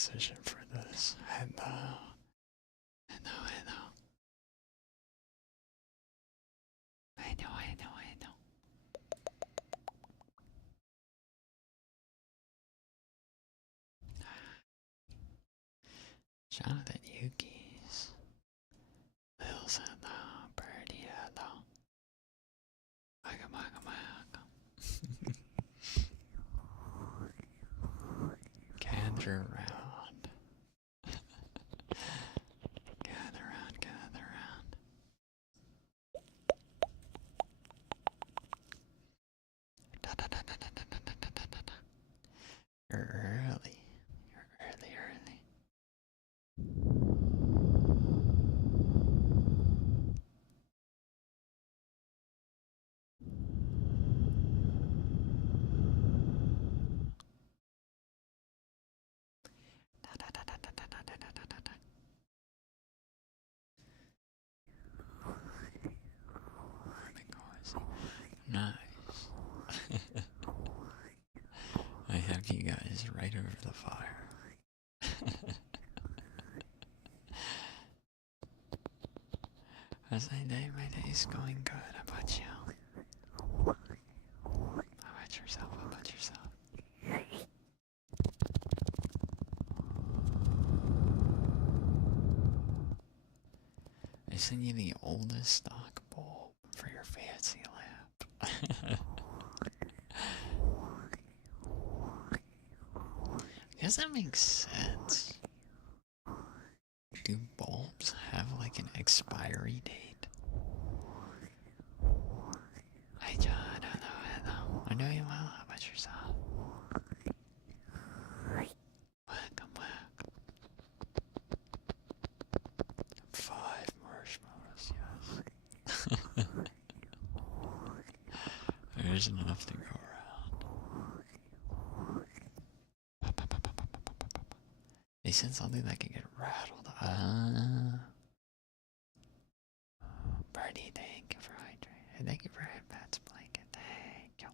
decision for this. Hello. Hello, hello. I know. Jonathan Yuki's. Lil's hello. Birdie hello. Welcome. Gather around. Gather around. You're early. Nice. I have you guys right over the fire. How's my day? My day's going good. How about you? How about yourself? I sent you the oldest stock bulb for your fancy lamp. I guess that makes sense. Do bulbs have like an expiry date? Hi John, hello. I know you well. How about yourself? Welcome. 5 marshmallows, yes. There's enough to go around. They said something that can get rattled. Birdie, thank you for hydrating. Thank you for Pat's blanket. Thank you.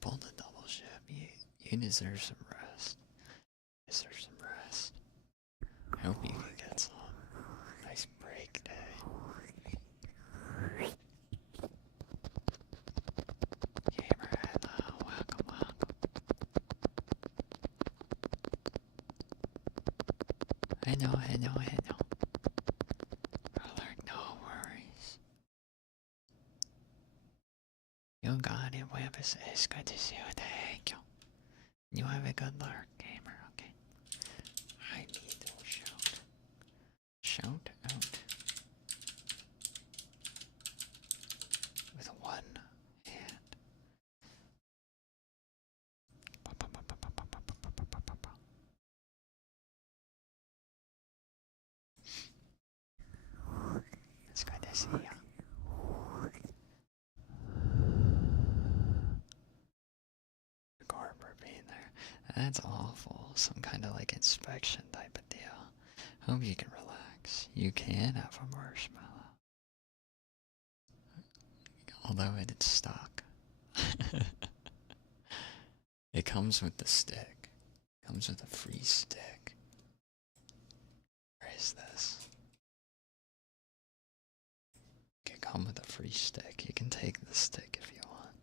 Pull the double shift. You deserve some rest. I hope you can get some. Nice break day. Gamer, hello. Welcome. I know. Alert, no worries. You got it, Webbs. It's good to see you. Thank you. You have a good lurk, gamer, okay? I need to shout. Shout out. With one hand. It's good to see ya. Carver being there. That's awful. Some kind of like inspection type of deal. Hope you can relax. You can have a marshmallow. Although it's stuck. It comes with the stick. It comes with a free stick. Where is this? It can come with a free stick. You can take the stick if you want.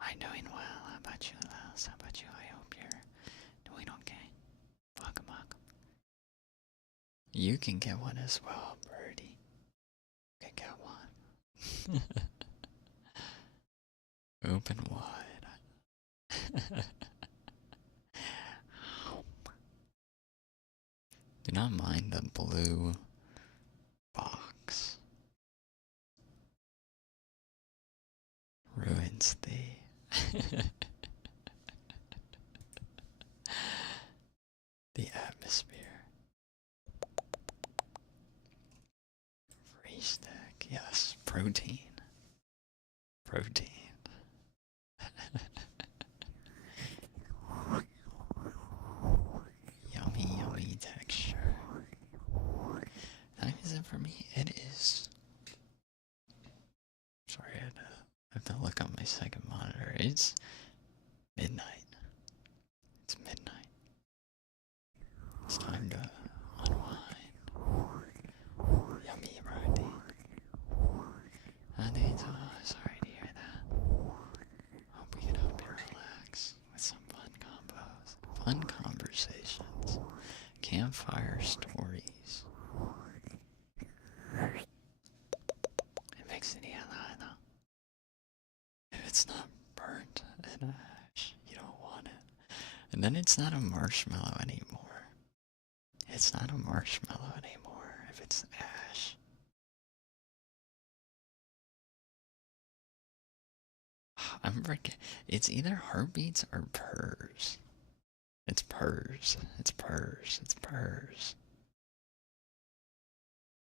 I'm doing well. How about you, Lils? How about you? I hope you're doing okay. Welcome. You can get one as well, Birdie. You can get one. Open wide. Do not mind the blue box. Ruins the the atmosphere. Free stick, yes. Protein. Yummy. me, it is. Sorry, I have to look on my second monitor. It's midnight. It's midnight. It's time to unwind. Yummy protein. Sorry to hear that. Hope we can help you relax with some fun combos. Fun conversations. Campfire stories. It makes it yellow though. If it's not burnt and ash, you don't want it. And then it's not a marshmallow anymore. It's not a marshmallow anymore if it's ash. I'm freaking. It's either heartbeats or purrs. It's purrs. It's purrs. It's purrs.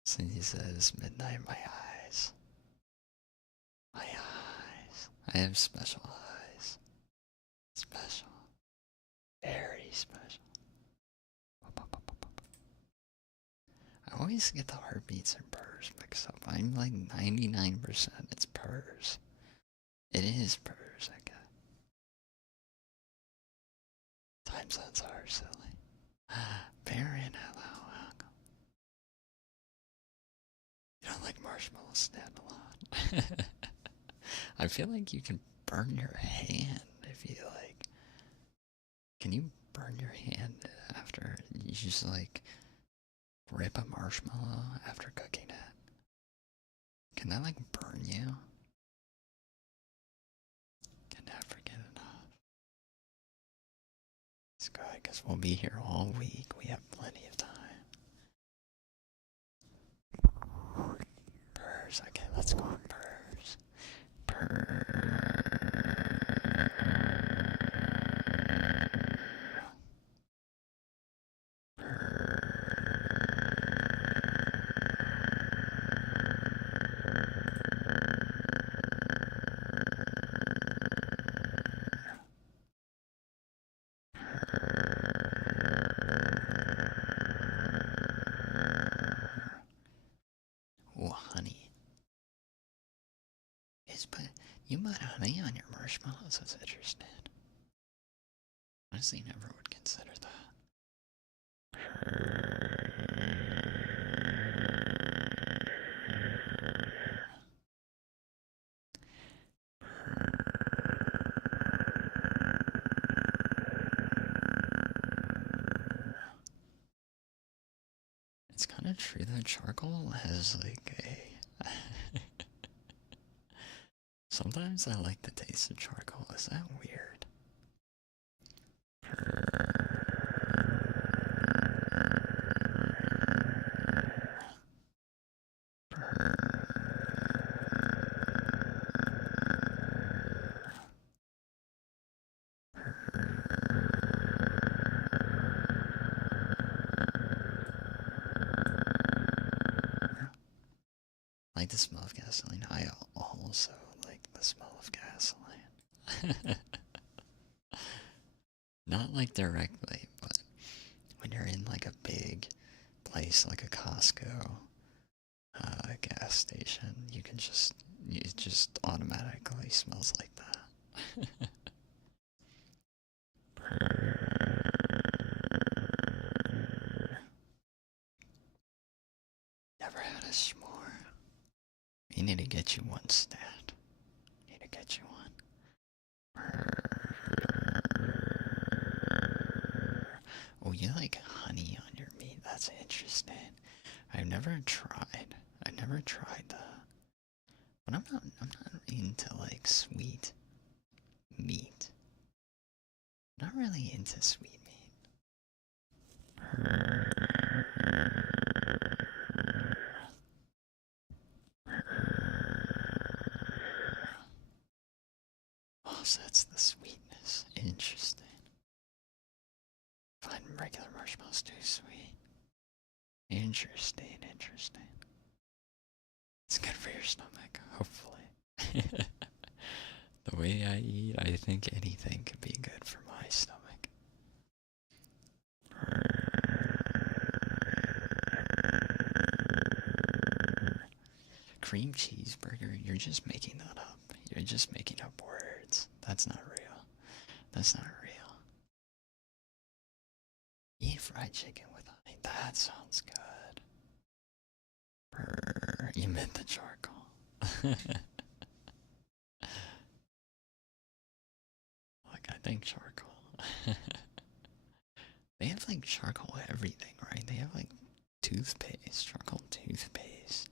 Cindy says, midnight, my eyes. My eyes. I have special eyes. Special. Very special. I always get the heartbeats and purrs mixed up. I'm like 99% it's purrs. It is purrs, I guess. Time zones are silly. Baron, hello, welcome. You don't like marshmallows standalone. I feel like you can burn your hand if you like. Can you burn your hand after you just like rip a marshmallow after cooking it? Can that like burn you? Can never get enough. It's good because we'll be here all week. We have plenty of time. Purrs. Okay, let's go. Purrs. Purrs. Oh, honey. You put honey on your marshmallows? That's interesting. Honestly, never would consider that. It's kind of true that charcoal has like a. Sometimes I like the taste of charcoal. Is that weird? Like the smell of gasoline. I also like the smell of gasoline. Not like directly, but when you're in like a big place like a Costco gas station, it just automatically smells like that. Never had a s'more. We need to get you one, stat. Need to get you one. Oh, you like honey on your meat? That's interesting. I've never tried. I never tried that. But I'm not into like sweet meat. Not really into sweet meat. Oh, so that's the sweetness. Interesting. Find regular marshmallows too sweet. Interesting, interesting. It's good for your stomach, hopefully. The way I eat, I think anything could be good for my stomach. cream cheeseburger, you're just making that up. You're just making up words. That's not real. That's not real. Eat fried chicken with honey. That sounds good. Brr, you meant the charcoal. Like, I think charcoal. They have like charcoal everything, right? They have like toothpaste, charcoal toothpaste,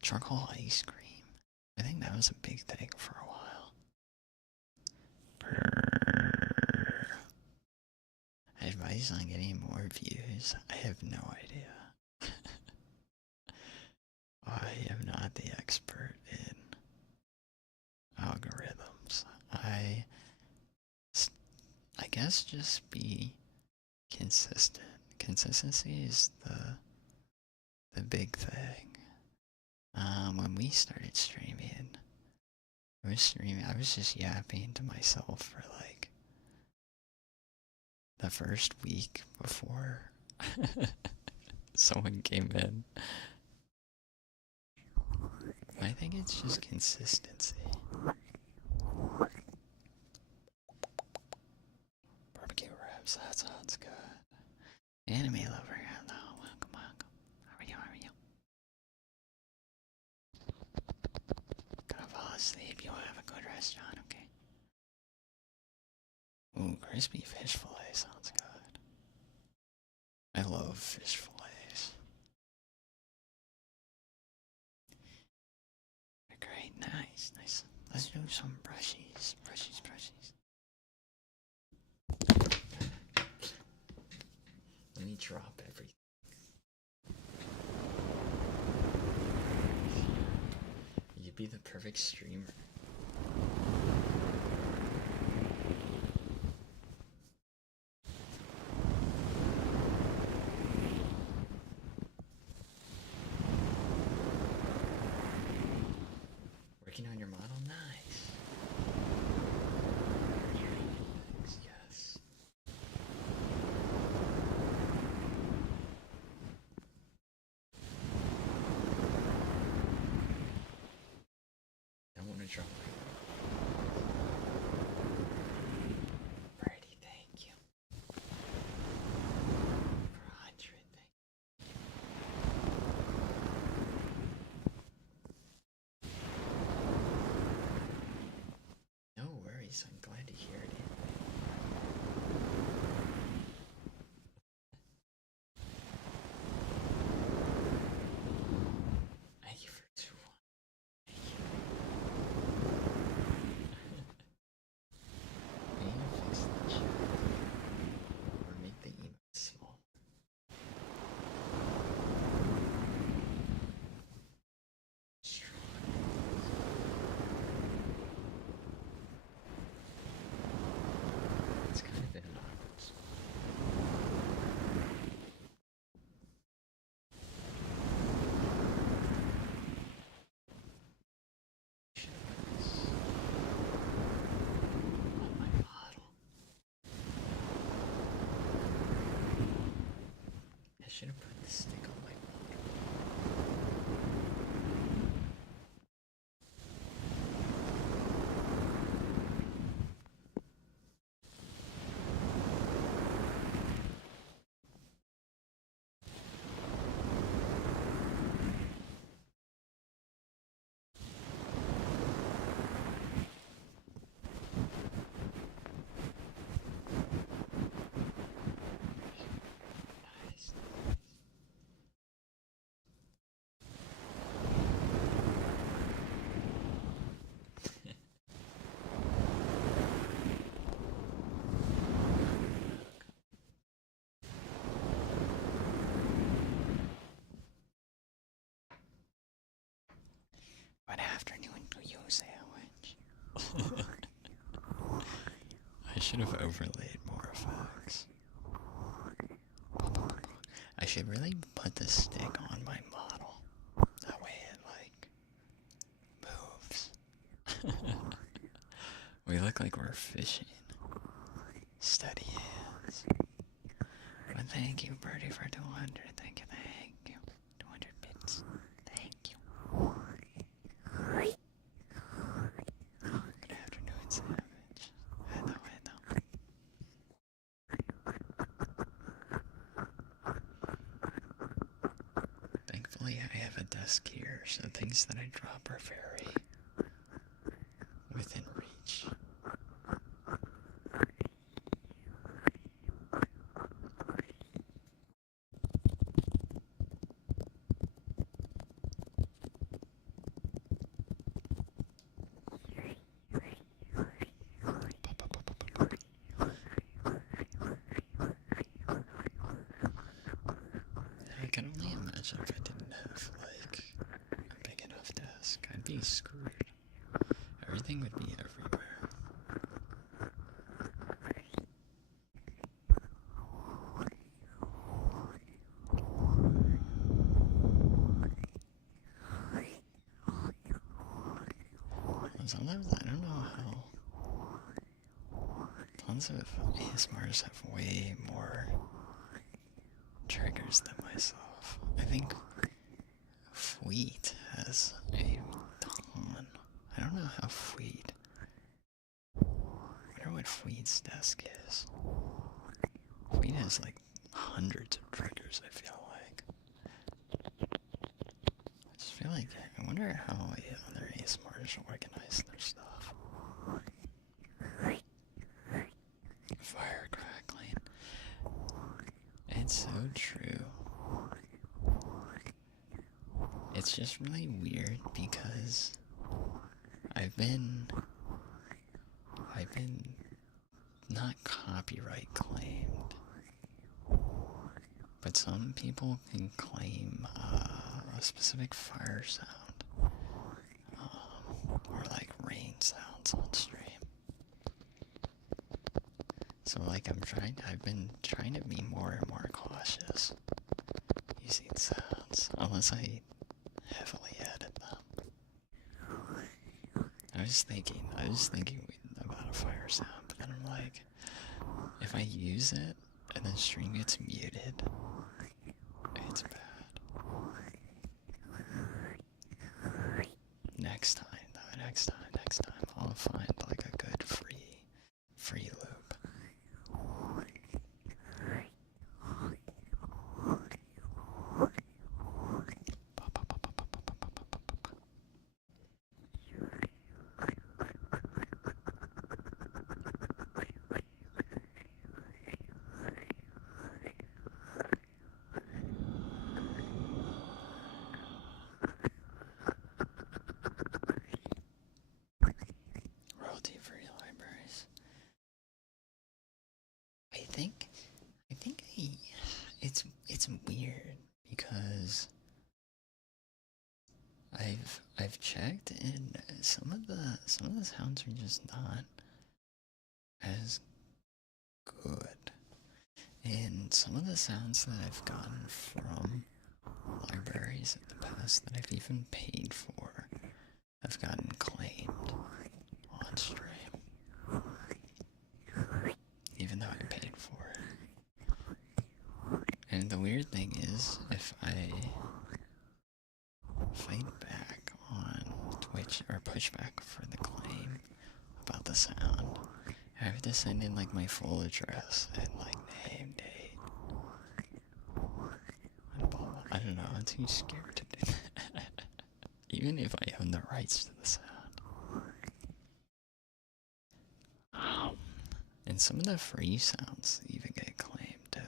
charcoal ice cream. I think that was a big thing for a while. Brr. Advice on getting more views? I have no idea. I am not the expert in algorithms. I guess just be consistent. Consistency is the big thing. When we started streaming, I was just yapping to myself for like the first week before someone came in. I think it's just consistency. Barbecue ribs, that sounds good. Anime lover, hello, welcome. How are you? Gonna fall asleep, you have a good rest, John, okay? Ooh, crispy fish fillet sounds good. I love fish fillets. Great, nice. Let's do some brushies. Let me drop everything. You'd be the perfect streamer. Working on your model? Nice. Yes. I want to drop Brady, thank you. For 100, thank you. No worries, I'm glad to hear it. Thank you for 2-1. Thank you. I need to fix the chat. Or make the email small. Strong. It's kind of been an awkward spot. Should have put this on my model. I should have put the stick on my model. Nice. What afternoon do you sandwich? I should have overlaid more effects. I should really put the stick on my model. That way it, like, moves. We look like we're fishing. Steady hands. But thank you, Birdie, for 200. Thank you. 200 bits. Thank you. Thankfully, I have a desk here, so things that I drop are very within reach. I can only imagine if I didn't have, like, a big enough desk. I'd be screwed. Everything would be everywhere. And sometimes I don't know how tons of ASMRs have way more triggers than myself. I think Fleet has a ton. I don't know how Fleet. I wonder what Fleet's desk is. Fleet has like hundreds of triggers, I feel like. I just feel like, I wonder how other ASMRs organize their stuff. Fire crackling. It's so true. It's just really weird because I've been not copyright claimed, but some people can claim a specific fire sound, or like rain sounds on stream. So like I've been trying to be more and more cautious using sounds, unless I heavily edit them. I was thinking about a fire sound, but then I'm like, if I use it and the stream gets muted, it's bad. Next time, I'll find like a good free loop. Royalty-free libraries. I think it's weird because I've checked and some of the sounds are just not as good. And some of the sounds that I've gotten from libraries in the past that I've even paid for have gotten claimed on stream. Even though I paid for it. And the weird thing is, if I fight back on Twitch or push back for the claim about the sound, I have to send in like my full address and like name, date, and blah blah. I don't know, I'm too scared to do that. Even if I own the rights to the sound. And some of the free sounds even get claimed too.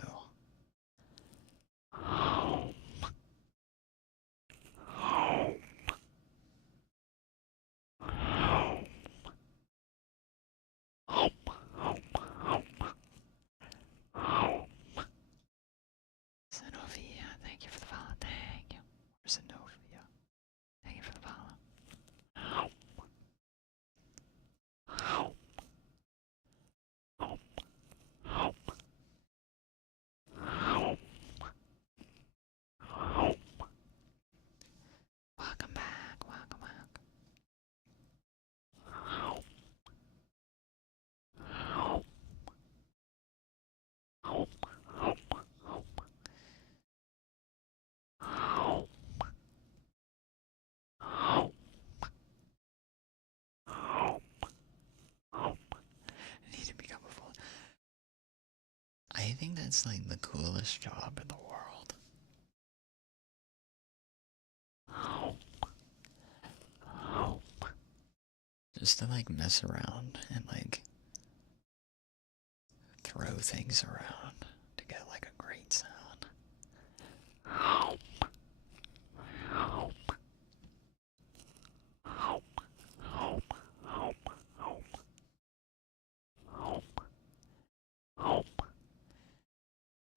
Zenovia, thank you for the follow. Thank you. Where's Zenovia? Thank you for the follow. Welcome back, welcome back. I need to become a full. I think that's like the coolest job in the world. just to like mess around and like throw things around to get like a great sound.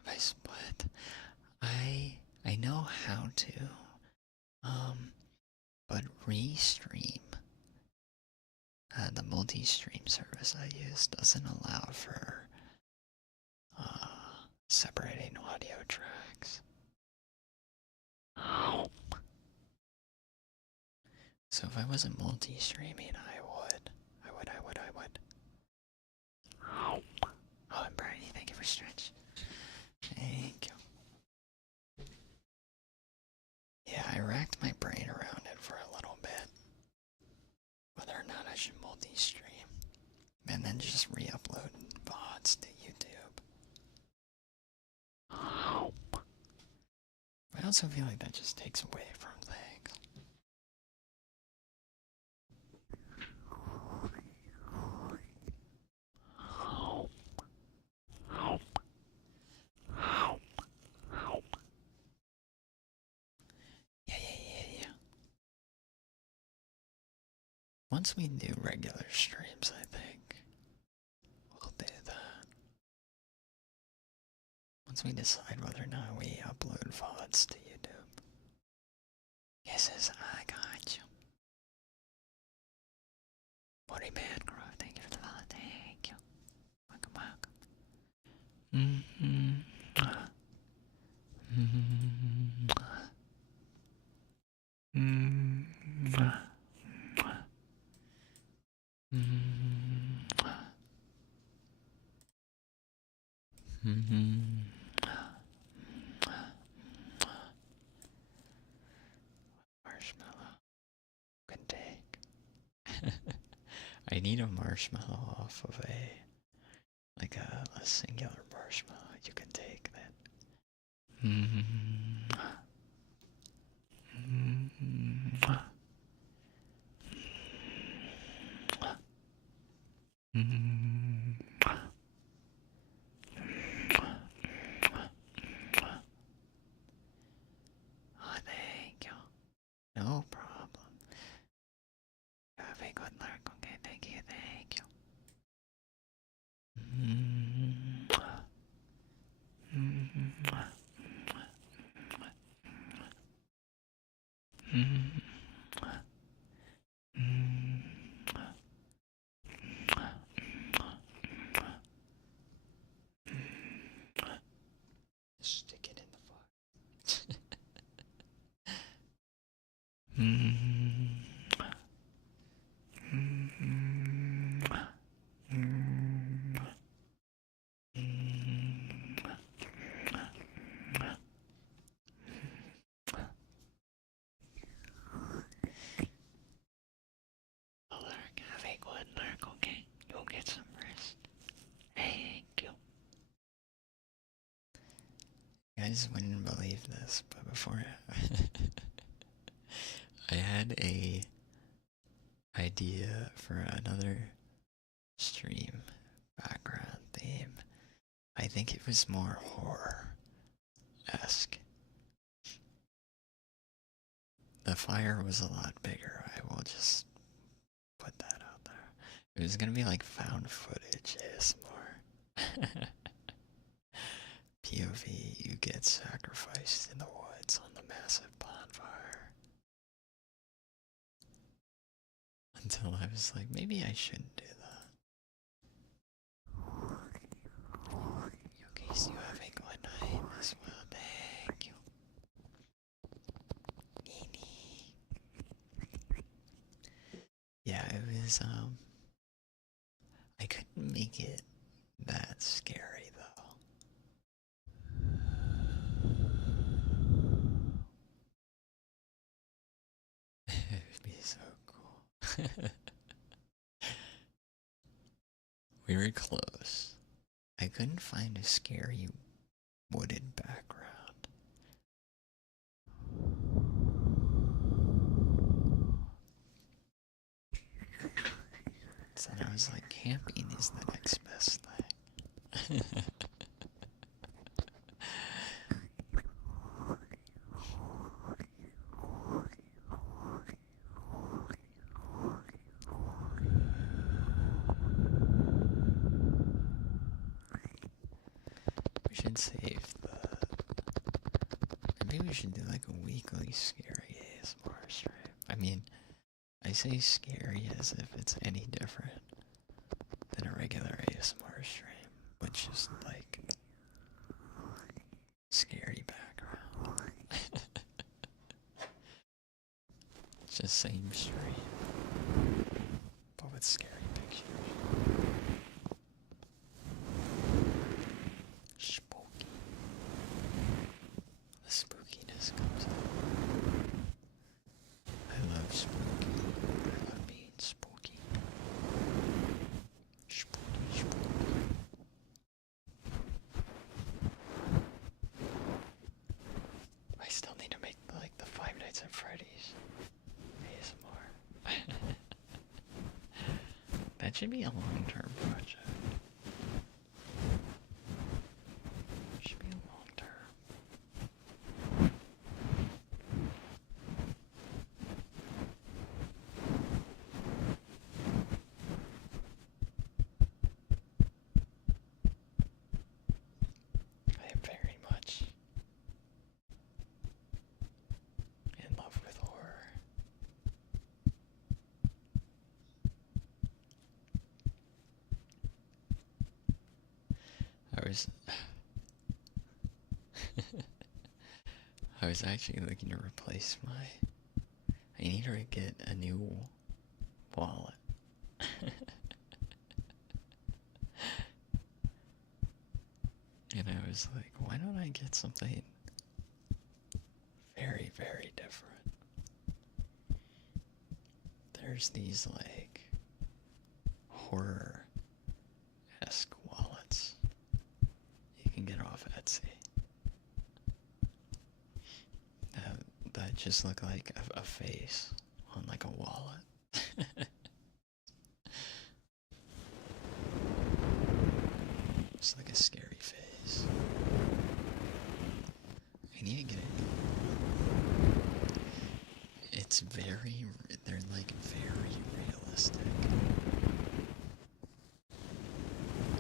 If I split, I know how to, but Restream, the multi-stream service I use doesn't allow for separating audio tracks. So if I wasn't multi-streaming, I would. Oh, and Bernie, thank you for stretch. Thank you. Yeah, I racked my brain around it for a little bit. Whether or not I should multi-stream. And then just re-upload VODs to YouTube. I also feel like that just takes away from things. Yeah. Once we do regular streams, I think we'll do that. Once we decide whether or not we upload VODs to YouTube. Yes, I got you. Woody Bancroft, thank you for the follow. Thank you. Welcome. Marshmallow can take. I need a marshmallow off of a singular marshmallow you can take that. Oh, thank you. No problem. Have a good luck. Okay, thank you. Stick it in the fire. Lurk, have a good lurk, okay? You'll get some rest. Thank you. You guys wouldn't believe this, but before I had a idea for another stream background theme. I think it was more horror-esque. The fire was a lot bigger. I will just put that out there. It was gonna be like found footage ASMR. POV, you get sacrificed in the woods on the massive bonfire. Until I was like, maybe I shouldn't do that. You guys, you have a good night as well. Thank you. Yeah, it was, I couldn't make it that scary, though. It'd be so cool. We were close. I couldn't find a scary wooded background. this, and I was like, camping is the next best thing. We should save the... Maybe we should do like a weekly scary ASMR stream. I mean, I say scary as if it's any different than a regular ASMR stream, but just like scary background. Just same stream, but with scary pictures. Spooky. The spookiness comes out. I love spooky. I love being spooky. Spooky, spooky. I still need to make like the Five Nights at Freddy's ASMR. That should be a long-term project. Should be a long-term. I am very much in love with horror. I was actually looking to replace my... I need to get a new wallet. And I was like, why don't I get something very, very different? There's these like horror-esque wallets you can get off Etsy. That just look like a face on like a wallet. Just like a scary face. I need to get it. It's very, they're like very realistic.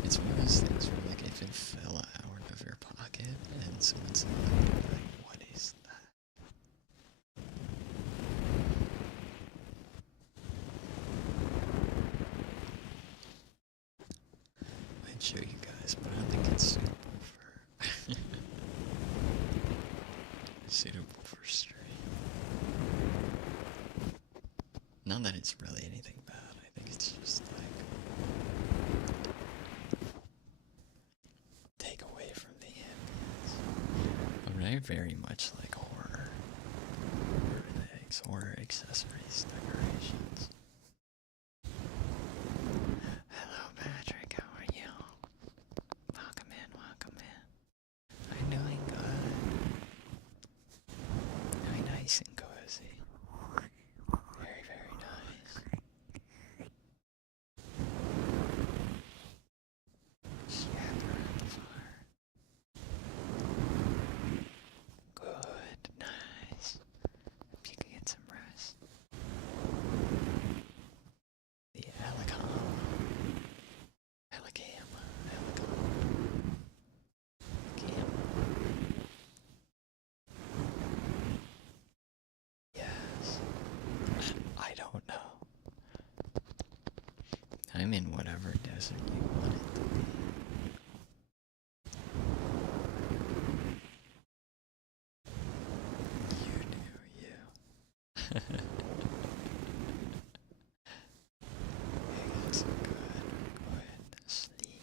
It's one of those things where like if it fell out of your pocket and someone said like, what is that? I'd show you guys, but I don't think it's suitable for suitable for stream. Not that it's really anything bad. I think it's just like take away from the ambience. But I very much like horror things, horror accessories, decorations. Hello, Patrick. How are you? Welcome in. Welcome in. I'm doing good. Very nice and cozy. Very, very nice. Strap around the fire. Good. Nice. Hope you can get some rest. The Alicama. Alicama. Yes. I don't know. I'm in whatever desert you want it to be. You do you. It's good. Go ahead and sleep.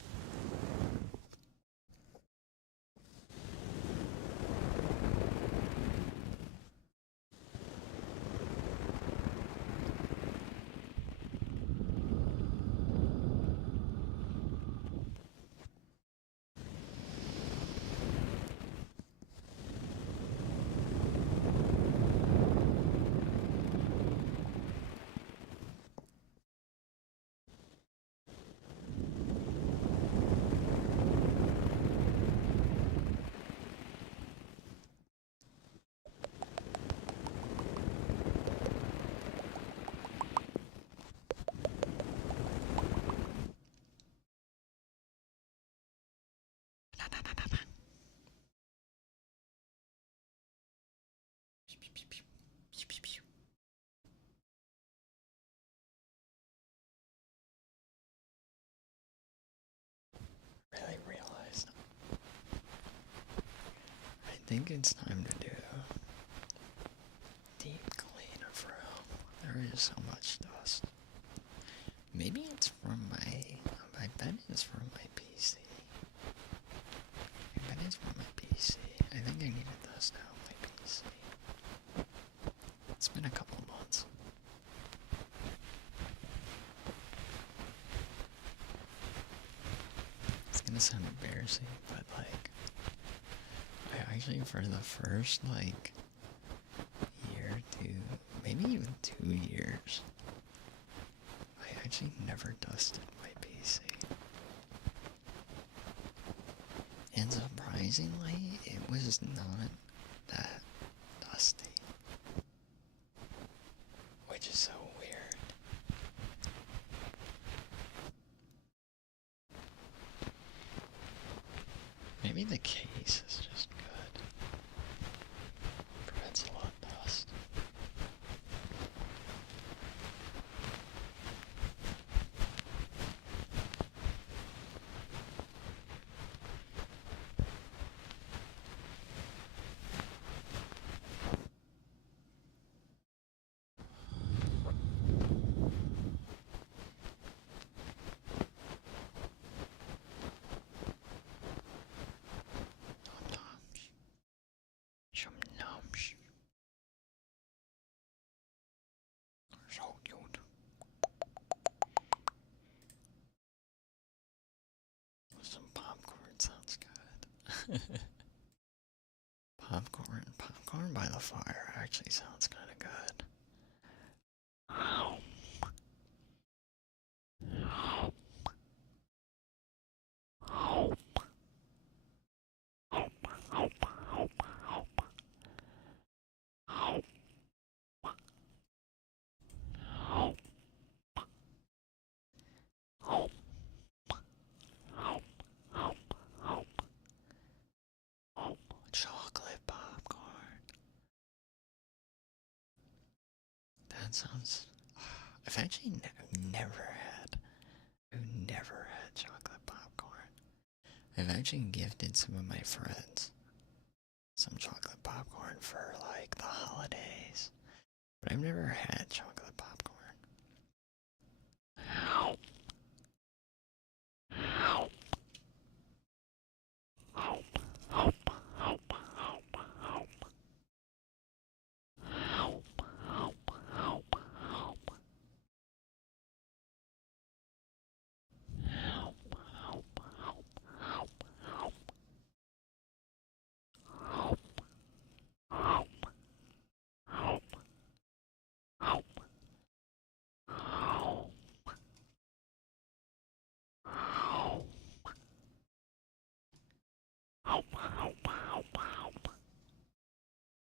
think it's time to do deep clean of room. There is so much dust. Maybe it's from I bet it's from my PC. I bet it's from my PC. I think I need to dust out my PC. It's been a couple months. It's gonna sound embarrassing, but like, I actually, for the first like year, maybe even 2 years, I actually never dusted my PC. And surprisingly, it was not that dusty. Which is so weird. Maybe the case is just good. Prevents a lot of dust. So cute. Some popcorn sounds good. Popcorn by the fire actually sounds kind of good. Chocolate popcorn. That sounds. I've actually never had chocolate popcorn. I've actually gifted some of my friends some chocolate popcorn for like the holidays, but I've never had chocolate popcorn.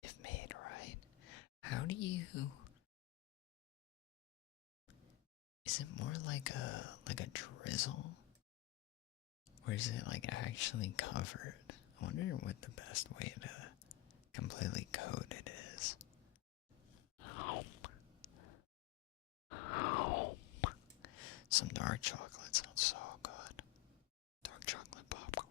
If made right, how do you? Is it more like a drizzle, or is it like actually covered? I wonder what the best way to completely coat it is. Some dark chocolate sounds so good. Dark chocolate popcorn.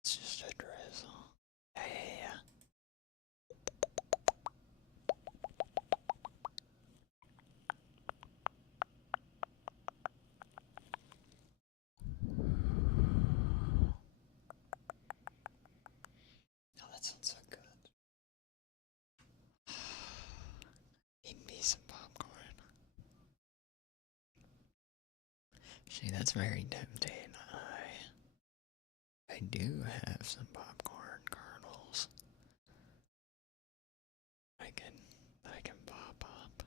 It's just a drizzle. Yeah. Oh, that sounds so good. Eat me some popcorn. See, that's very tempting. I do have some popcorn kernels. I can pop up.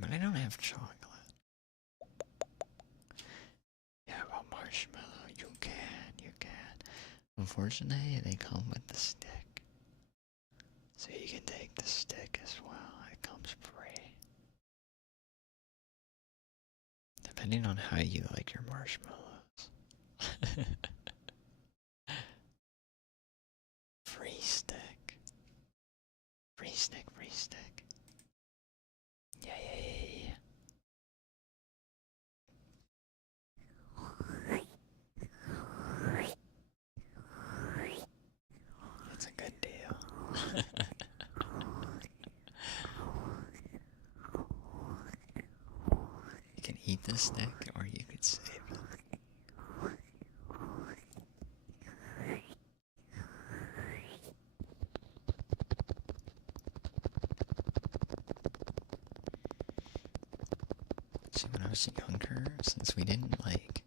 But I don't have chocolate. Yeah, about marshmallow. You can. Unfortunately, they come with the stick. So you can take the stick as well. It comes free. Depending on how you like your marshmallows. Free stick. Free stick, free stick. Yay. That's a good deal. You can eat the stick or you could save it. See, when I was younger, since we didn't like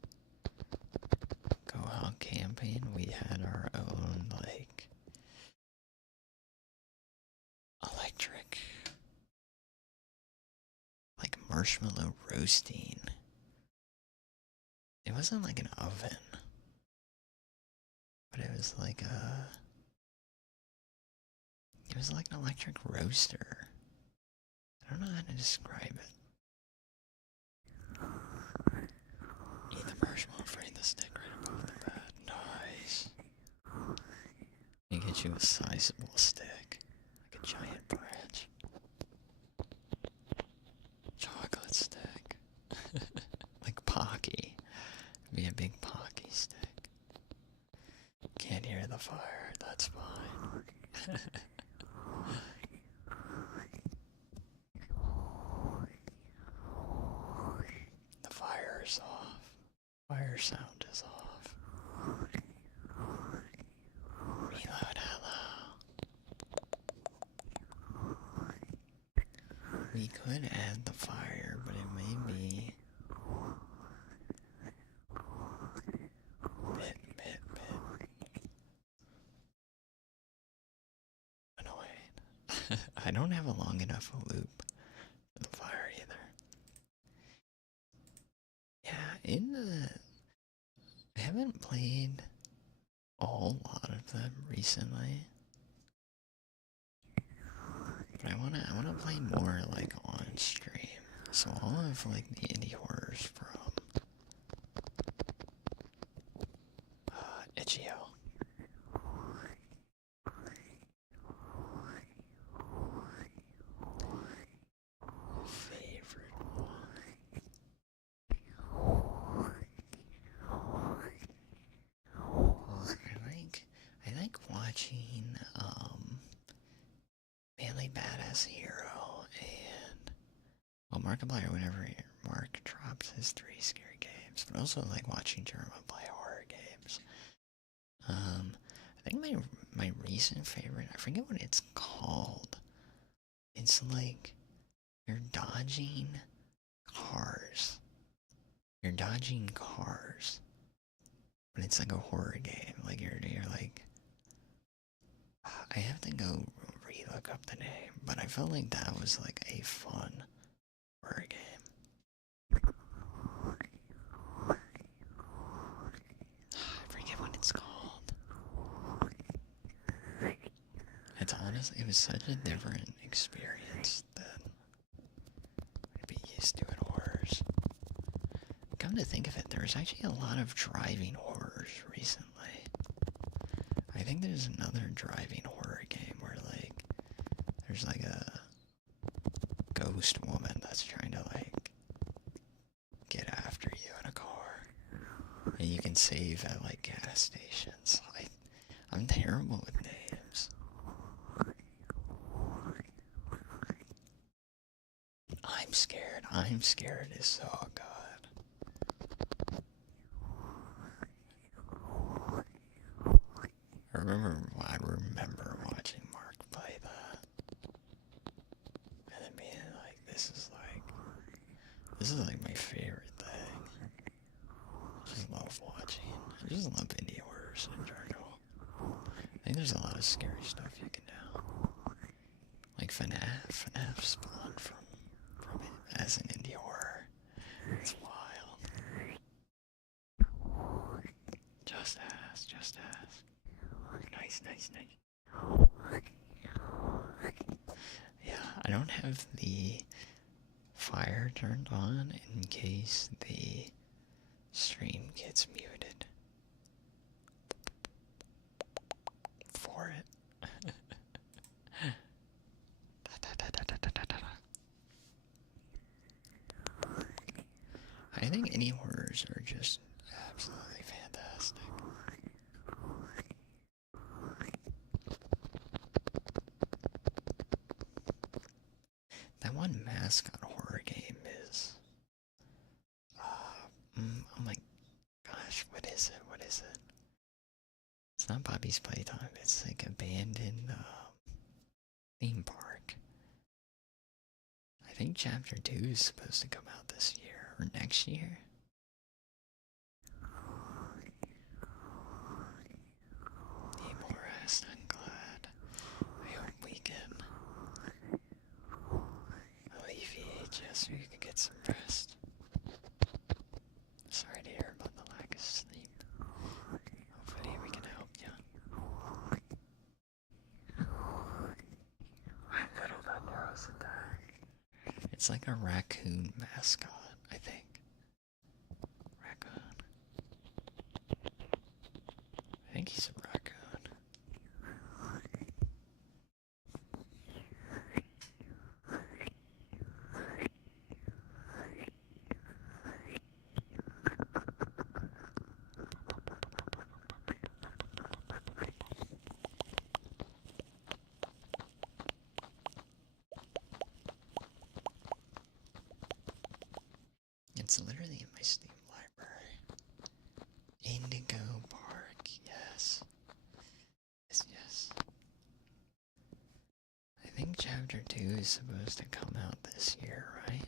go out camping, we had our own like electric like marshmallow roasting. It wasn't like an oven, but it was like an electric roaster. I don't know how to describe it. Eat the marshmallow, free the stick right above the bed. Nice. You get you a sizable stick, like a giant branch. Chocolate stick. Like Pocky. Be a big Pocky stick. Can't hear the fire, that's fine. The fire is off. Fire sound is off. Reload, hello. We could add the fire, but it may be bit annoying. I don't have a long enough loop for the fire either. Yeah, I haven't played a whole lot of them recently. But I wanna play more like on stream. So all of like the indie horrors from Itch.io. Favorite one. I like watching Manly Badass Hero and Markiplier whenever Mark drops his 3 scary games, but also like watching Jeremy play horror games. I think my recent favorite, I forget what it's called. It's like you're dodging cars. You're dodging cars. But it's like a horror game. Like you're like, I have to go re-look up the name, but I felt like that was like a fun horror game. I forget what it's called. It's honestly, it was such a different experience than I'd be used to in horrors. Come to think of it, there's actually a lot of driving horrors recently. I think there's another driving horror game where like there's like a ghost woman that's trying to like get after you in a car. And you can save at like gas stations. I'm terrible with names. I'm scared is so good. I remember watching Mark play that. And then being like, this is like my favorite thing. I just love watching. I just love indie horrors in general. I think there's a lot of scary stuff you can do. Like FNAF spawned from as an indie horror. It's wild. Just ask, just ask. Nice, nice, nice. Yeah, I don't have the fire turned on in case the stream gets muted for it. I think any horrors are just absolutely fantastic. That one mascot horror game is... oh my gosh, what is it? What is it? It's not Bobby's Playtime, it's like abandoned theme park. I think Chapter 2 is supposed to come out this year or next year. Need more rest, I'm glad. I hope we can alleviate just so you can get some rest. Sorry to hear about the lack of sleep. Hopefully we can help you. Little that narrows it down. It's like a raccoon mascot, I think. Raccoon. I think he's a raccoon. It's literally in my Steam library. Indigo Park, yes. Yes, yes. I think Chapter 2 is supposed to come out this year, right?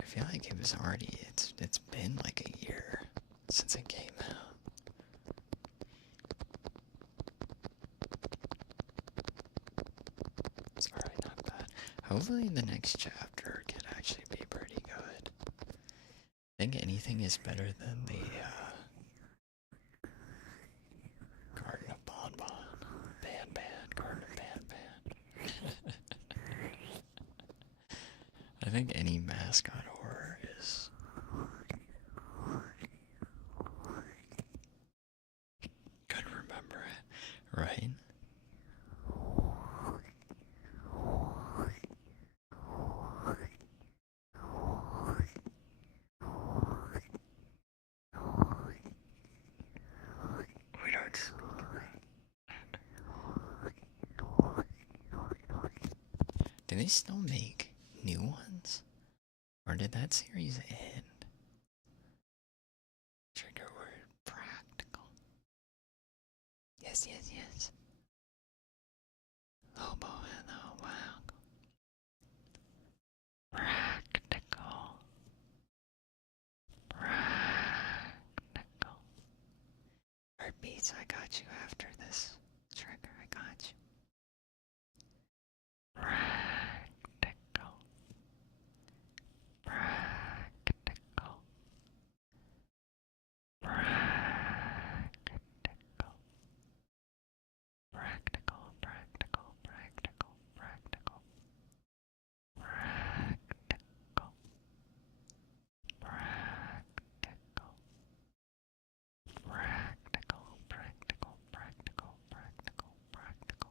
I feel like it was already, it's been like a year since it came out. It's already not bad. Hopefully the next chapter can actually be pretty good. I think anything is better than the Garden of Bon Bon. Garden of Ban. I think any mascot horror is could remember it, right? We don't speak. Do they still make new ones? Or did that series end? Trigger word practical. Yes, yes, yes. Lobo, hello, wow. Practical. Practical. Heartbeats, I got you after this trigger, I got you. Practical. Practical. Practical. Practical, practical, practical, practical. Practical. Practical. Practical, practical, practical, practical, practical.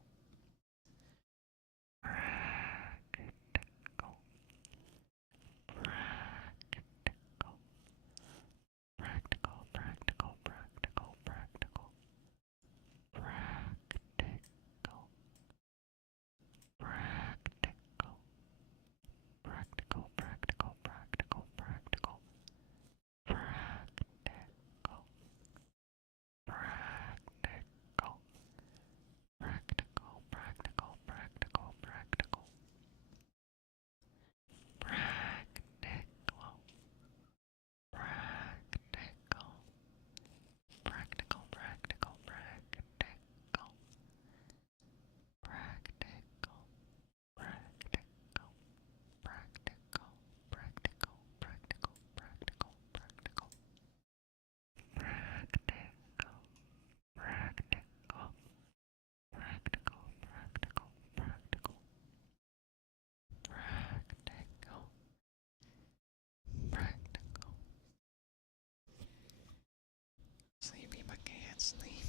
can't sleep.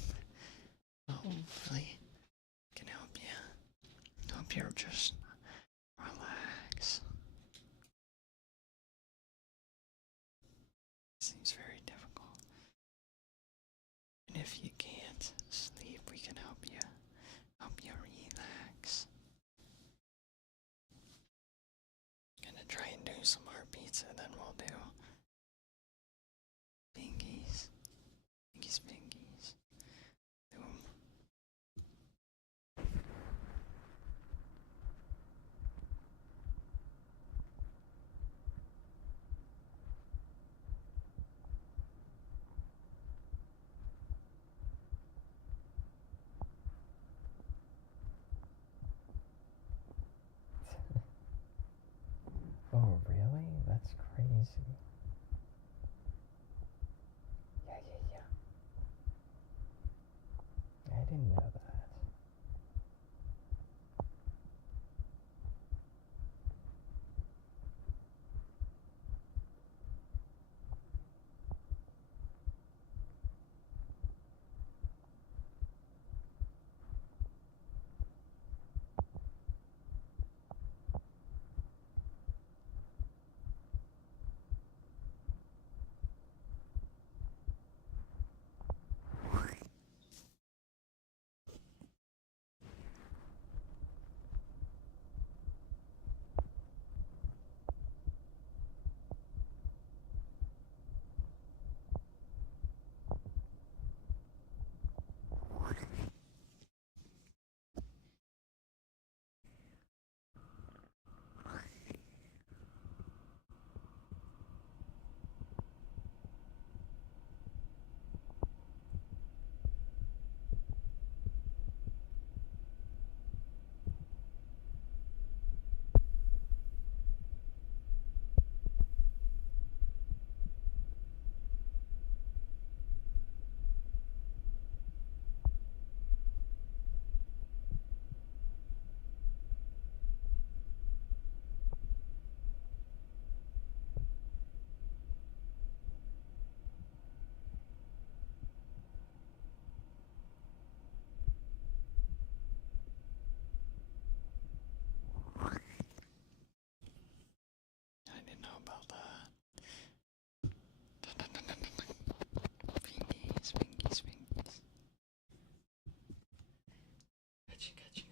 Hopefully, I can help you. Hope you're just relax. Seems very difficult. And if you can't sleep, we can help you. Help you relax. Gonna try and do some more pizza, then we'll do bingies. Bingies. Boom. Oh, really? That's crazy. Yeah. I didn't know that. I didn't know about that. Bingies. Got you.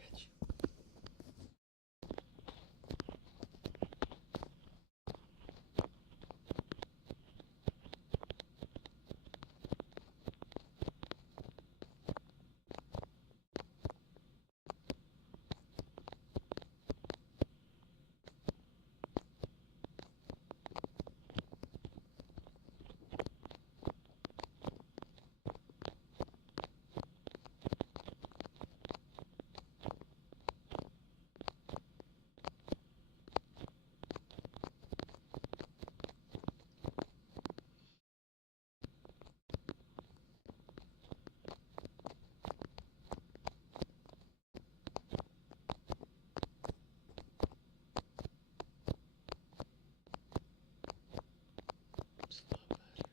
It's a lot better.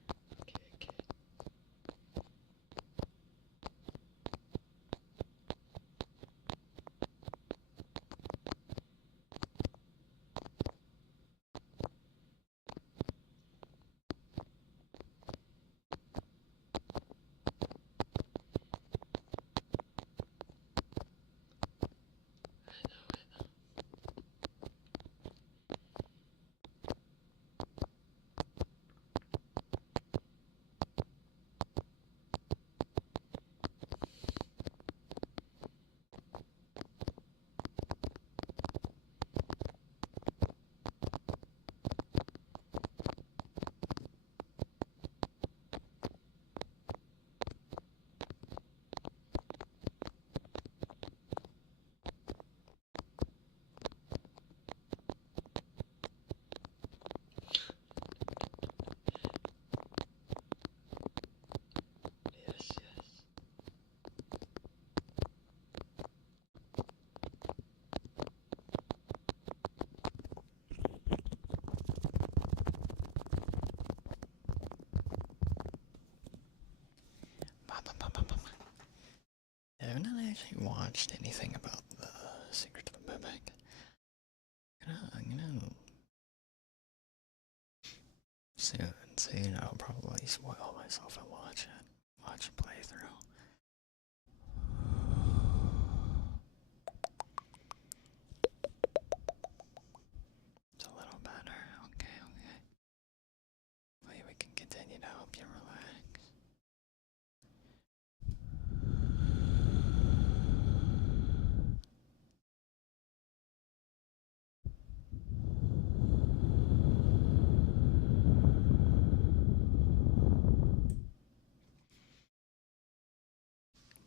Okay. I know. Yes. haven't actually watched anything about the Secret of the Mimic. I'm gonna soon I'll probably spoil myself and watch a playthrough. It's a little better. Okay. Hopefully we can continue to help you relax.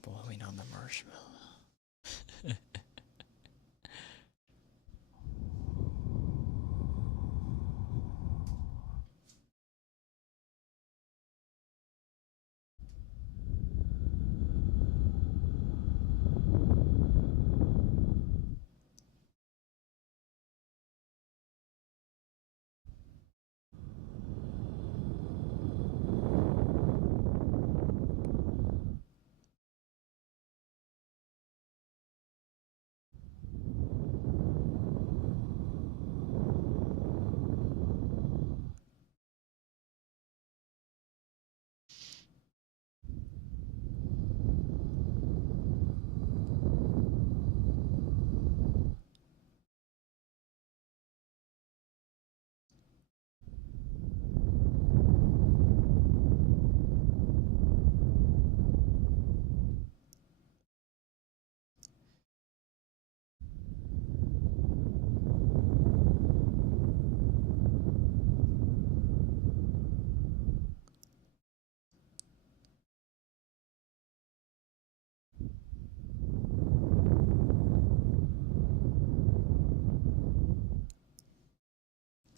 Blowing on the marshmallow.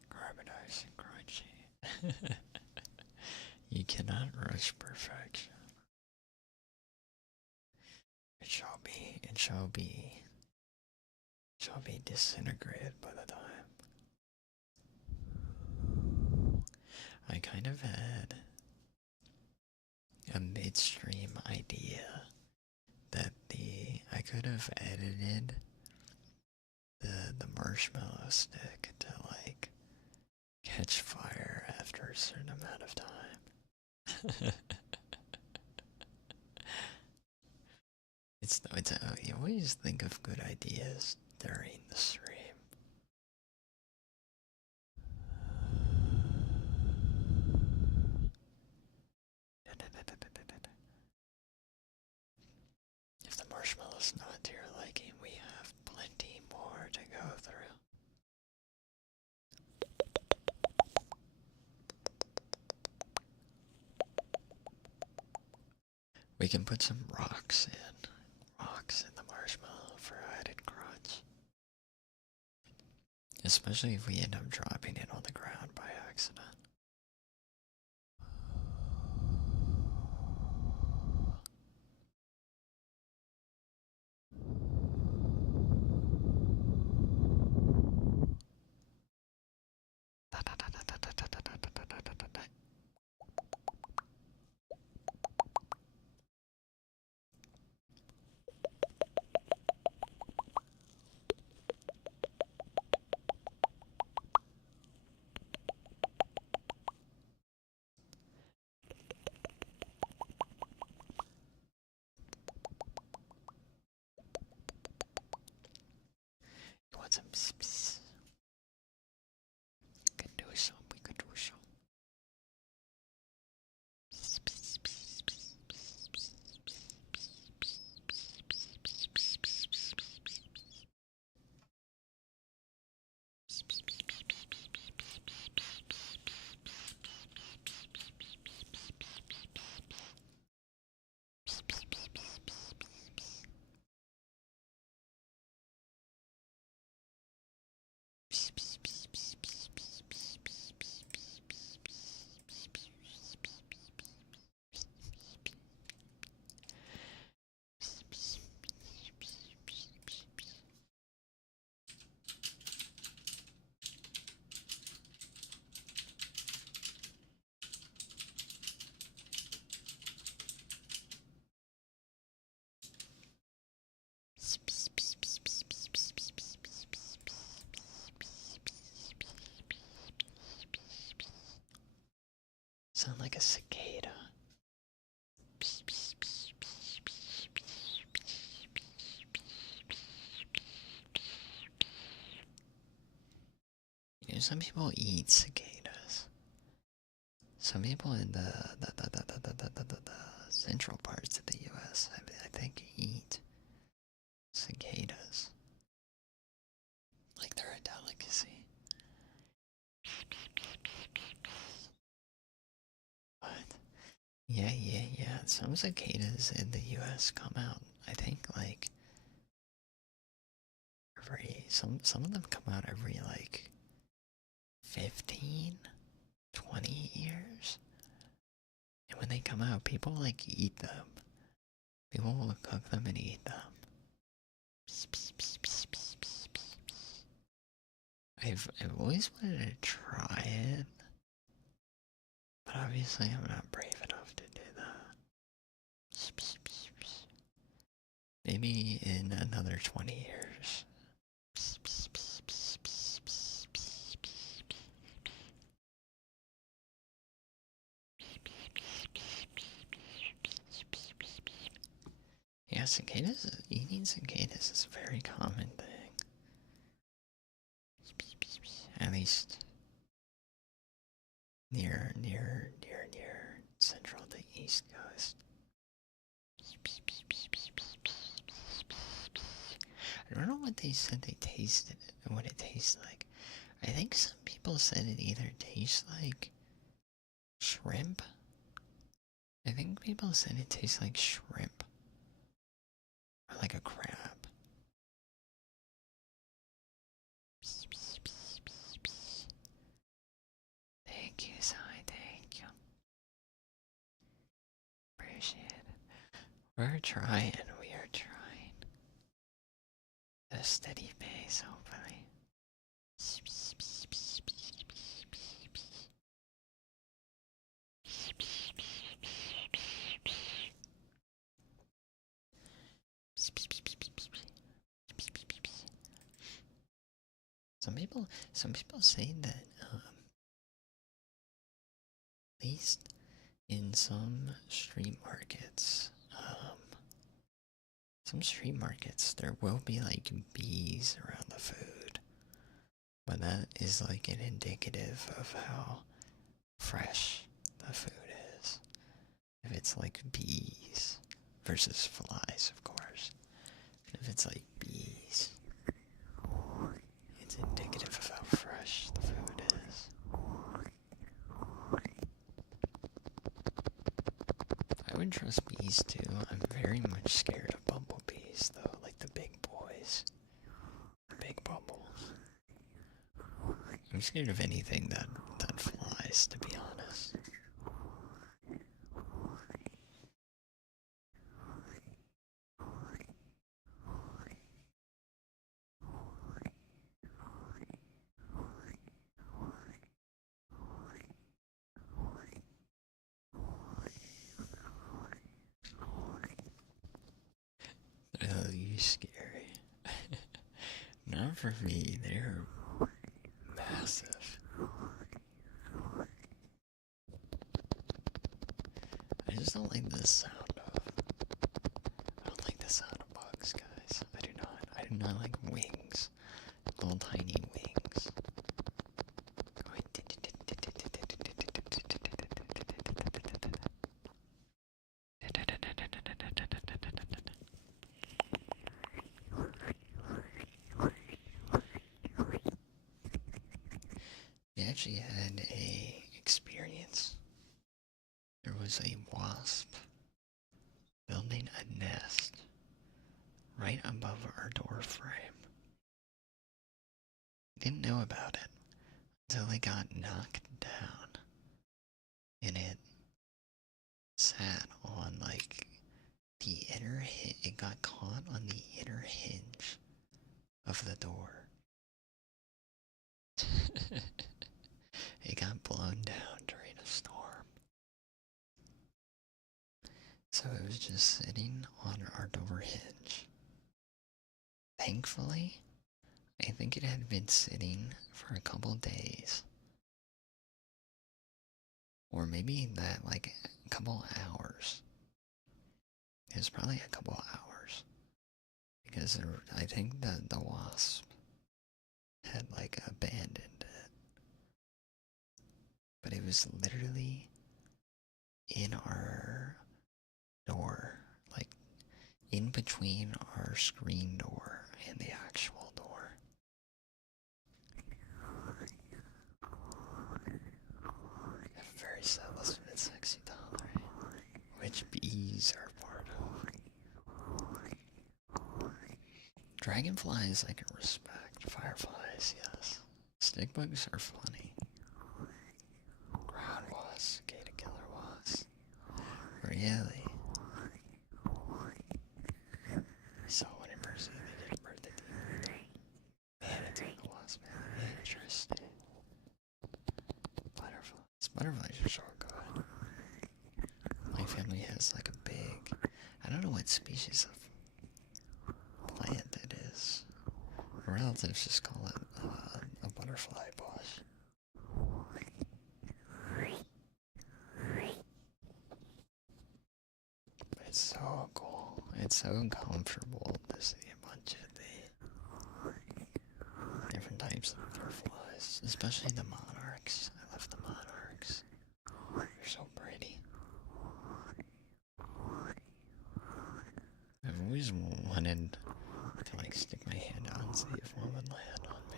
Carbonized and crunchy. You cannot rush perfection. It shall be disintegrated by the time. I kind of had a midstream idea that I could have edited the marshmallow stick to like catch fire after a certain amount of time. it's you always think of good ideas during the stream. If the marshmallow's not to your liking, we have plenty more to go through. We can put some rocks in the marshmallow for added crunch. Especially if we end up dropping it on the ground by accident. Sound like a cicada. You know, some people eat cicadas. Some people in the central parts of the U.S., I think, eat cicadas. Like they're a delicacy. But, yeah. Some cicadas in the U.S. come out, I think, like, some of them come out every, like, 15, 20 years. And when they come out, people, like, eat them. People will cook them and eat them. I've always wanted to try it, but obviously I'm not brave enough to do that. Maybe in another 20 years. Yeah, eating cicadas is a very common thing. At least near central to east coast. I don't know what they said they tasted, what it tastes like. I think some people said it either tastes like shrimp. I think people said it tastes like shrimp. Or like a crab. Thank you, Sai. Thank you. Appreciate it. We're trying. We are trying. A steady pace, hopefully. Some people say that at least in some street markets, there will be like bees around the food, but that is like an indicative of how fresh the food is. If it's like bees versus flies, of course. If it's like bees, it's indicative of how fresh the food is. I would trust bees too. I'm very much scared of bumblebees though, like the big boys. The big bumbles. I'm scared of anything that flies, to be honest. Oh, you scary. Not for me, they're massive. I just don't like the sound of. I don't like the sound of bugs, guys. I do not. I do not like wings. Little tiny wings. Going. We actually had a experience. There was a wasp building a nest right above our door frame. Didn't know about it until it got knocked down, and it sat on like the inner it got caught on the inner hinge of the door. It got blown down during a storm. So it was just sitting on our door hinge. Thankfully, I think it had been sitting for a couple days. Or maybe that like a couple hours. It was probably a couple hours because I think the wasp had like abandoned it, but it was literally in our door, like in between our screen door and the actual door. A very subtle bit sexy doll, right? Which bees are part of. Dragonflies I can respect. Fireflies, yes. Stick bugs are funny. Ground wasps, gator killer wasps. Really? I saw one in Mercy, they did a birthday demon. Manatee wasp, man. Interesting. Butterflies. Butterflies are so good. My family has like a big, I don't know what species of plant it is. My relatives just call it a butterfly bush. But it's so cool. It's so comfortable to see a bunch of the different types of butterflies, especially the monarchs. I love the monarchs. They're so pretty. I've always wanted to like stick my hand out and see if one would land on me.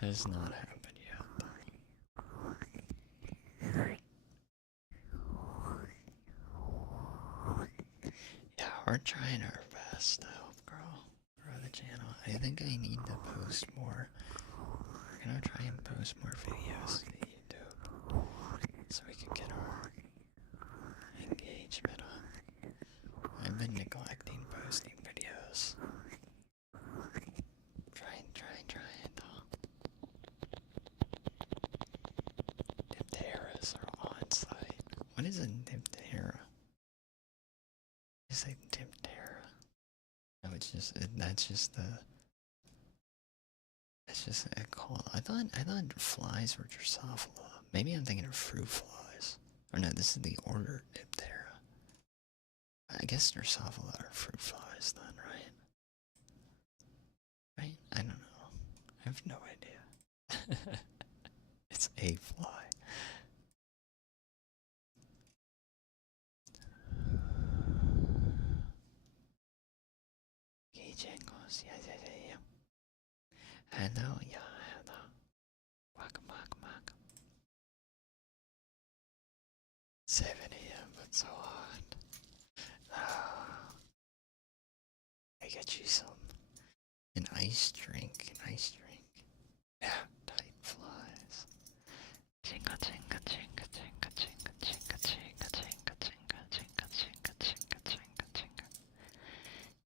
Has not happened yet, though. Yeah, we're trying our best to help grow the channel. I think I need to post more. We're gonna try and post more videos to YouTube so we can get our engagement up. I've been neglecting posting videos. Trying though. Dipteras are on site. What is a diptera? Is it diptera? No, it's just that's just a call. I thought flies were Drosophila. Maybe I'm thinking of fruit flies. Or no, this is the order Diptera. I guess Drosophila are fruit flies then, right? Right? I don't know. I have no idea. It's a fly. Jingles, yeah. Hello, yeah, hello. Welcome. 7 a.m., but so hot. I get you an ice drink, Yeah, tight flies. Jingle, jingle, jingle, jingle, jingle, jingle, jingle, jingle, jingle, jingle, jingle, jingle, jingle, jingle.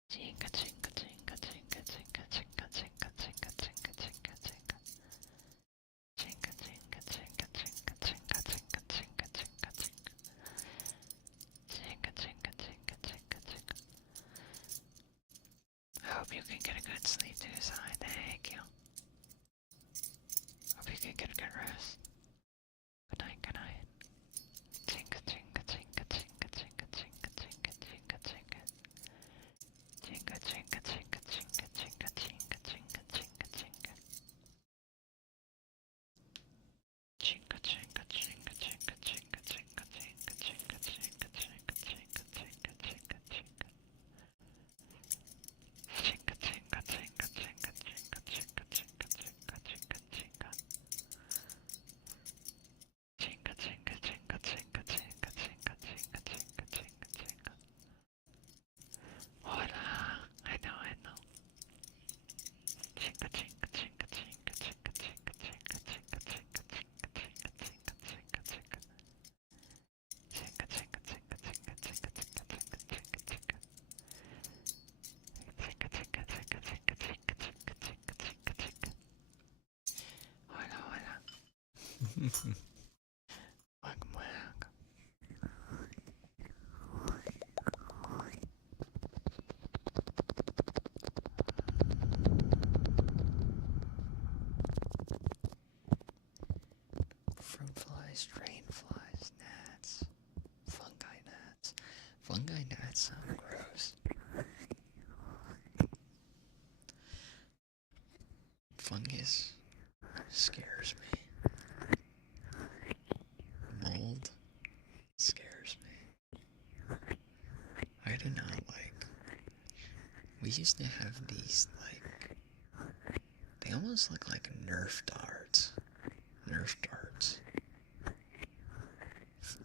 Jingle, jingle, jingle, jingle, jingle, jingle, jingle, jingle, jingle, jingle, jingle. Jingle, jingle, jingle, jingle, jingle, jingle, jingle, jingle, jingle. Jingle, jingle, jingle, jingle, jingle. I hope you can get a good sleep too, Sai. Thank you. Hope you can get a good rest. Good night, good night. Jingle, jingle, jingle, jingle, jingle, jingle, jingle, jingle, jingle. Jingle, jingle, jingle, jingle, jingle, jingle, jingle, jingle, jingle. Jingle, jingle, jingle, jingle, jingle, jingle, jingle, jingle, jingle, jingle, jingle, jingle, jingle, jingle. Jingle, jingle, jingle, jingle, jingle, jingle, jingle, jingle, jingle, jingle. Jingle, jingle, jingle, jingle, jingle, jingle, jingle, jingle, jingle, jingle. Hola, I know. Jingle, jingle, jingle, jingle, jingle, jingle, jingle, jingle, jingle, jingle, jingle, jingle, jingle, jingle. Jingle, jingle, jingle, jingle, jingle, jingle, jingle, jingle, jingle. Jingle, jingle, jingle, jingle, jingle, jingle, jingle, jingle, jingle. Hola. Welcome. drain flies, gnats, fungi gnats. Fungi gnats sound gross. Fungus scares me. Mold scares me. I do not like. We used to have these, like, they almost look like Nerf darts. Nerf darts.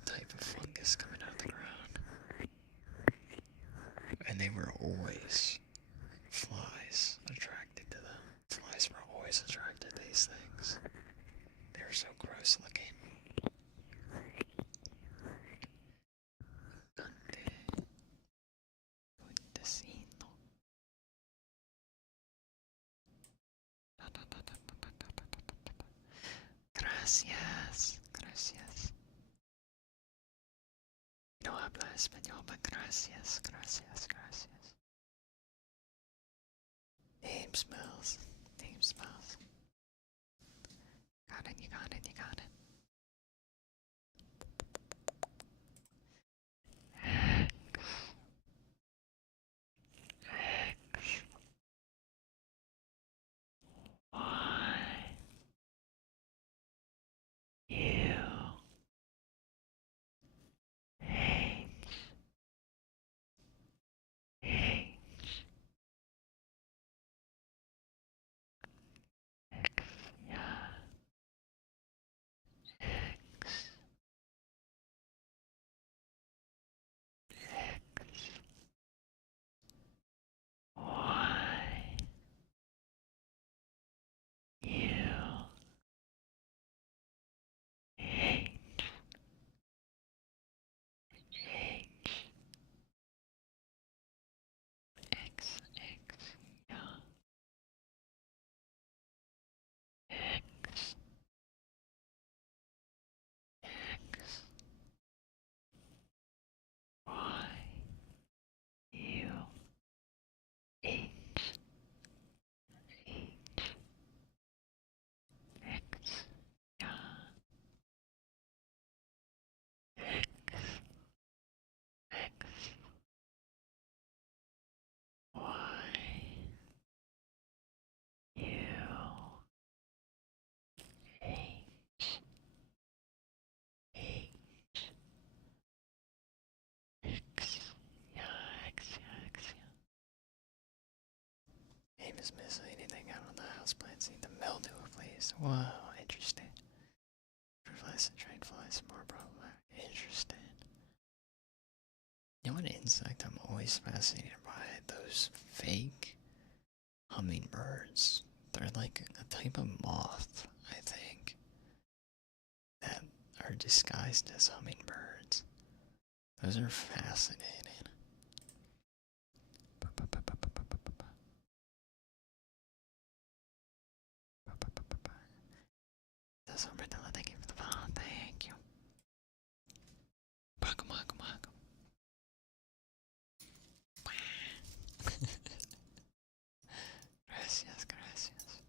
Type of fungus coming out of the ground. And they were always flies attracted to them. Flies were always attracted to these things. They were so gross looking. Gracias, gracias. No habla español, but gracias, gracias, gracias. Name smells, name smells. Got it, you got it, you got it. Name is missing anything out on the houseplants need the mildew please. Whoa, interesting. Fruit flies and train flies are more problematic. Interesting. You know what insect I'm always fascinated by? Those fake hummingbirds. They're like a type of moth, I think, that are disguised as hummingbirds. Those are fascinating. That's Umbrella, thank you for the follow. Thank you. Welcome, welcome, welcome. Gracias, gracias.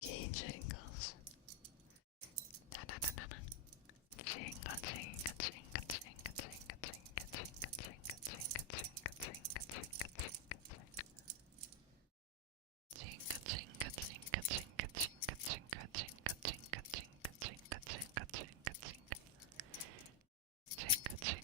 Key jingles. Da da da da da. Jingle, jingle, jingle, jingle, jingle, jingle, jingle, jingle, jingle, jingle, jingle, jingle, jingle. Jingle, jingle, jingle, jingle, jingle, jingle, jingle, jingle, jingle, jingle, jingle, jingle, jingle. Jingle, jingle,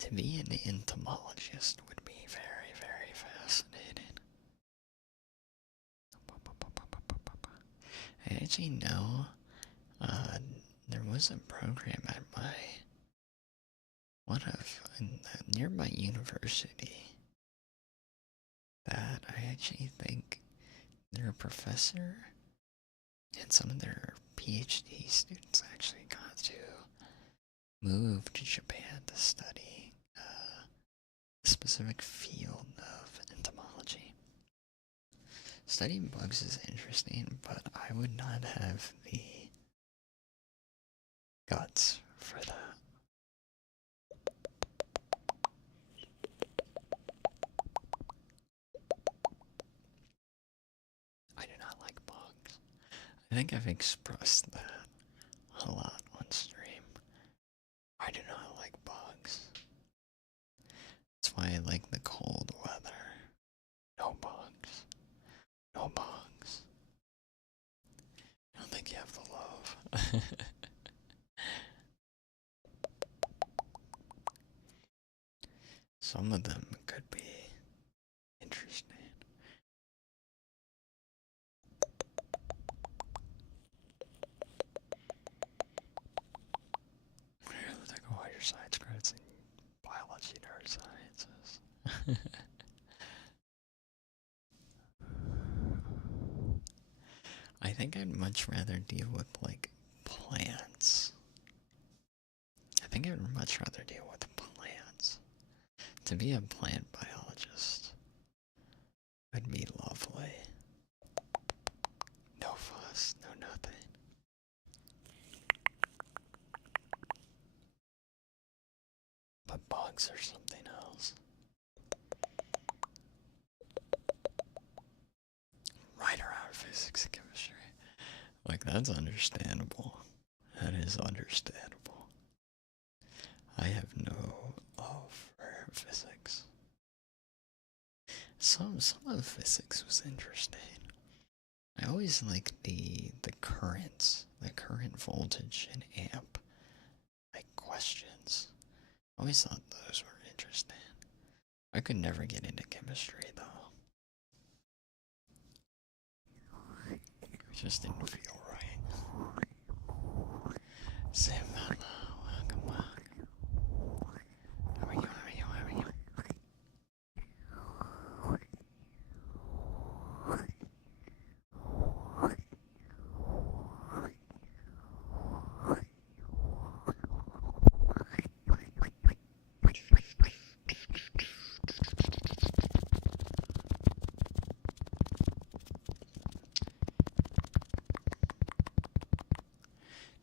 To be an entomologist would be very, very fascinating. I actually know there was a program at near my university that I actually think their professor and some of their PhD students actually got to move to Japan to study a specific field of entomology. Studying bugs is interesting, but I would not have the guts for that. I do not like bugs. I think I've expressed that a lot on stream. I do not like bugs. That's why I like the cold weather. No bugs. No bugs. I don't think you have the love. Some of them could be interesting. Let's take all your science credits in biology and earth sciences. I think I'd much rather deal with, like, plants. I think I would much rather deal with plants. To be a plant biologist would be lovely. No fuss, no nothing. But bugs are something else. Right around physics and chemistry. Like, that's understandable. That is understandable. I have no love for physics. Some of physics was interesting. I always liked the currents, the current voltage and amp, like, questions. I always thought those were interesting. I could never get into chemistry though. It just didn't feel right. Simala, welcome back. How are you? How are you? How are you?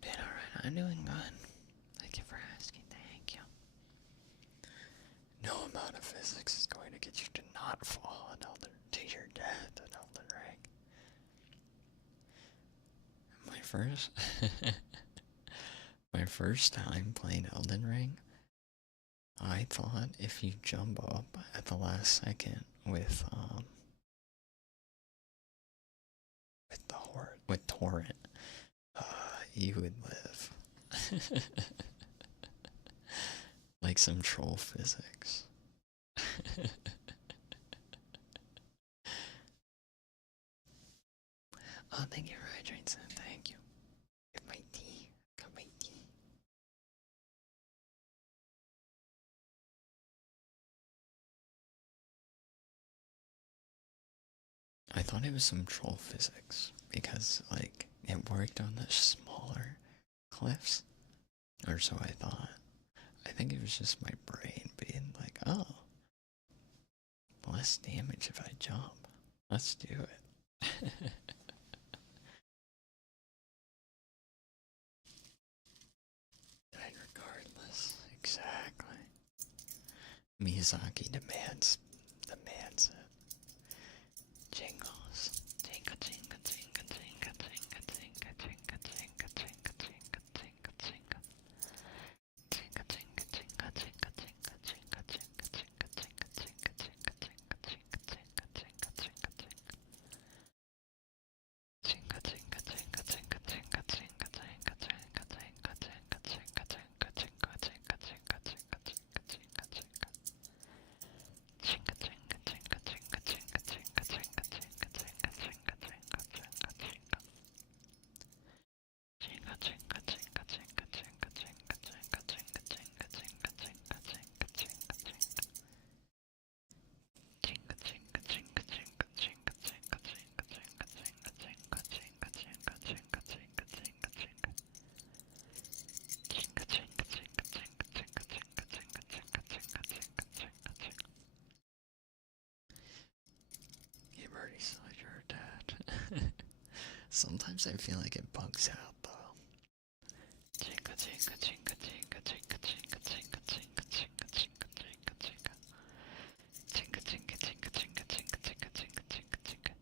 Doing alright, I'm doing good. Thank you for asking, thank you. No amount of physics is going to get you to not fall to your death in Elden Ring. My first time playing Elden Ring, I thought if you jump up at the last second with torrent, you would live. Like some troll physics. Oh, thank you for hydrating, Sam. Thank you. Get my tea. Got my tea. I thought it was some troll physics because, like, it worked on the smaller cliffs, or so I thought. I think it was just my brain being like, oh, less damage if I jump. Let's do it. And regardless, exactly. Miyazaki demands it. Jingles. Jingle, jingle, jingle, jingle, jingle, jingle, jingle, jingle, jingle, jingle, jingle, jingle. Jingle, jingle, jingle, jingle, jingle, jingle, jingle, jingle, jingle, jingle, jingle, jingle, jingle, jingle, jingle, jingle, jingle. Jingle, jingle, jingle, jingle, jingle, jingle, jingle, jingle, jingle, jingle, jingle, jingle, jingle, jingle, jingle, jingle, jingle, jingle, jingle, jingle, Sometimes I feel like it bugs out though. Chinka chinka chinka chinka chinka chinka chinka chinka chinka chinka chinka chinka. Chinka chinka chinka chinka chinka chinka chinka chinka chinka.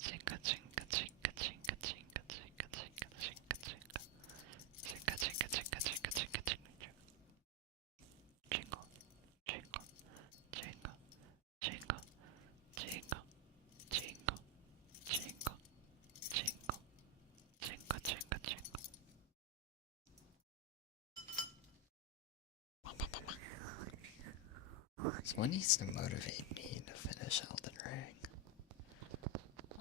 Chinka chinka chinka chinka chinka chinka chinka chinka chinka. Chinka chinka chinka chinka chinka chinka. Jingle, jingle, jingle, jingle, jingle, jingle, jingle, jingle, jingle, jingle, jingle. Someone needs to motivate me to finish Elden Ring.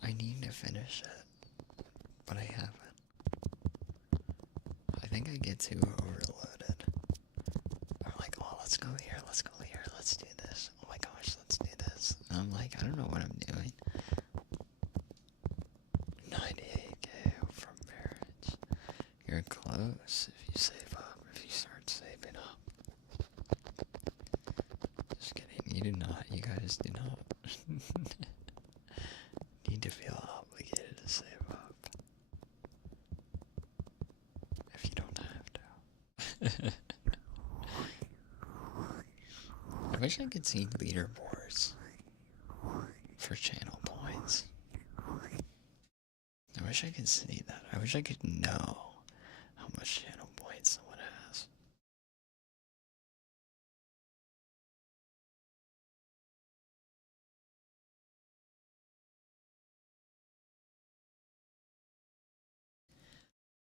I need to finish it, but I haven't. I think I get too overloaded. I'm like, oh, let's go here, let's do this. Oh my gosh, let's do this. And I'm like, I don't know what I'm doing. 98k from marriage. You're close if you save up, if you start saving up. Just kidding, you do not, you guys do not need to feel obligated to save up. If you don't have to. I wish I could see leaderboards for channel points. I wish I could see that. I wish I could know how much channel points someone has.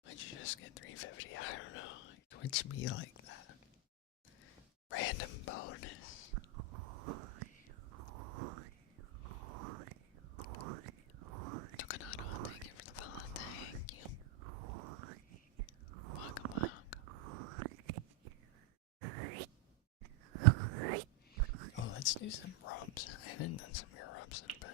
Why'd you just get 350? I don't know. Twitch be like that. Random bonus. Tokanado, thank you for the follow. Thank you. Welcome, welcome. Oh, let's do some rubs. I haven't done some ear rubs in a bit.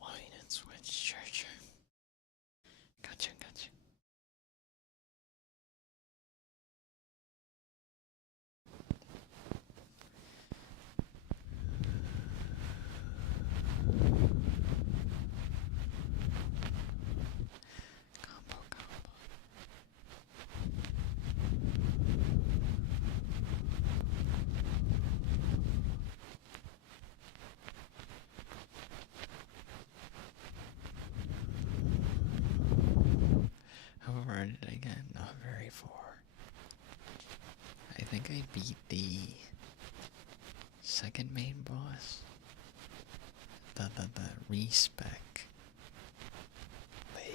Wine and switch charger. Gotcha, gotcha. Combo, combo. How far did I get? Not very far. I think I beat the second main boss. The respec lady.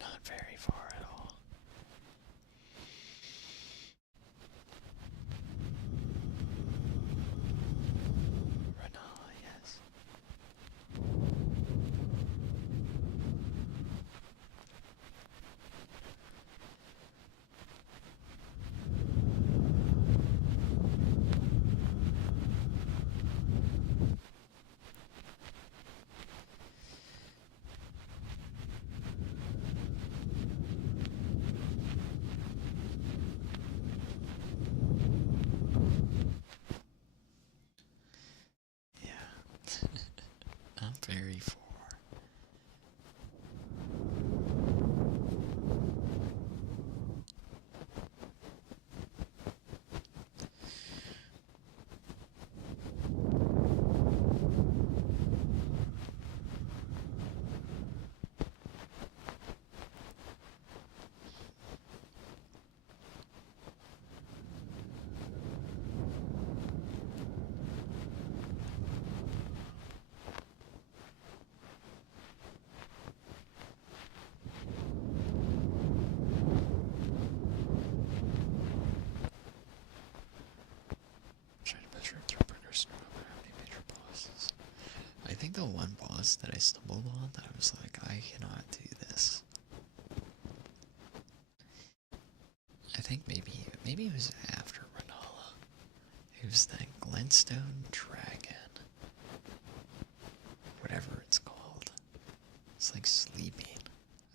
Not very far at all. Renala, yes. Yeah. Not very far. First one, how many major bosses? I think the one boss that I stumbled on that I was like, I cannot do this. I think maybe it was after Renala. It was that Glintstone Dragon. Whatever it's called. It's like sleeping.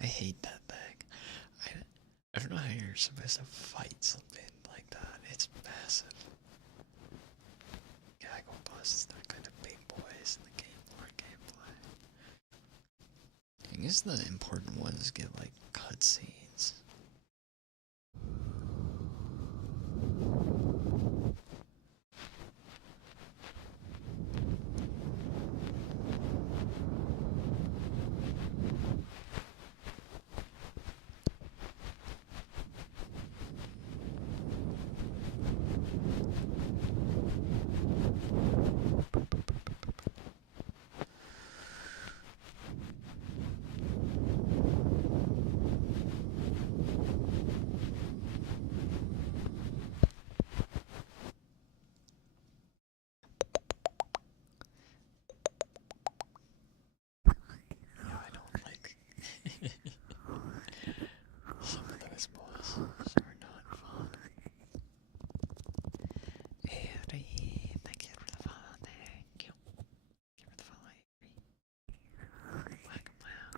I hate that thing. I don't know how you're supposed to fight something like that. It's massive. Yeah, I go bust that kind of big boys in the game or gameplay. I guess the important ones get like cutscenes. Yeah, I don't like some of those bosses are not fun. Harry, thank you for the follow, thank you. Thank you for the follow, Harry. Welcome, welcome.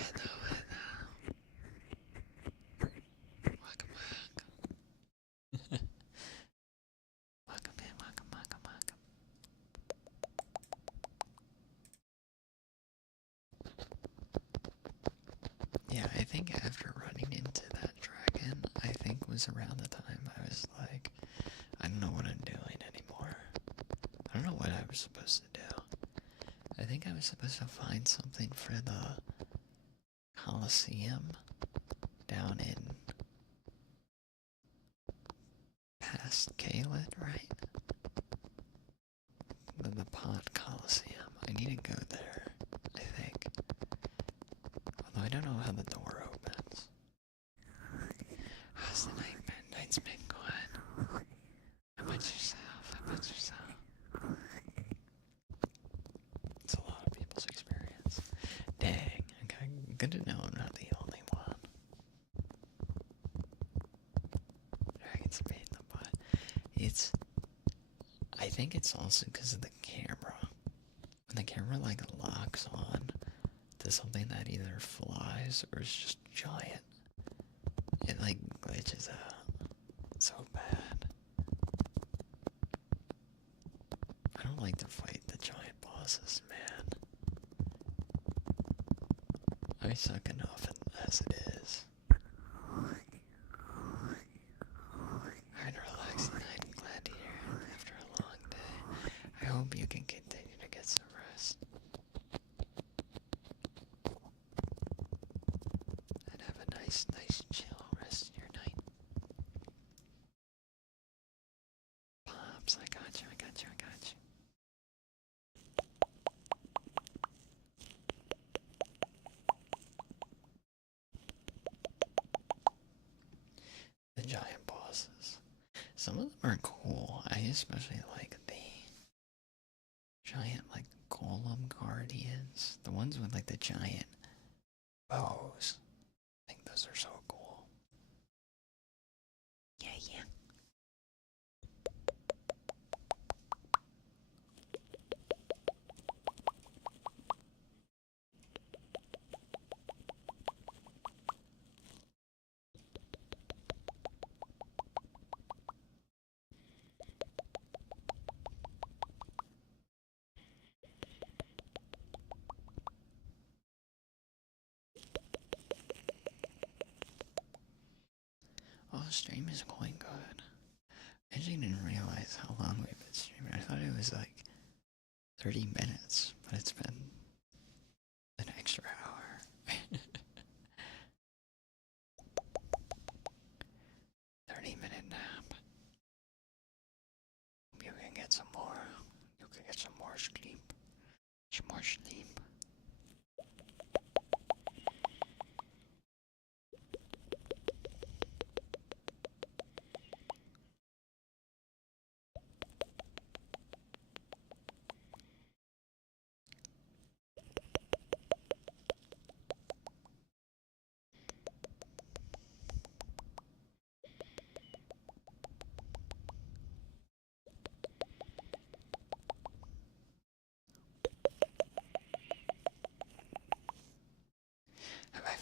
Hello, hello. Welcome back. Welcome in, welcome, welcome, welcome. Yeah, I think after running into that dragon, I think was around the time I was like, I don't know what I'm doing anymore. I don't know what I was supposed to do. I think I was supposed to find something for the Coliseum down in past Caelid, right? The Pot Coliseum. I need to go there, I think. Although I don't know how the door opens. How's the night been? Night's been good. How about yourself? How about yourself? It's a lot of people's experience. Dang. Okay, good to know I'm not the only one. Dragon's pain in the butt. I think it's also because of the camera. When the camera like locks on to something that either flies or is just giant, it like glitches out. It's so bad. I don't like to fight the giant bosses, man. I suck enough as it is. Alright, relaxing night. I'm glad to hear it after a long day. I hope you can continue to get some rest. And have a nice chill rest of your night. Pops, I got you, I got you, I got you. The giant bosses. Some of them are cool. I especially like the giant, like, golem guardians. The ones with, like, the giant bows. I think those are so cool. Yeah, yeah. Oh, the stream is going good. I actually didn't realize how long we've been streaming. I thought it was like 30 minutes, but it's been an extra hour. 30-minute nap. You can get some more. You can get some more sleep.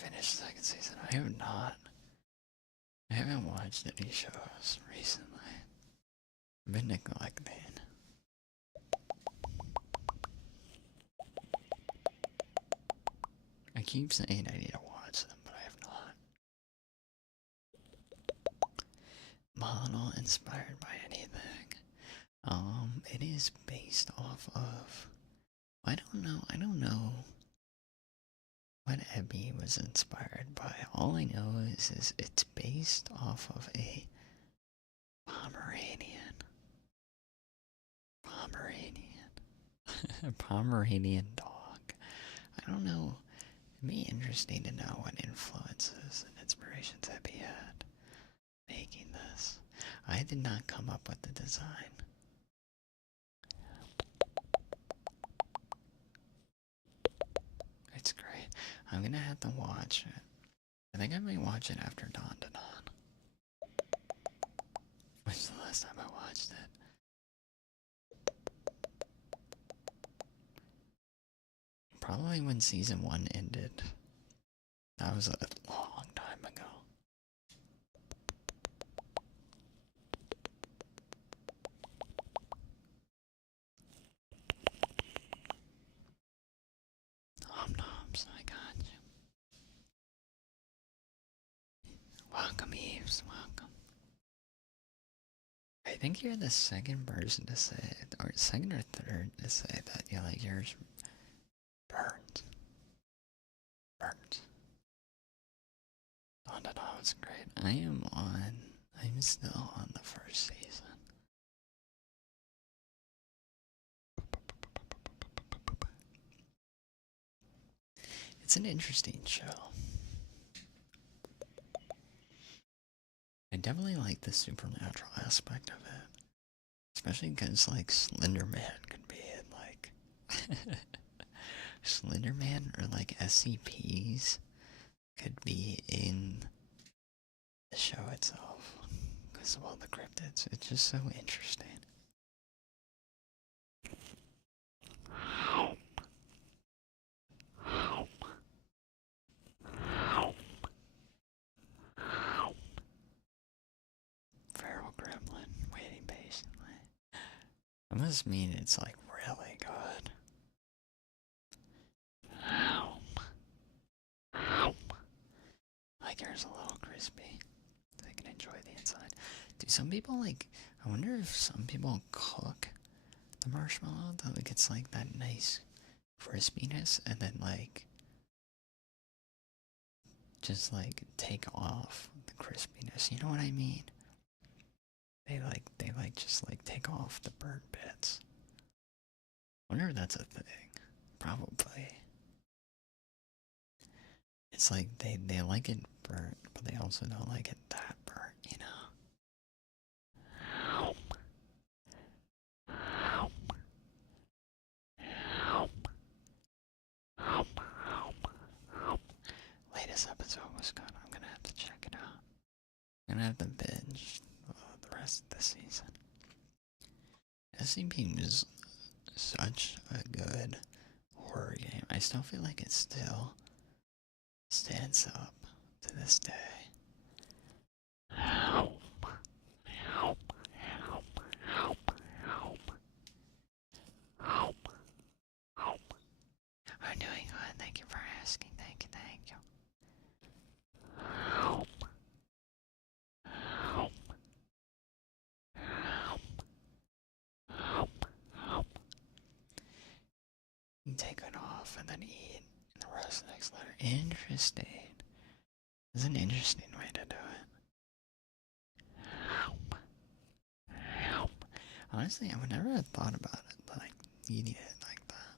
finished the second season. I have not. I haven't watched any shows recently. I've been neglecting. I keep saying I need to watch them, but I have not. Model inspired by anything. It is based off of. I don't know what Ebby was inspired by. All I know is it's based off of a Pomeranian. Pomeranian dog. I don't know. It'd be interesting to know what influences and inspirations Ebby had making this. I did not come up with the design. It's great. I'm gonna have to watch it. I think I might watch it after Dawn to Dawn. When's the last time I watched it? Probably when season 1 ended. That was a long time ago. Nom noms, I got you. Welcome, Eves, welcome. I think you're the second person to say it, or second or third to say that you like yours burnt. Dawn to Dawn was great. I'm still on the first season. It's an interesting show. I definitely like the supernatural aspect of it. Especially because, like, Slender Man could be in, like... Slender Man or, like, SCPs could be in the show itself. Because of all the cryptids. It's just so interesting. Feral gremlin waiting patiently. That must mean it's like really good. Like yours a little crispy. So I can enjoy the inside. Do some people like? I wonder if some people cook the marshmallow that it gets like that nice crispiness, and then like just like take off the crispiness. You know what I mean? They just like take off the burnt bits. Wonder if that's a thing. Probably. It's like they like it burnt, but they also don't like it that burnt, you know? Latest episode was good. I'm gonna have to check it out. I'm gonna have to binge the rest of the season. SCP was such a good horror game. I still feel like it still stands up to this day. I'm doing good. Thank you for asking. Thank you. You take it off and then eat and the rest next letter. Interesting. It's an interesting way to do it. Honestly, I would never have thought about it, like eating it like that.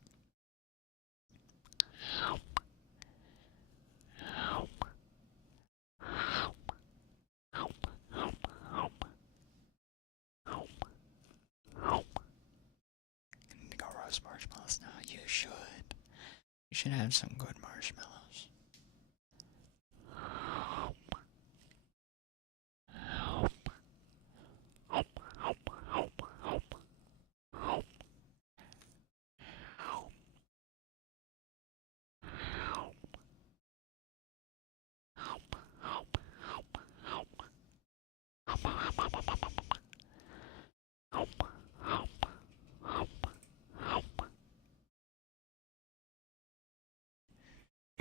I need to go roast marshmallows now. You should. You should have some good marshmallows.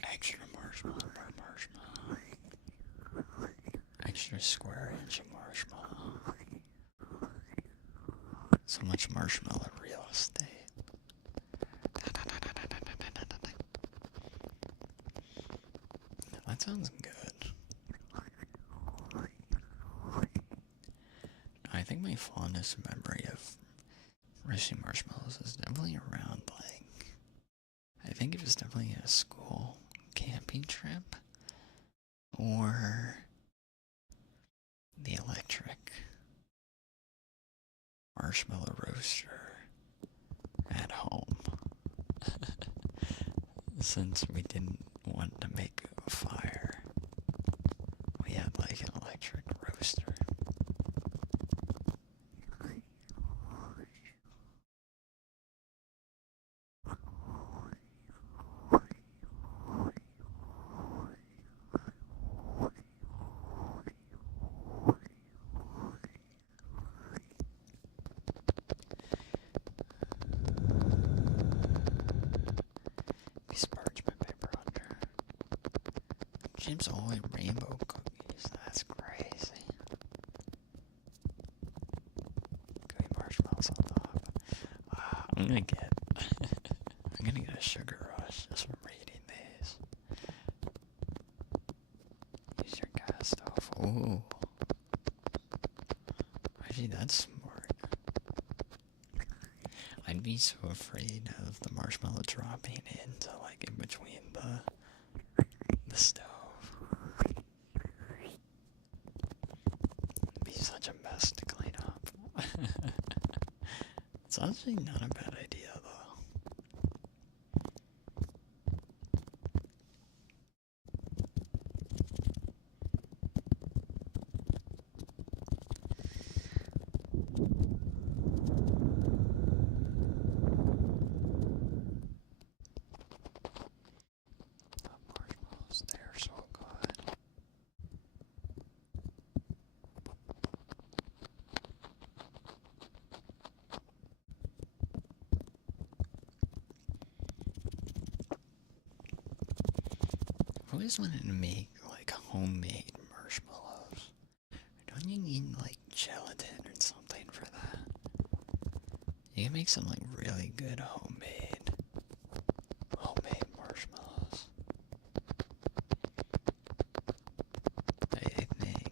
Extra marshmallow, more marshmallow. Extra square inch of marshmallow. So much marshmallow real estate. That sounds good. I think my fondest memory of roasting marshmallows is definitely around, like, I think it was definitely a school camping trip or the electric marshmallow roaster at home. Since we didn't want to make a fire, we had like an electric roaster. Disparchment paper under. Jim's only rainbow cookies. That's crazy. Gooey marshmallows on top. I'm gonna get. I'm gonna get a sugar rush just from reading these. Use your gas stove. Ooh. Actually, that's smart. I'd be so afraid of the marshmallow dropping into like in between the stove. It'd be such a mess to clean up. It's actually not a bad idea though. The marshmallows, they're so good. I've always wanted to make like homemade marshmallows. Don't you need like gelatin or something for that? You can make some like really good homemade marshmallows. I think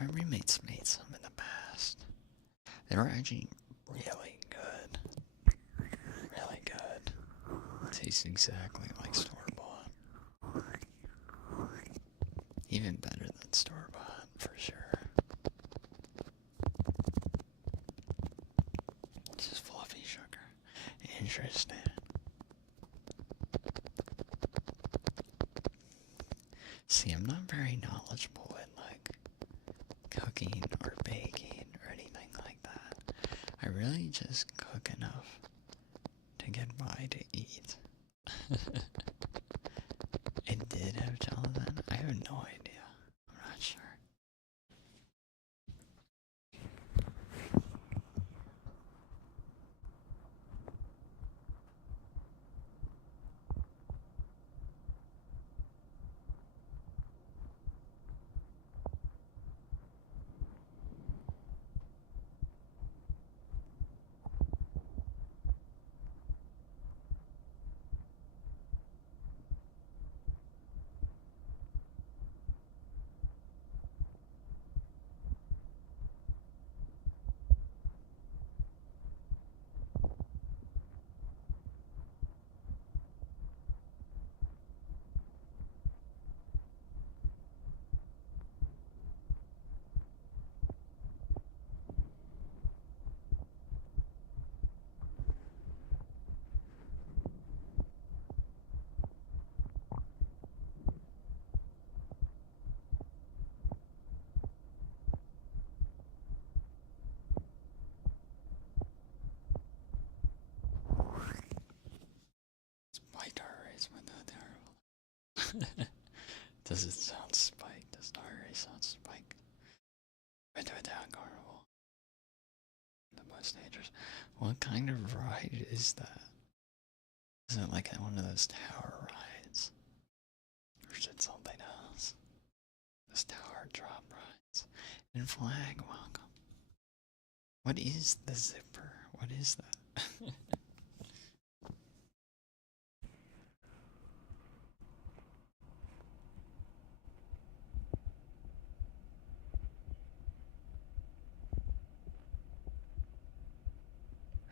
my roommates made some in the past. They were actually really good. Really good. Tastes exactly like store-bought. Even better than store-bought, for sure. Just fluffy sugar. Interesting. See, I'm not very knowledgeable in like cooking or baking or anything like that. I really just cook enough to get by to eat. It did have gelatin? I have no idea. I'm not sure. Spiked heart rate's with that terrible. Does it sound spiked? Does the heart rate sound spiked? Went to attack horrible. The most dangerous. What kind of ride is that? Is it like one of those tower rides? is it something else? This tower drop rides. And flag, welcome. What is the zipper? What is that?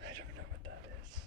I don't know what that is.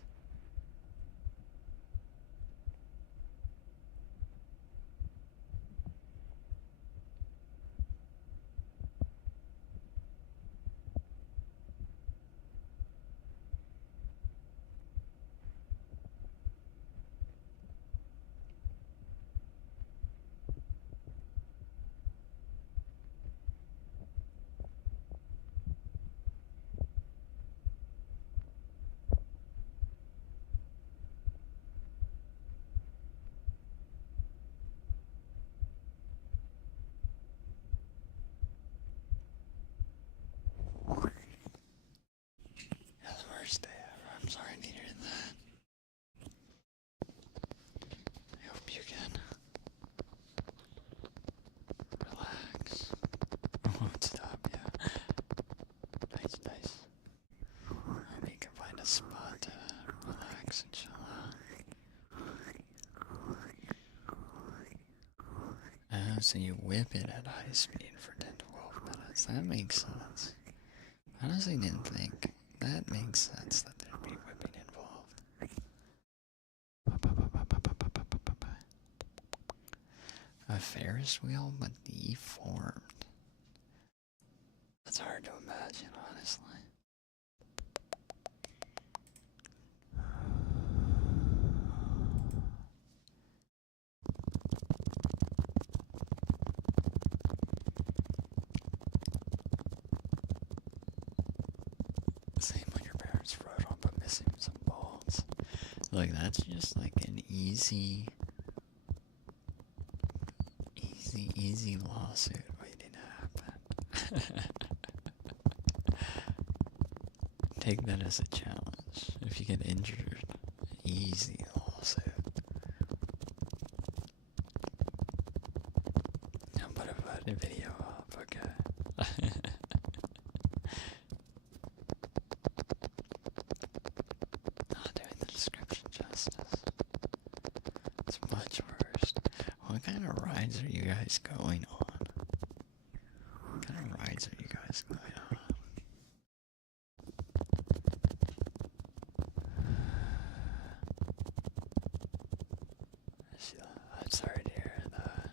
Yeah, the worst day ever. I'm sorry to hear that. I hope you can relax. I won't stop, yeah. Nice, nice. Hope you can find a spot to relax and chill out. So you whip it at high speed for 10 to 12 minutes. That makes sense. I honestly didn't think that makes sense that there'd be whipping involved. A Ferris wheel, but deformed. That's hard to imagine, honestly. Same when your parents wrote on but missing some balls. Like, that's just like an easy lawsuit waiting to happen. Take that as a challenge. If you get injured, easy lawsuit. I'm gonna put a video up, okay? Not doing the description justice. It's much worse. What kind of rides are you guys going on? What kind of rides are you guys going on? I'm sorry to hear that.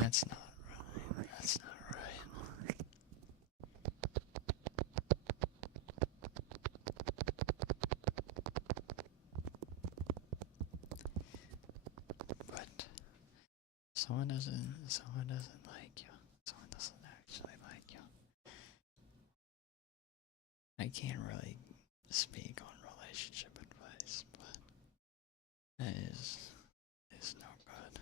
That's not right. That's not right. But someone doesn't like you. Someone doesn't actually like you. I can't really speak on relationship advice, but that is no good.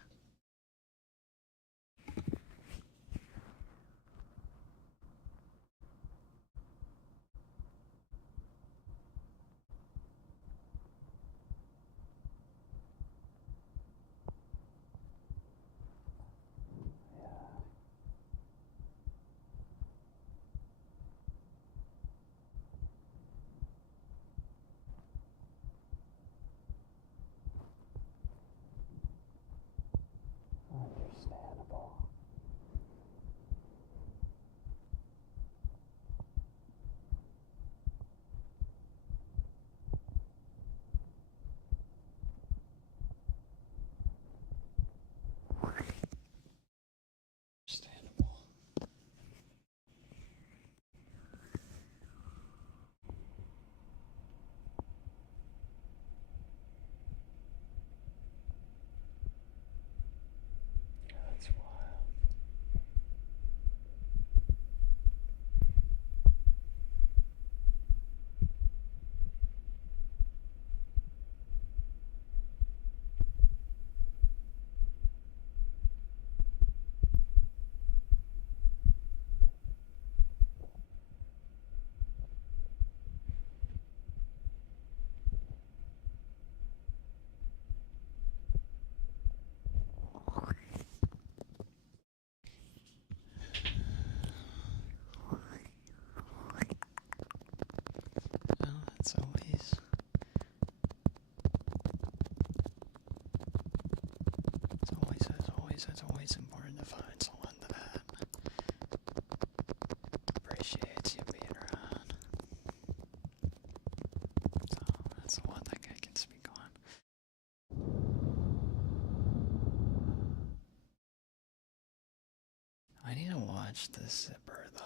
attach the zipper though.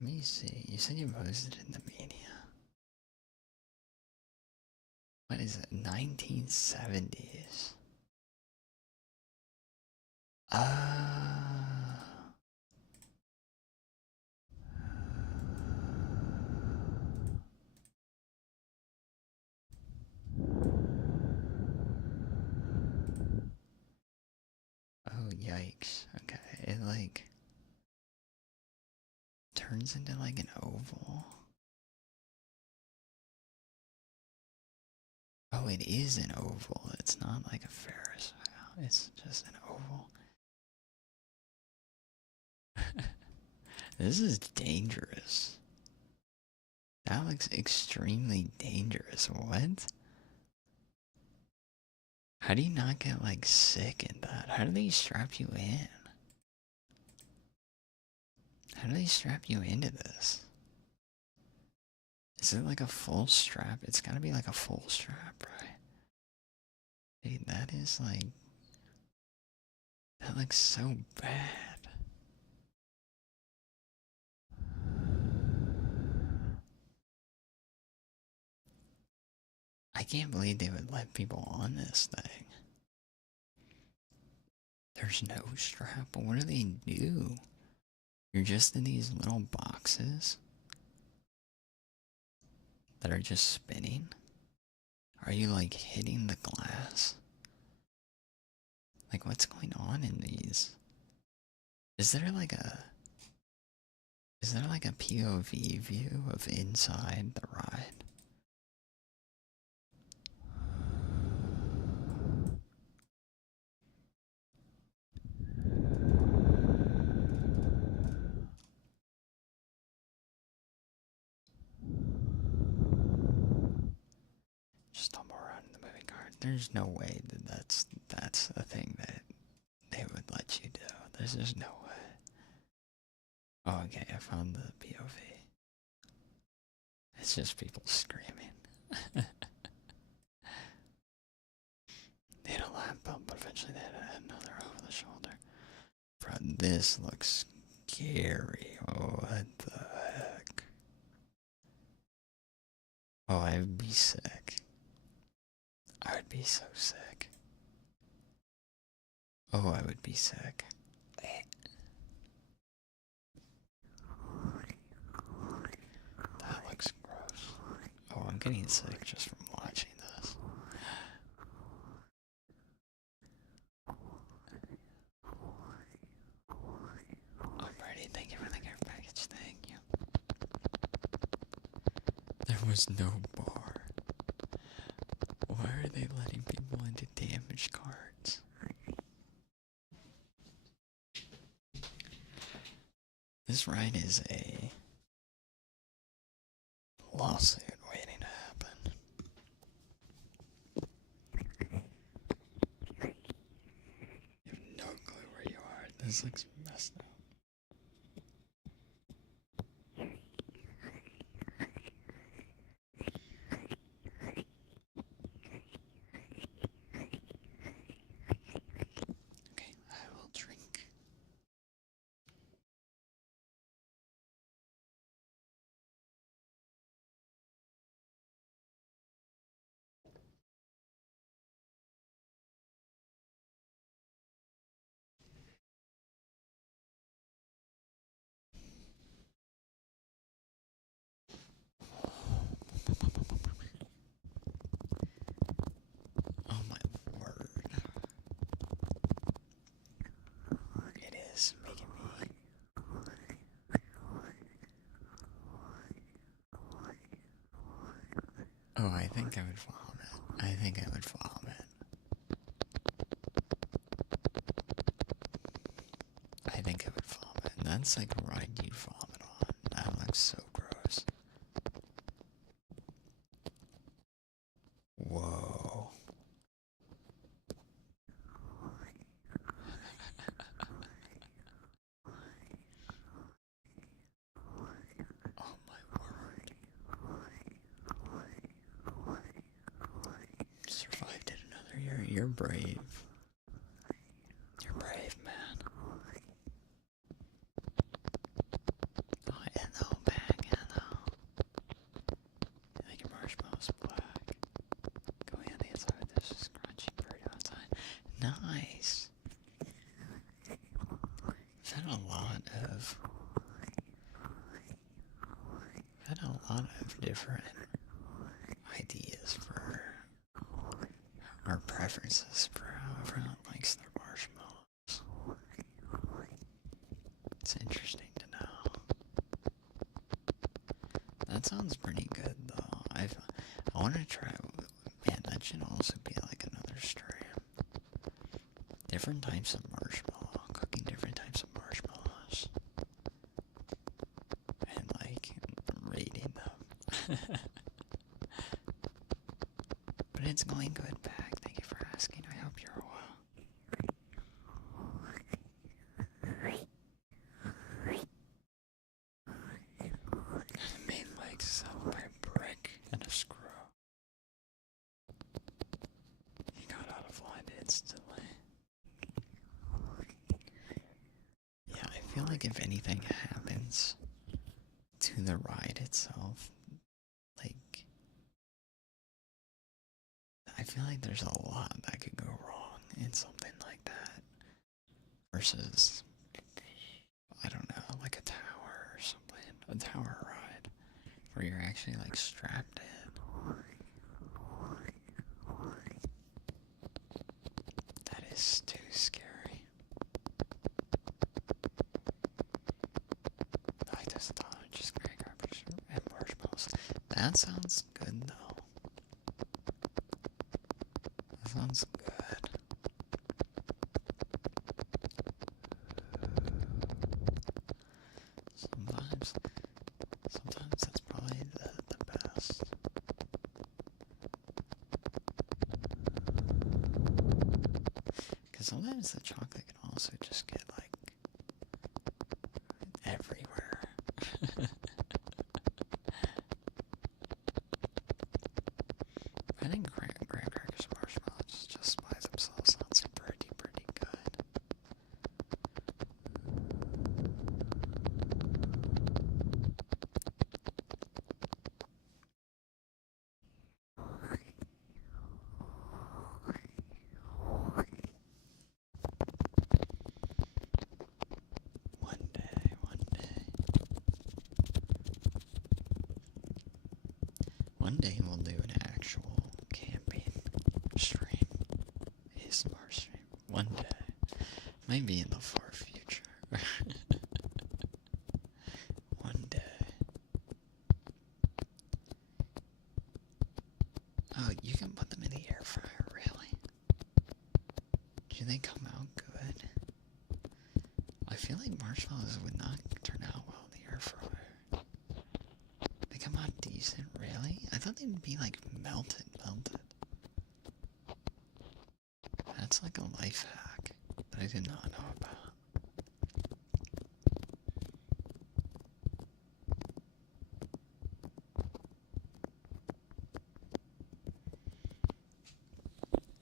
Let me see. You said you posted it in the media. What is it? 1970s. Oh, yikes. Okay, it like turns into like an oval. Oh, it is an oval. It's not like a Ferris wheel. It's just an oval. This is dangerous. That looks extremely dangerous. What? How do you not get like sick in that? How do they strap you in? How do they strap you into this? Is it like a full strap? It's gotta be like a full strap, right? Dude, that is like. That looks so bad. I can't believe they would let people on this thing. There's no strap. What do they do? You're just in these little boxes that are just spinning? Are you like hitting the glass? Like what's going on in these? Is there like a POV view of inside the ride? Just stumble around in the moving cart. There's no way that that's a thing that they would let you do. There's just no way. Oh, okay, I found the POV. It's just people screaming. They had a lap bump, but eventually they had another over the shoulder. Bro, this looks scary. What the heck? Oh, I would be sick. I would be so sick. Oh, I would be sick. That looks gross. Oh, I'm getting sick just from watching this. Alrighty, thank you for the care package. Thank you. There was no bar. Why are they letting people into damaged carts? This ride is a lawsuit waiting to happen. You have no clue where you are. This looks messed up. Okay, I will drink. Oh my word. It is making me. Oh, I think I would vomit. I think I would vomit. I think I would vomit. And that's like a ride you'd vomit on. That looks so gross. Whoa. Oh my word. Survived it another year. You're brave. You're brave, man. different ideas for our preferences for how everyone likes their marshmallows. It's interesting to know. That sounds pretty good though. I want to try. Man, that should also be like another stream. Different types of marshmallow, cooking different types of marshmallows, and like rating them. But it's going good back. Thank you for asking. I hope you're well. The main legs is up by a brick and a screw. He got out of line instantly. Yeah, I feel like if anything happens to the ride itself, like, I feel like there's a lot that could go wrong in something like that. Versus, I don't know, like a tower or something. A tower ride where you're actually like strapped in. That is too scary. I just thought just graham crackers and marshmallows. That sounds good though. That sounds good. Sometimes that's probably the best. Because sometimes the chocolate can also just get like everywhere. I think graham crackers and marshmallows just by themselves sounds pretty good. One day we'll do an actual camping stream, ASMR stream. One day. Maybe in the far future. One day. Oh, you can put them in the air fryer, really? Do they come out good? I feel like marshmallows would not turn out well in the air fryer. They come out decent, really? I thought they'd be like melted. That's like a life hack that I did not know about.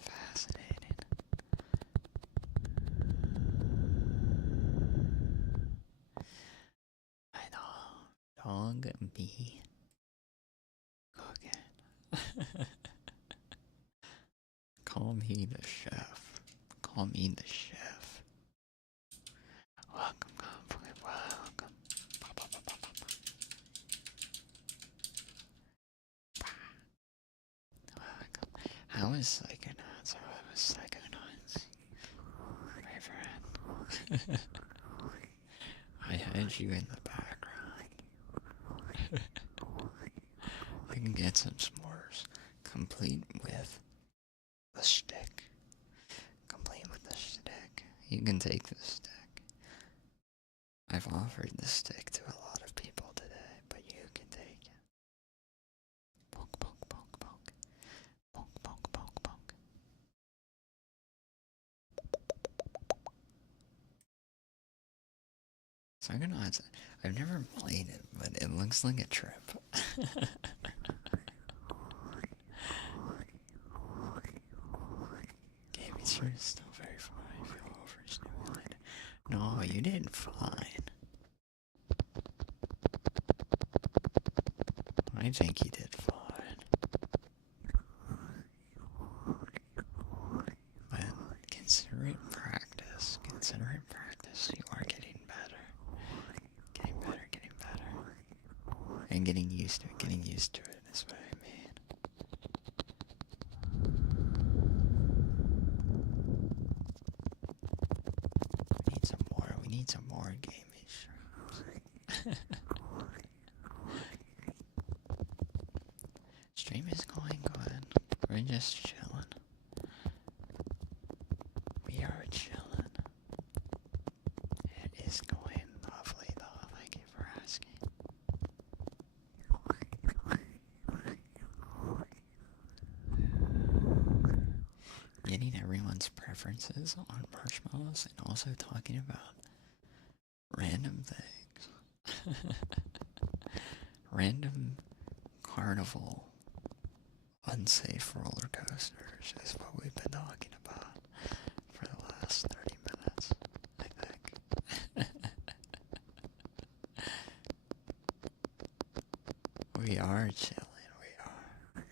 Fascinating. I know. Dog be cooking. Call me the chef. Call me the chef. Welcome, Campfire. Welcome. Welcome. How is Psychonauts? How is Psychonauts? My friend. I had you in the background. You can get some s'mores, complete with the stick. Complete with the stick. You can take the stick. I've offered the stick to a lot of people today, but you can take it. Poke, poke, poke, poke. Poke, poke, poke, poke. Psychonauts, I've never played it, but it looks like a trip. Game is sure still very fun. I feel overstimulated. No, you did fine. I think you did fine. But consider it practice. Consider it practice. You are getting better. Getting better, getting better. I'm getting used to it. Getting used to it is what I mean. We need some more. We need some more gaming shrooms. Stream is going good. We're just chilling. We are chilling. It is going lovely though. Thank you for asking. Getting everyone's preferences on marshmallows and also talking about random things. Random carnival unsafe roller coasters is what we've been talking about for the last 30 minutes, I think. We are chilling, we are.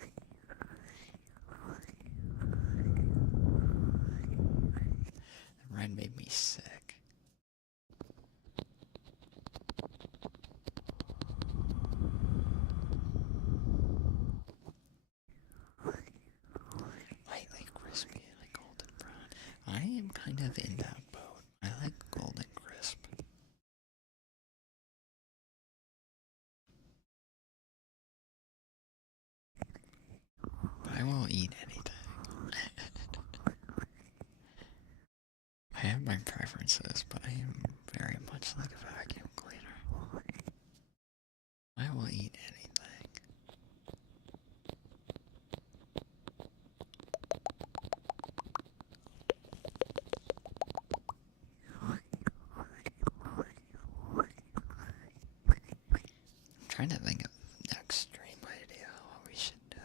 The ride made me sick. Lightly crispy and like golden brown. I am kind of in that boat. I like golden crisp. But I will eat anything. I have my preferences, but I am very much like a vacuum cleaner. I will eat anything. I'm trying to think of the next stream idea, what we should do.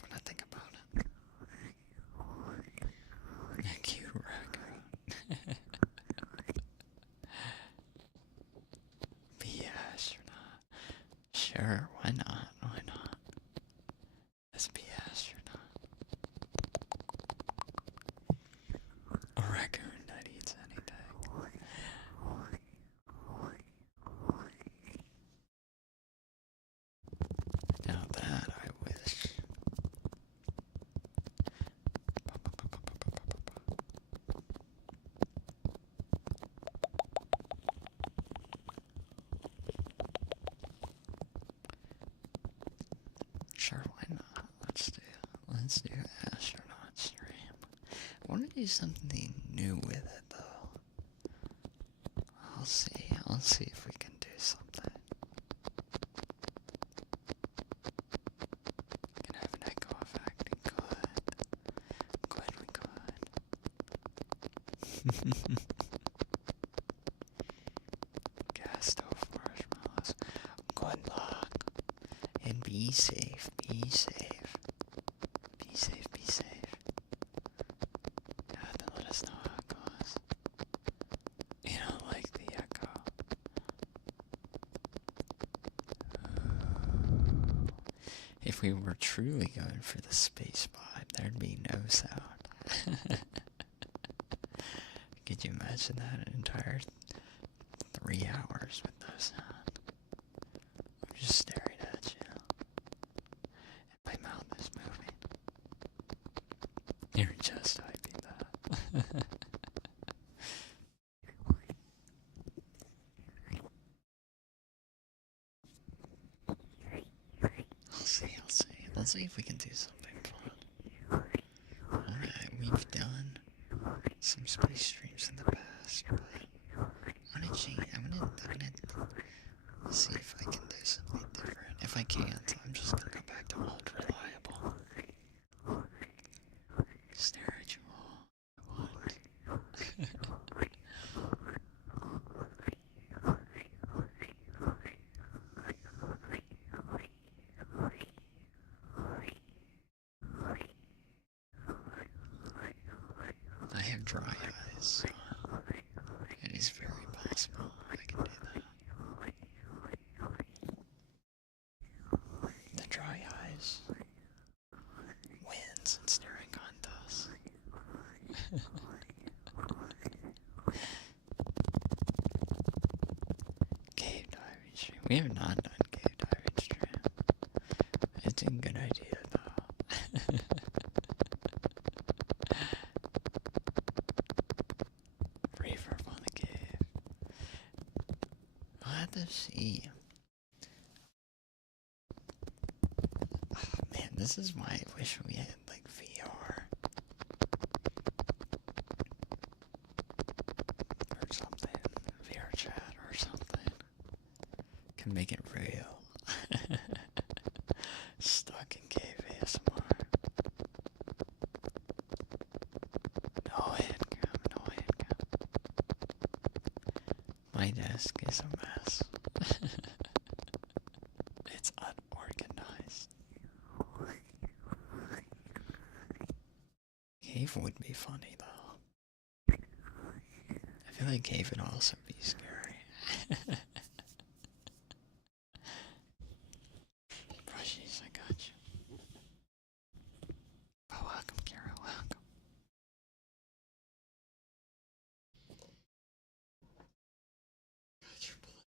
When I think about it. A cute raccoon. Be an astronaut. Sure, why not? Why not? Let's be an astronaut. A raccoon that eats anything. Now that I wish. Sure, why not? Let's do astronaut stream. I want to do something new with it though. I'll see if we can do something. Can have an echo effect. Good, we could. Gas stove marshmallows. Good luck. And be safe, be safe. Be safe, be safe. Then let us know how it goes. You don't like the echo. If we were truly going for the space vibe, there'd be no sound. Could you imagine that an entire 3 hours with no sound? I'm just staring at you. And my mouth is moving. You're just hyping that. I'll see. Let's see if we can do something fun. Alright, we've done some space streams in the past, but I'm gonna change. I'm gonna see if I can do something different. If I can't, I'm just gonna go back to old reliable. Stare at you all. What? I have dry eyes, so it is very possible I can do that. The dry eyes wins in staring contests. diving stream. We have not done cave diving stream. It's a good idea though. Refurb on the cave. I'll have to see. Oh, man, this is why I wish we had like VR or something. VR chat or something. Can make it real. Stuck in cave ASMR. No handcam, no handcam. My desk is a mess. It's unorganized. Cave would be funny though. I feel like cave would also be scary. Brushies, I got you. Oh, welcome, Kara, welcome. Got your blood.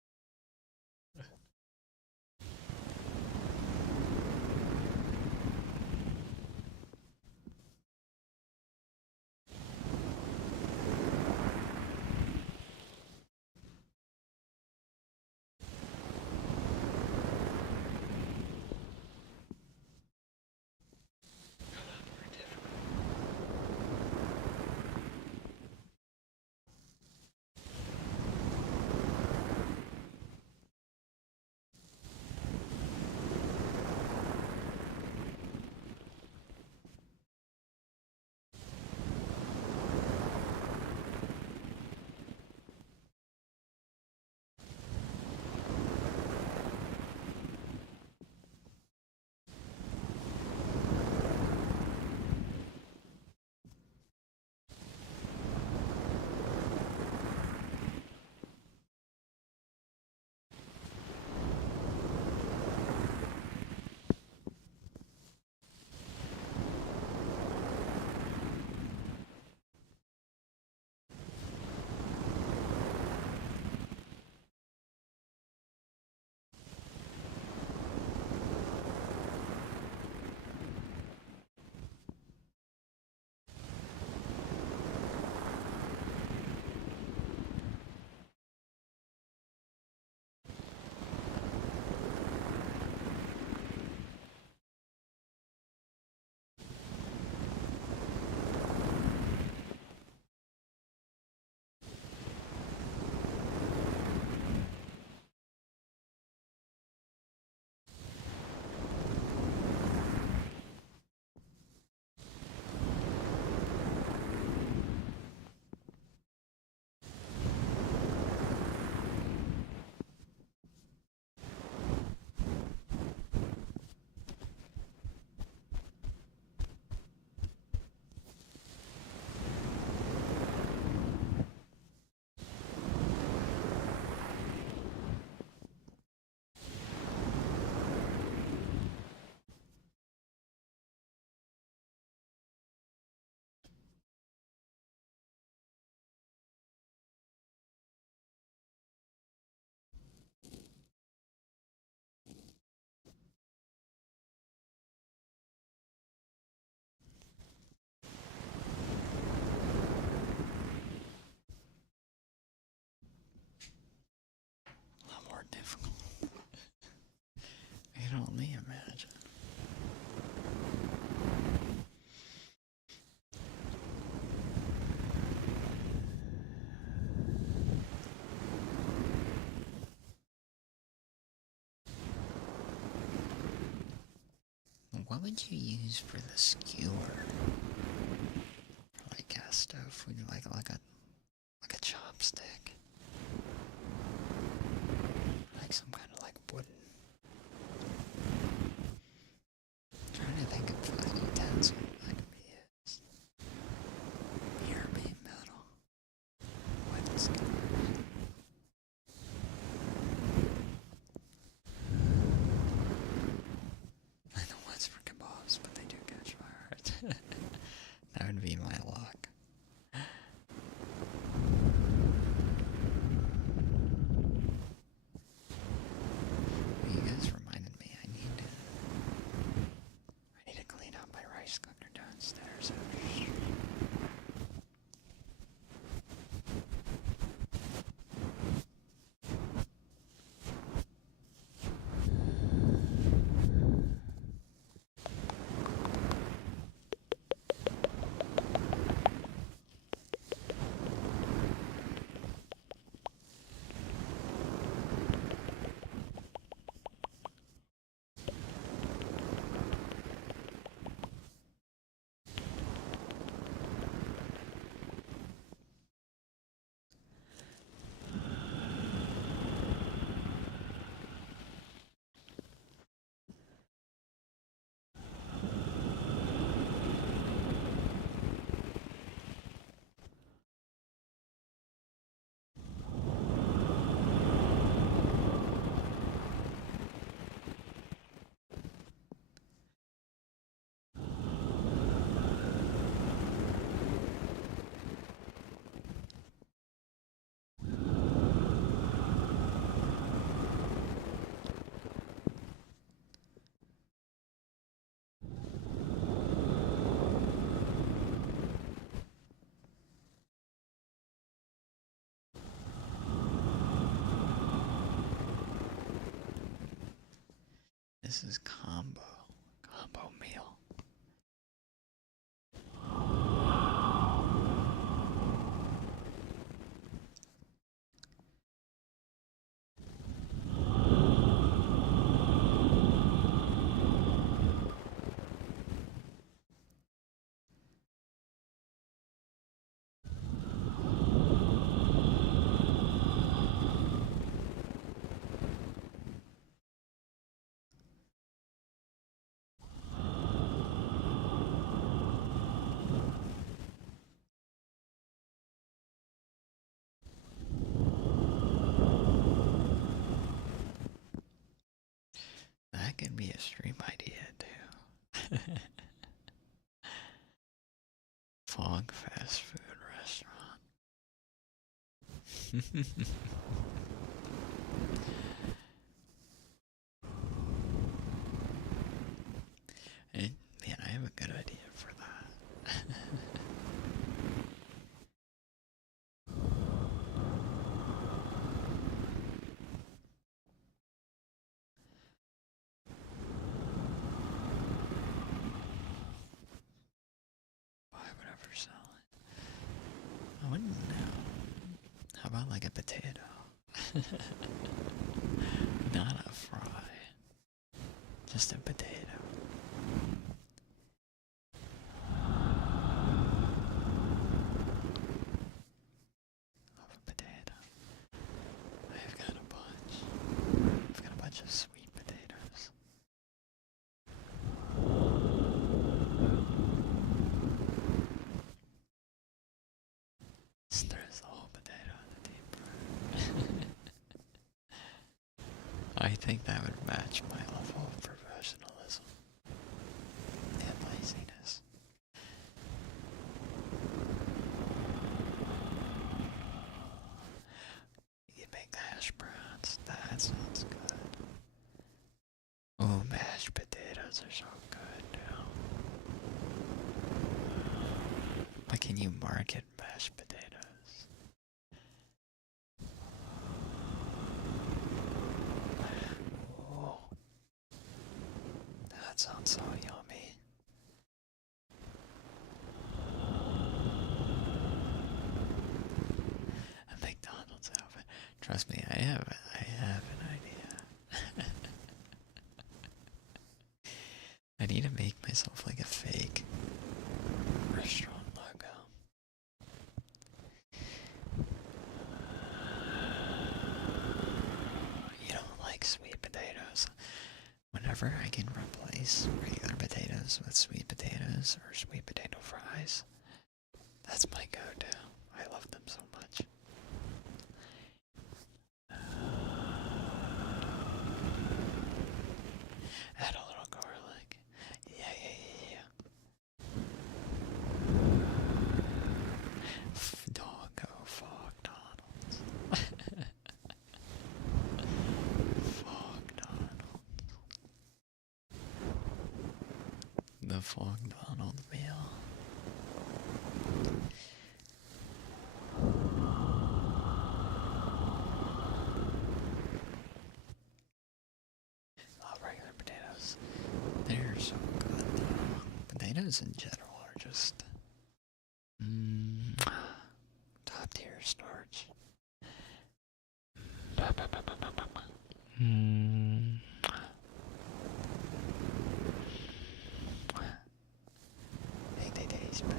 A lot more difficult. I can only imagine. What would you use for the skewer? Like gas stove, would you like a chopstick? Like some kind of like wooden. I'm trying to think of a utensil that could be used. Here, be metal. Wooden skewers. I know what's for kebabs, but they do catch fire. That would be my luck. This is combo meal. That could be a stream idea too. Fog fast food restaurant. And, man, I have a good idea for that. Why would I ever sell it? I wouldn't know. How about like a potato? Not a fry. Just a potato. Love a potato. I've got a bunch. I've got a bunch of sweet potatoes. There's the whole potato in the deep fryer. I think that would match my level of professionalism and laziness. You make hash browns. That sounds good. Oh, mashed potatoes are so good now. But can you market mashed potatoes? Oh, that sounds so yummy. A McDonald's outfit. Trust me, I have an idea. I need to make myself like a fake restaurant logo. You don't like sweet potatoes. Whenever I can replace regular potatoes with sweet potatoes or sweet potato fries, that's my go-to. I love them so much. Add a little garlic. Yeah. Doggo Fog Donalds. Fog Donald. The Fog Donald meal. Oh, regular potatoes. They're so good though. Potatoes in general are just top tier starch. They taste bad.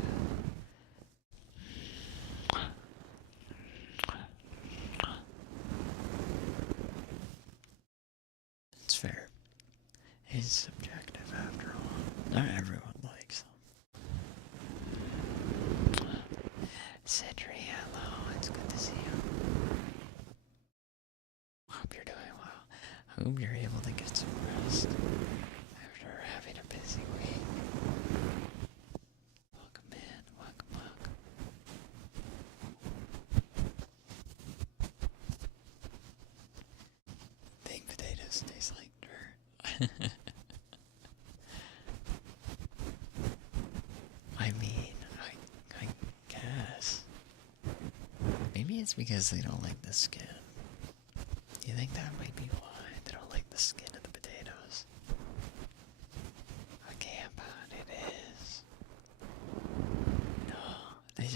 It's fair. It's subjective after all. Not everyone likes them. Cedry, hello. It's good to see you. Hope you're doing well. Hope you're able to get some rest after having a busy week. Welcome in. Welcome. Baked potatoes taste like dirt. I mean, I guess. Maybe it's because they don't like the skin. You think that might be why they don't like the skin of the potatoes?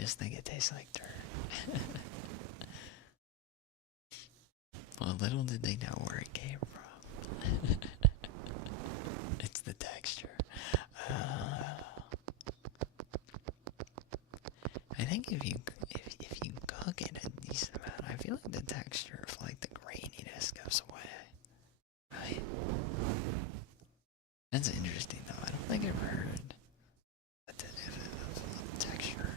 just think it tastes like dirt. Well, little did they know where it came from. It's the texture. I think if you cook it a decent amount, I feel like the texture of like the graininess goes away. Right? That's interesting though. I don't think I've heard a texture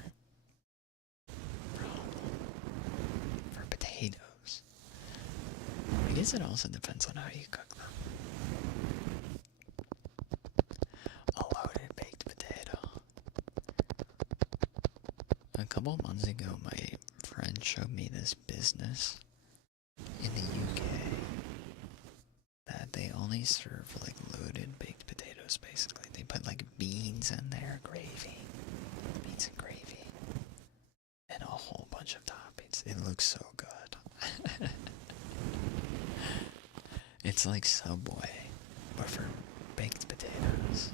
problem for potatoes. I guess it also depends on how you cook them. A loaded baked potato. A couple months ago, my friend showed me this business in the UK that they only serve like loaded baked potatoes basically. They put like beans in there, gravy, beans and gravy, and a whole bunch of toppings. It looks so good. It's like Subway, but for baked potatoes.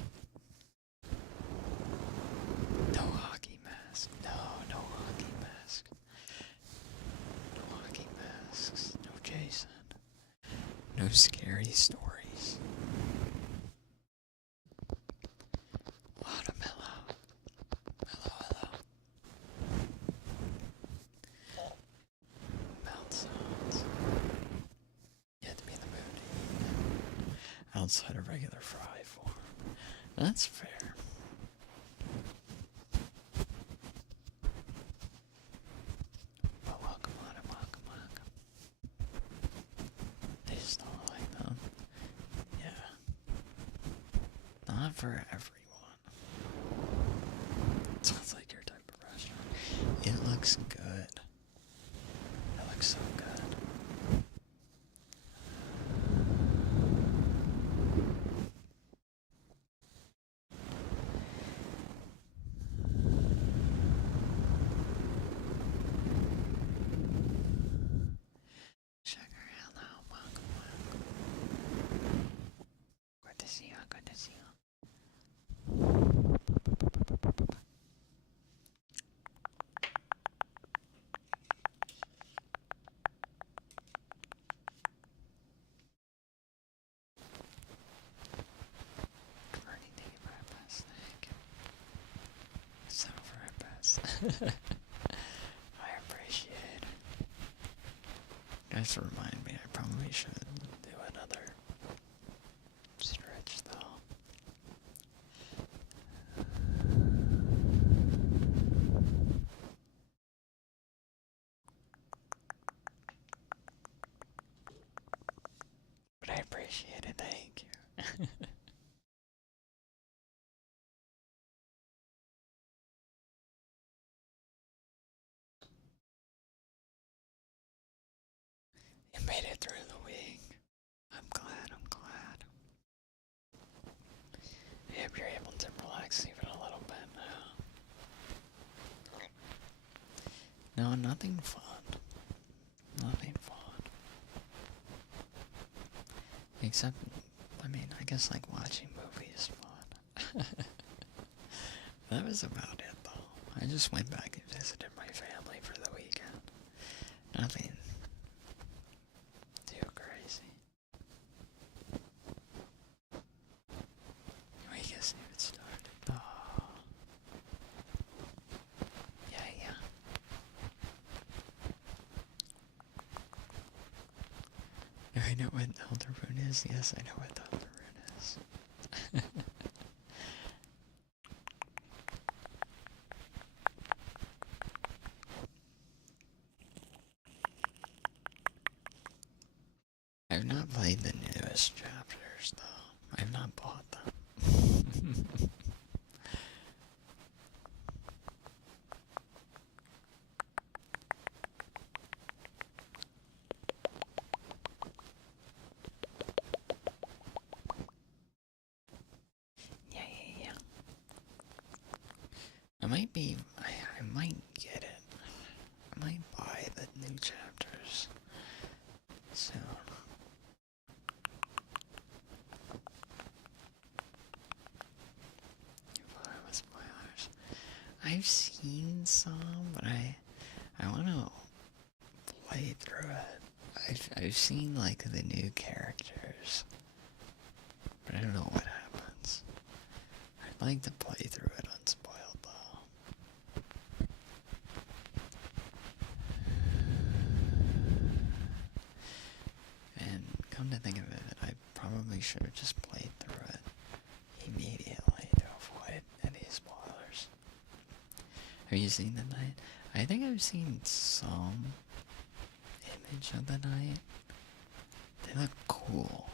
No hockey mask. No hockey mask. No hockey masks. No Jason. No scary stories. Watermelon. Hello. Mouth sounds. You have to be in the mood to eat outside of regular fry form. That's fair. But welcome. They just don't like them. Yeah. Not for everyone. Sounds like your type of restaurant. It looks good. It looks so good. Sugar, hello, welcome. Good to see you. Bernie, thank you for our best. Thank you. So for our best. I appreciate it. Guys, remind me, I probably should do another stretch though. But I appreciate it, thank you. You made it through the week. I'm glad. I hope you're able to relax even a little bit now. No, nothing fun. Except, I mean, I guess like watching movies is fun. That was about it though. I just went back and visited my family for the weekend. Nothing too crazy. Week hasn't even started. Oh. Yeah. I know what Elden is. Yes, I know what Elden is. I've not played the newest chapters, though. I've not bought them. Yeah. I might get it. I might buy the new chapters soon. Spoilers. I've seen some. but I want to play through it. I've seen like the new characters, but I don't know what happens. I'd like to play through it unspoiled though. And come to think of it, I probably should have just played through it immediately to avoid any spoilers. Have you seen the night? I think I've seen some image of the night. They look cool.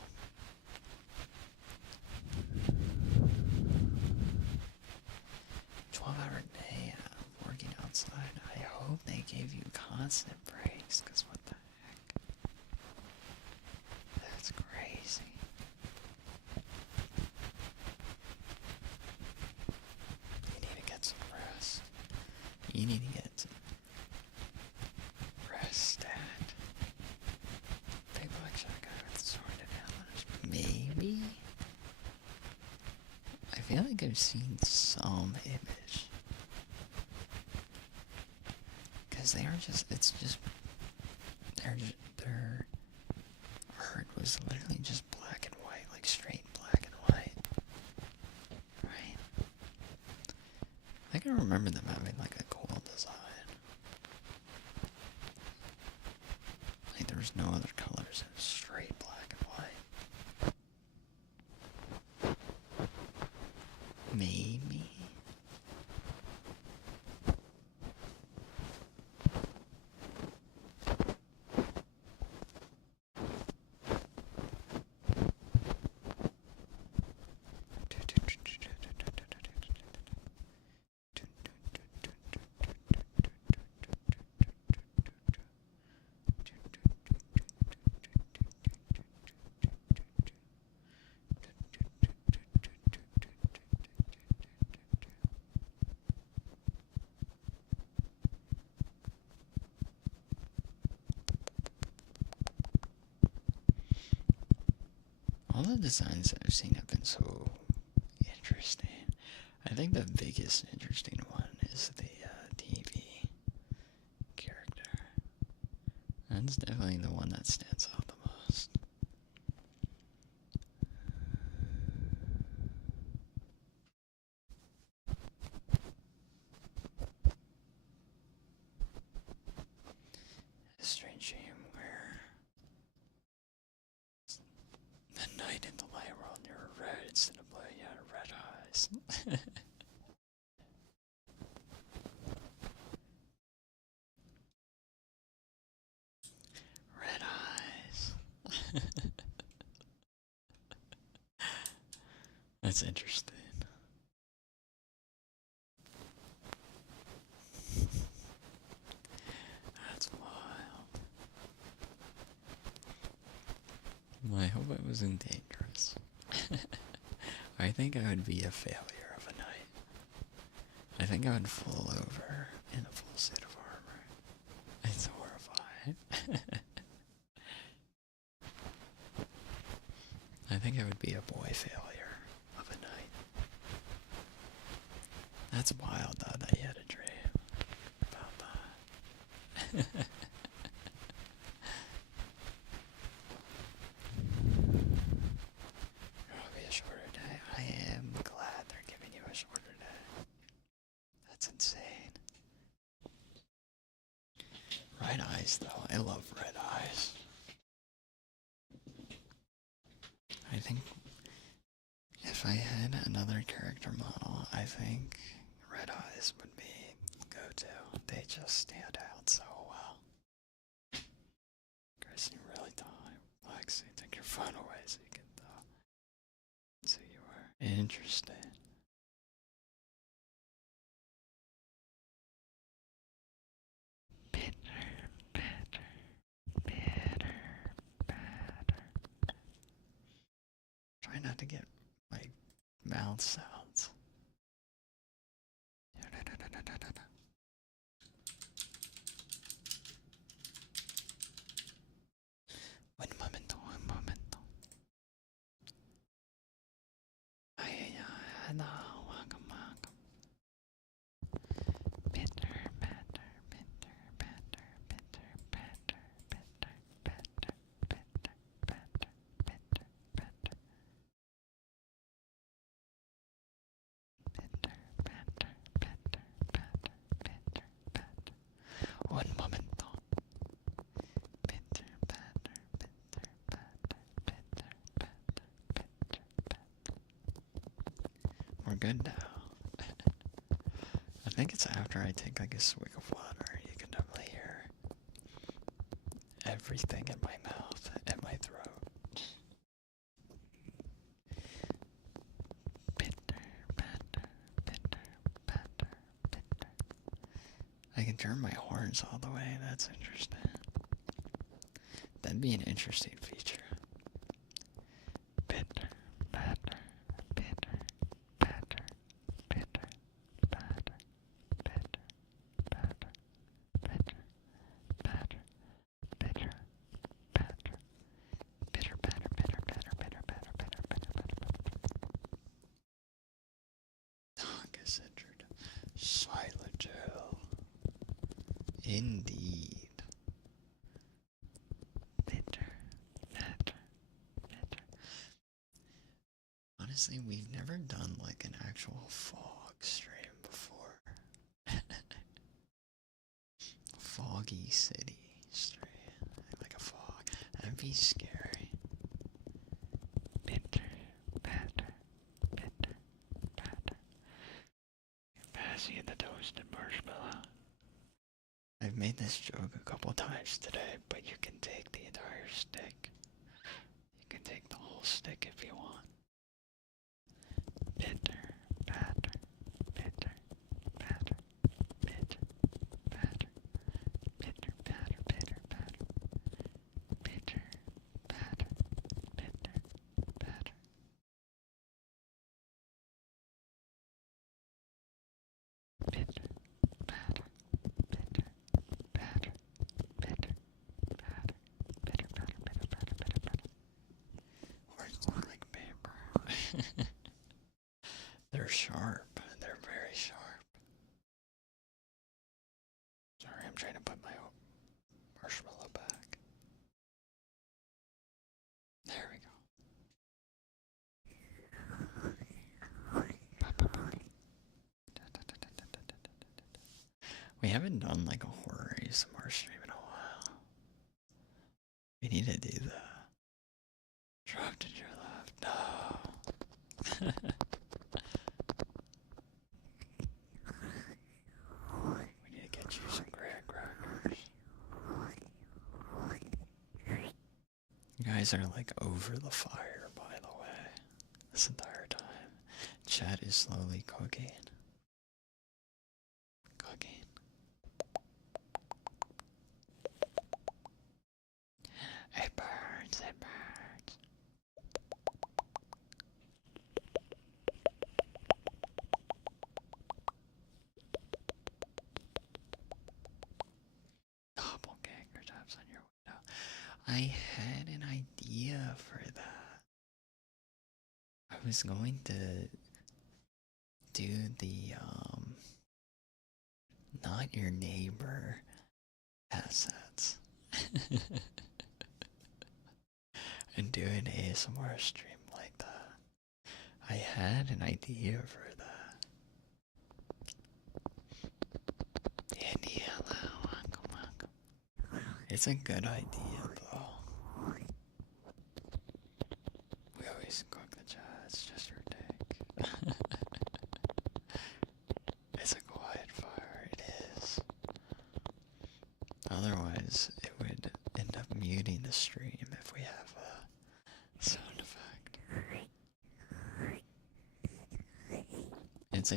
"12-hour day working outside. I hope they gave you constant breaks, because what the heck? That's crazy." You need to get some rest. You need to get some rest, Dad. Big black shotgun with sorted antlers. Maybe? I feel like I've seen some image. Because they are just, it's just, their art was literally just black and white, like straight black and white. Right? I can remember them having like a cool design. Like there was no other colors, it was straight black and white. Maybe. All the designs that I've seen have been so interesting. I think the biggest interesting one is the TV character. That's definitely the one that stands out the most. A strange shame where the night in the light world you're red instead of blue, you had red eyes. Red eyes. That's interesting. That's wild. Well, I hope I wasn't dangerous. I think I would be a failure of a night. I think I would fall over in a full suit of armor. It's horrifying. I think I would be a boy failure of a night. That's wild though that you had a dream about that. It'll be a shorter day. I am glad they're giving you a shorter day. That's insane. Red eyes though. I love red eyes. I think if I had another character model, I think red eyes would be go-to. They just stand out so well. Chris, you really thought, Lexi, take your phone away so you can see you are interested. Bitter, bitter, bitter, bitter. Try not to get my mouth sounds. Un momento, un momento. Ay, no, welcome, welcome. Bitter, bitter, good now. I think it's after I take like a swig of water. You can definitely hear everything in my mouth and my throat. Bitter, batter, bitter, batter, bitter. I can turn my horns all the way. That's interesting. That'd be an interesting feature. Bitter, batter, bitter, batter, bitter, batter, bitter, batter, bitter, batter, bitter, batter, bitter, batter, bitter, batter, bitter, batter, bitter, batter, batter. Dog is injured. Silent gel. Indeed. Bitter, batter, bitter. Honestly, we've never done like an actual fog stream before. Foggy city stream. Like a fog. That'd be scary. Bitter, batter, bitter, batter. Pass you the toasted marshmallow. I've made this joke a couple times today, but you can take the entire stick. You can take the whole stick if you want. Bitter, batter, bitter, batter, bitter, batter, bitter, batter, bitter, batter, bitter, batter, bitter, batter. Bitter, batter, bitter, batter, bitter, batter, bitter, batter, bitter, batter, bitter, batter. Words look like paper. They're sharp. They're very sharp. Sorry, I'm trying to put my marshmallow back. There we go. We haven't done like a horror ASMR stream in a while. We need to do that. Drop to your left. No. We need to get you some graham crackers. You guys are like over the fire, by the way, this entire time. Chat is slowly cooking. Cooking. It burns, it burns. Doppelganger taps on your window. I had an idea for that. I was going to do the, not your neighbor assets. And do an ASMR stream like that. I had an idea for that. India, welcome. It's a good idea, though. We always cook the chat, it's just your take. It's a quiet fire, it is. Otherwise, it would end up muting the stream if we have a sound effect. It's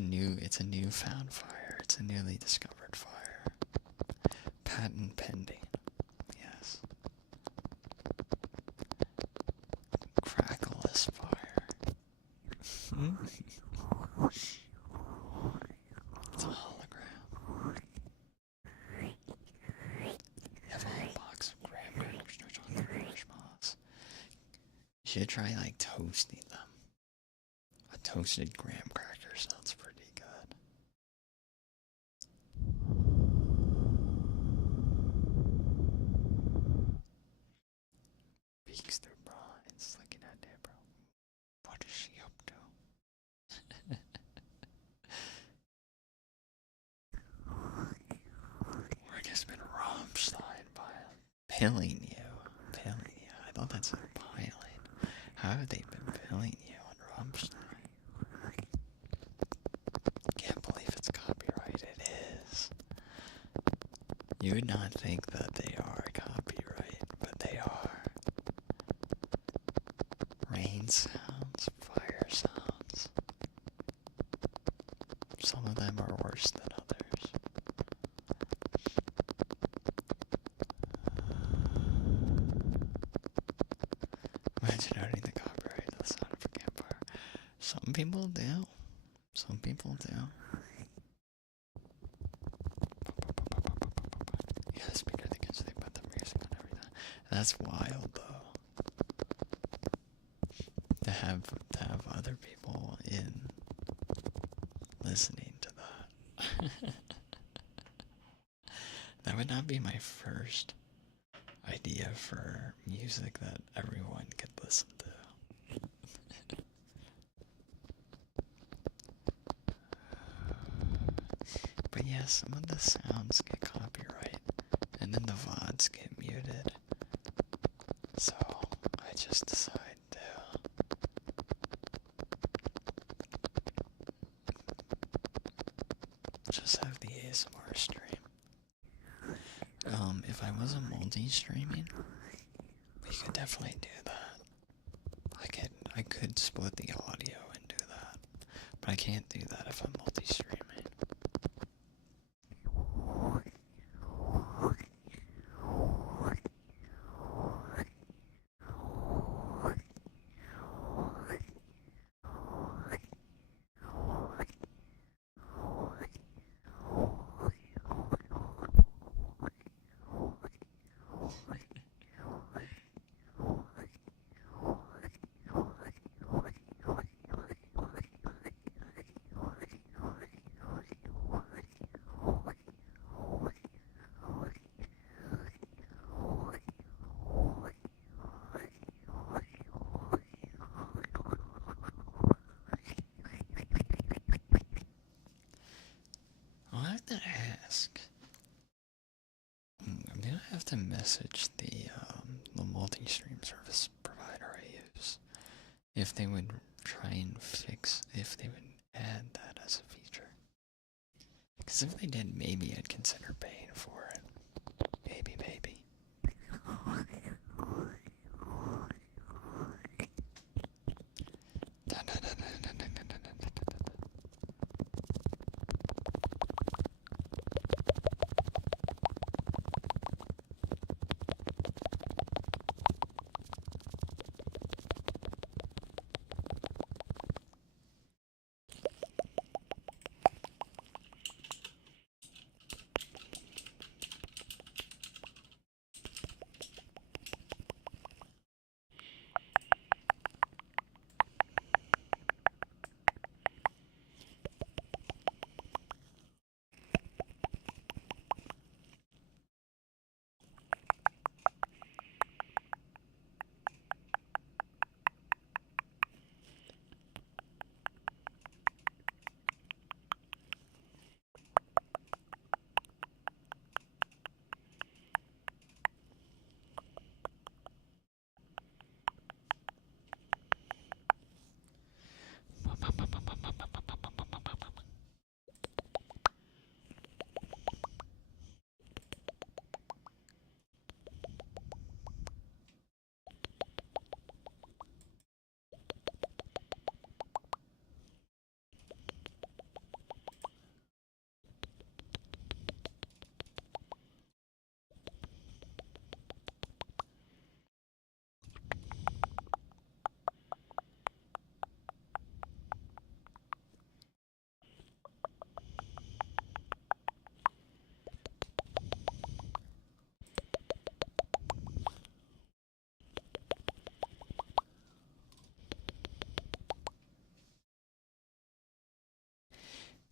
a newfound fire. It's a newly discovered fire. Patent pending. Yes. Crackleless fire. It's a hologram. You have a whole box of graham crackers, no chocolate marshmallows. You should try like toasting them. A toasted graham cracker sounds pretty good. Peeks through blinds, looking at Deborah. What is she up to? Word has been Rammstein by pilling you. Pilling you. I thought that's a piling. How have they been pilling you on Rammstein? You would not think that they are copyright, but they are. Rain sounds, fire sounds. Some of them are worse than others. Imagine owning the copyright to the sound of a campfire. Some people do. Some people do. Yeah, the speaker thinks they put the music on everything. That's wild, though. To have other people in listening to that. That would not be my first idea for music that everyone could listen to. But yeah, some of the sounds get copyright, and then the VODs get muted. So I just decide to just have the ASMR stream. If I wasn't multi-streaming, we could definitely do that. I could split the audio and do that, but I can't do that if I'm multi-streaming. I'll have to ask. I'm gonna have to message the multi-stream service provider I use if they would try and if they would add that as a feature. Because if they did, maybe I'd consider paying for it. Maybe.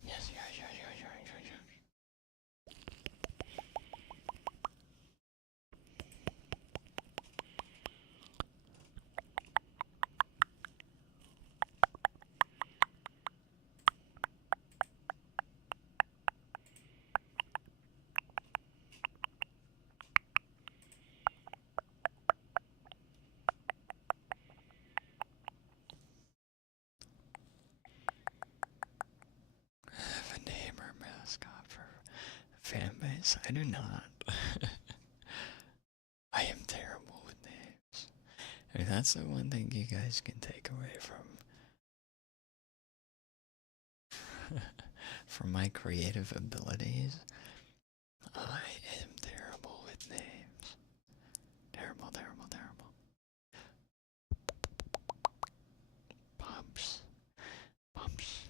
Yes. I have a name or mascot for fan base. I do not. that's the one thing you guys can take away from my creative abilities. I am terrible with names. Terrible, terrible, terrible. Bumps. Bumps.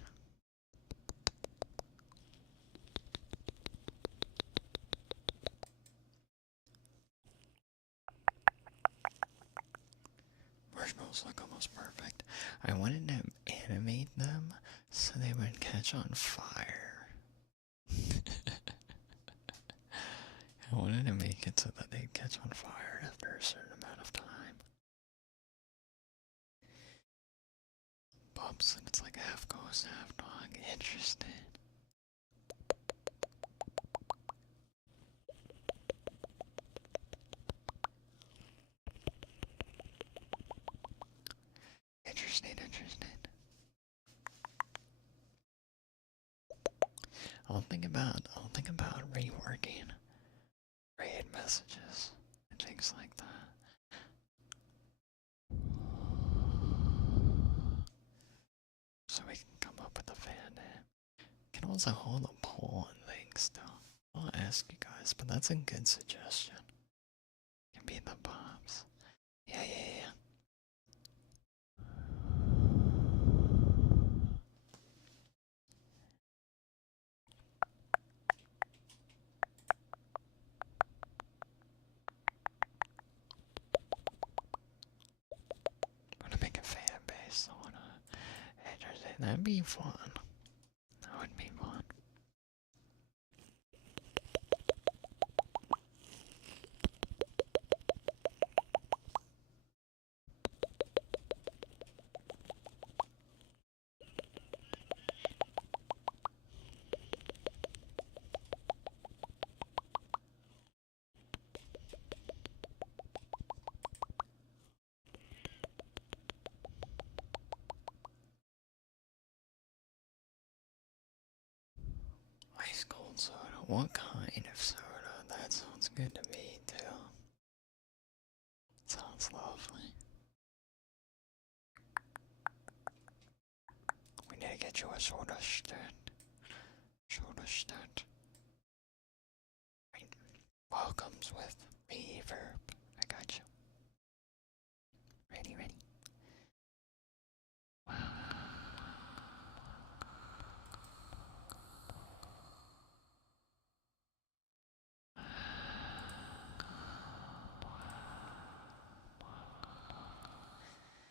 Marshmallows look almost perfect. I wanted to animate them so they would catch on fire. I wanted to make it so that they'd catch on fire after a certain amount of time. Bumps, and it's like half ghost, half dog. Interesting. Interesting, interesting. I'll think about reworking raid messages and things like that. So we can come up with a fan name. Can also hold a poll and things too. I'll ask you guys, but that's a good suggestion. Can be the bombs. Yeah, yeah, yeah. I'm gonna make a fan base. I wanna. That'd be fun. That would be fun. Ice cold soda. What kind of soda? That sounds good to me too. Sounds lovely. We need to get you a soda stand. Soda stand. Right. Welcomes with reverb. I got you. Ready, ready. Wow.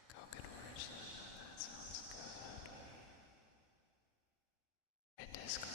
Coconut versus. That sounds good. It is good.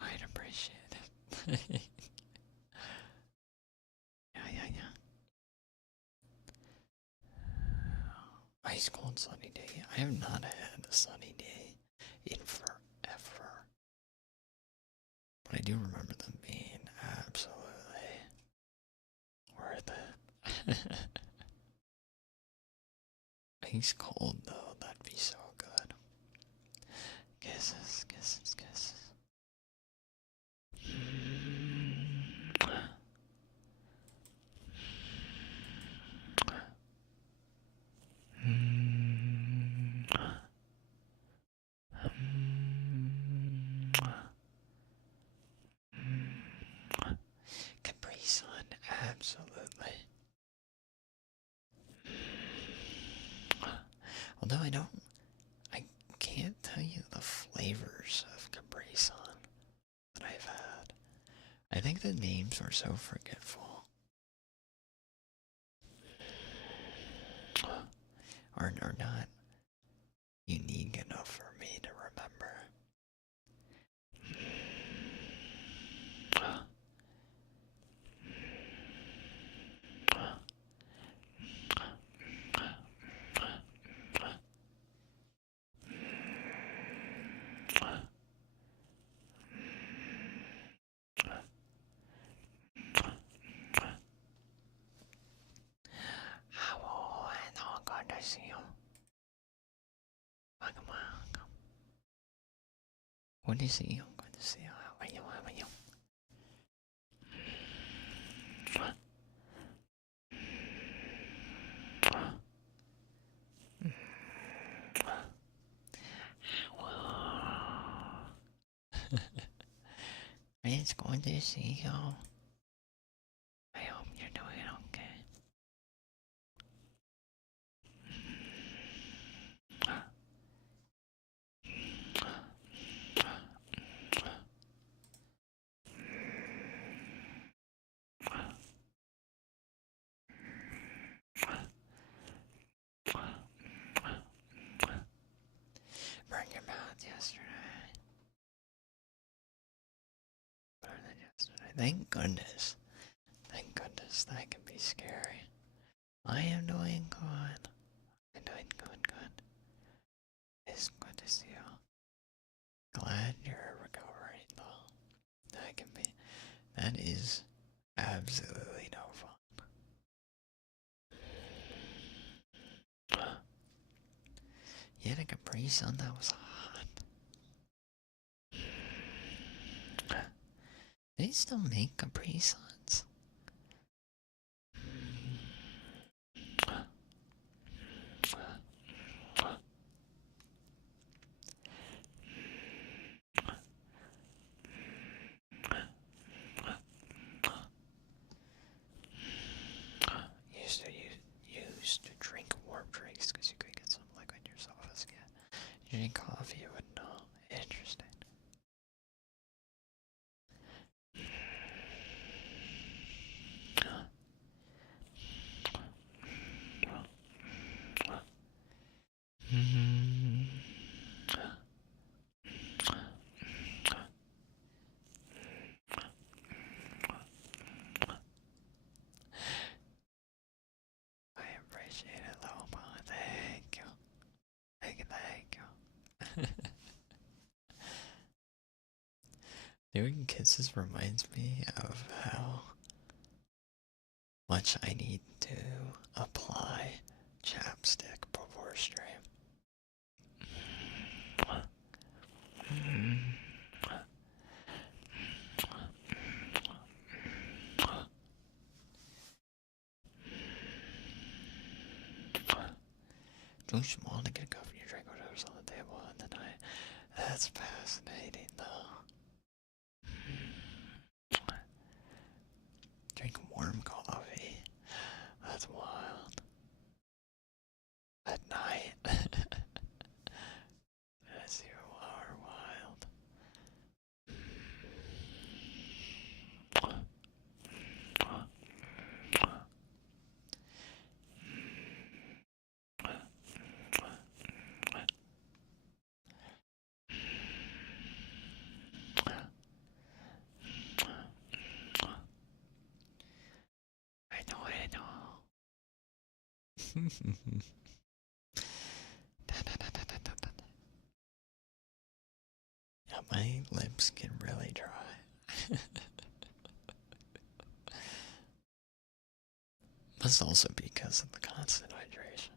I'd appreciate it. Yeah, yeah, yeah. Ice cold sunny day. I have not had a sunny day in forever. But I do remember them being absolutely worth it. Ice cold though, that'd be so good. Kisses, kisses, kisses. Absolutely. Although I can't tell you the flavors of Capri Sun that I've had. I think the names were so forgetful. Or not unique enough for me to remember. Hello, and all good to see you. Welcome, welcome. Good to see you. Good to see you. How are you? How are you? It's good to see you. I hope you're doing okay. Burned your mouth yesterday. Better than yesterday. Thank goodness. Thank goodness. That can be scary. I am doing good. I'm doing good. It's good to see you. Glad you're recovering though. That can be. That is absolutely no fun. You had a Capri Sun that was hot. They still make Capri Suns. Used to drink warm drinks because you could get some liquid yourself as a kid. You drink coffee, you wouldn't know. Interesting. I appreciate it, Lobo. Thank you. Thank you. Doing kisses reminds me of how much I need to apply chapstick before stream. Too small to get a cup of your drink, whatever's on the table in the night. That's fascinating, though. Drink warm coffee. That's wild. At night. That's even more wild. I know. Yeah, my lips get really dry. Must also be because of the constant hydration.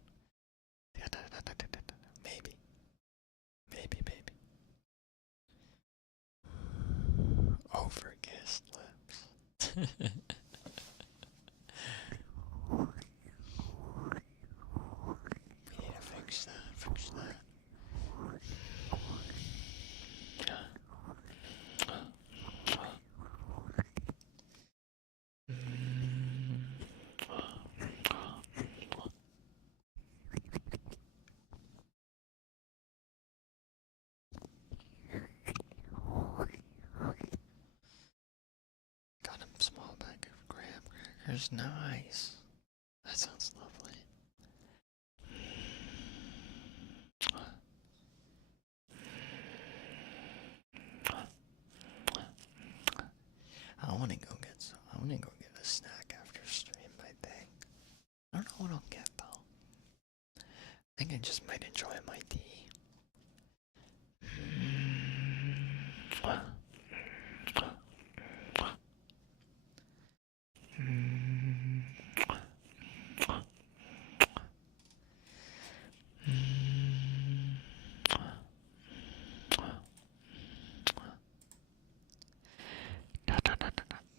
Maybe. Overkissed lips. We need to fix that. small bag of graham crackers. Nice. That sounds lovely. I want to go get some. I want to go get a snack after stream, I think. I don't know what I'll get though. I think I just might enjoy my tea.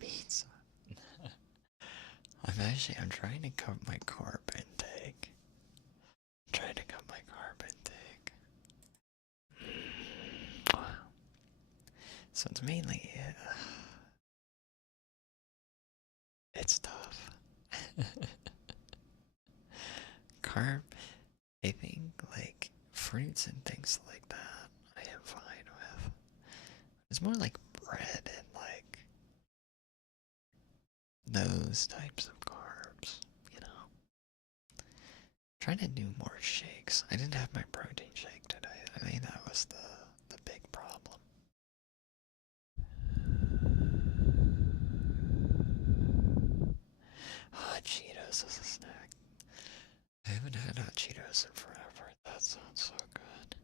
Pizza. I'm trying to cut my carb intake. So it's mainly it's tough. Carb, I think like fruits and things like that I am fine with. It's more like bread and like those types of carbs, you know. Trying to do more shakes. I didn't have my protein shake today. I think that was the big problem. Hot Cheetos as a snack. I haven't had hot Cheetos in forever. That sounds so good.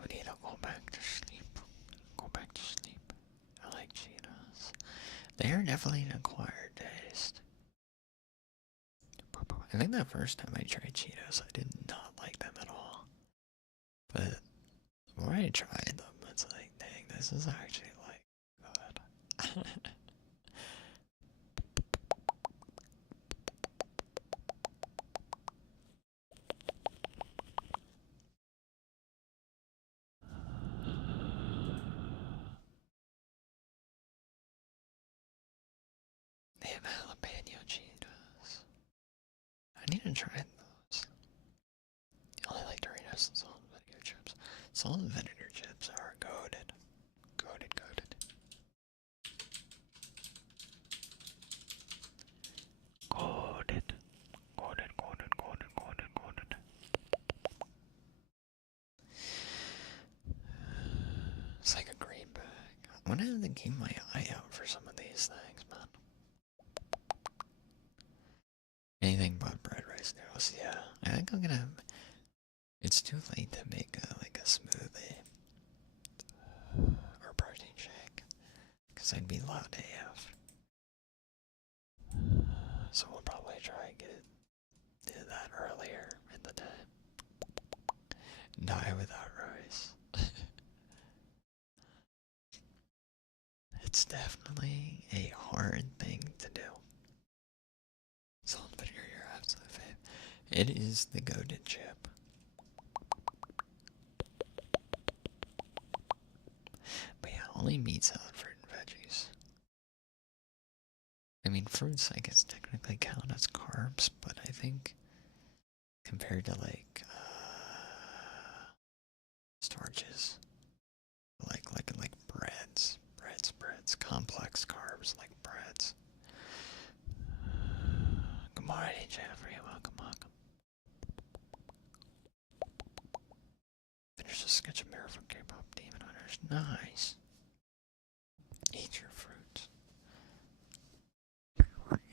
We need to go back to sleep. Go back to sleep. I like Cheetos. They are definitely an acquired taste. I think that first time I tried Cheetos, I did not like them at all. But the more I tried them, it's like, dang, this is actually like good. They have jalapeno Cheetos. I need to try those. I only like Doritos and salt and vinegar chips. Salt and vinegar chips are goated. Goated, goated. Goated. Goated, goated, goated, goated, goated. It's like a green bag. I'm gonna have to keep my eye out for some of these things, man. Anything but bread, rice, noodles, yeah. I think I'm gonna... It's too late to make like a smoothie. Or protein shake. Because I'd be loud AF. So we'll probably try and do that earlier in the day. Die without rice. It's definitely a hard thing to do. Salt and vinegar, your absolute fave. It is the goated chip. But yeah, only meat, salad, fruit, and veggies. I mean, fruits, I guess, technically count as carbs, but I think compared to like starches, like breads, complex carbs like breads. Good morning, Jeffrey. Welcome. There's a sketch of mirror from K-pop Demon Hunters. Nice. Eat your fruits.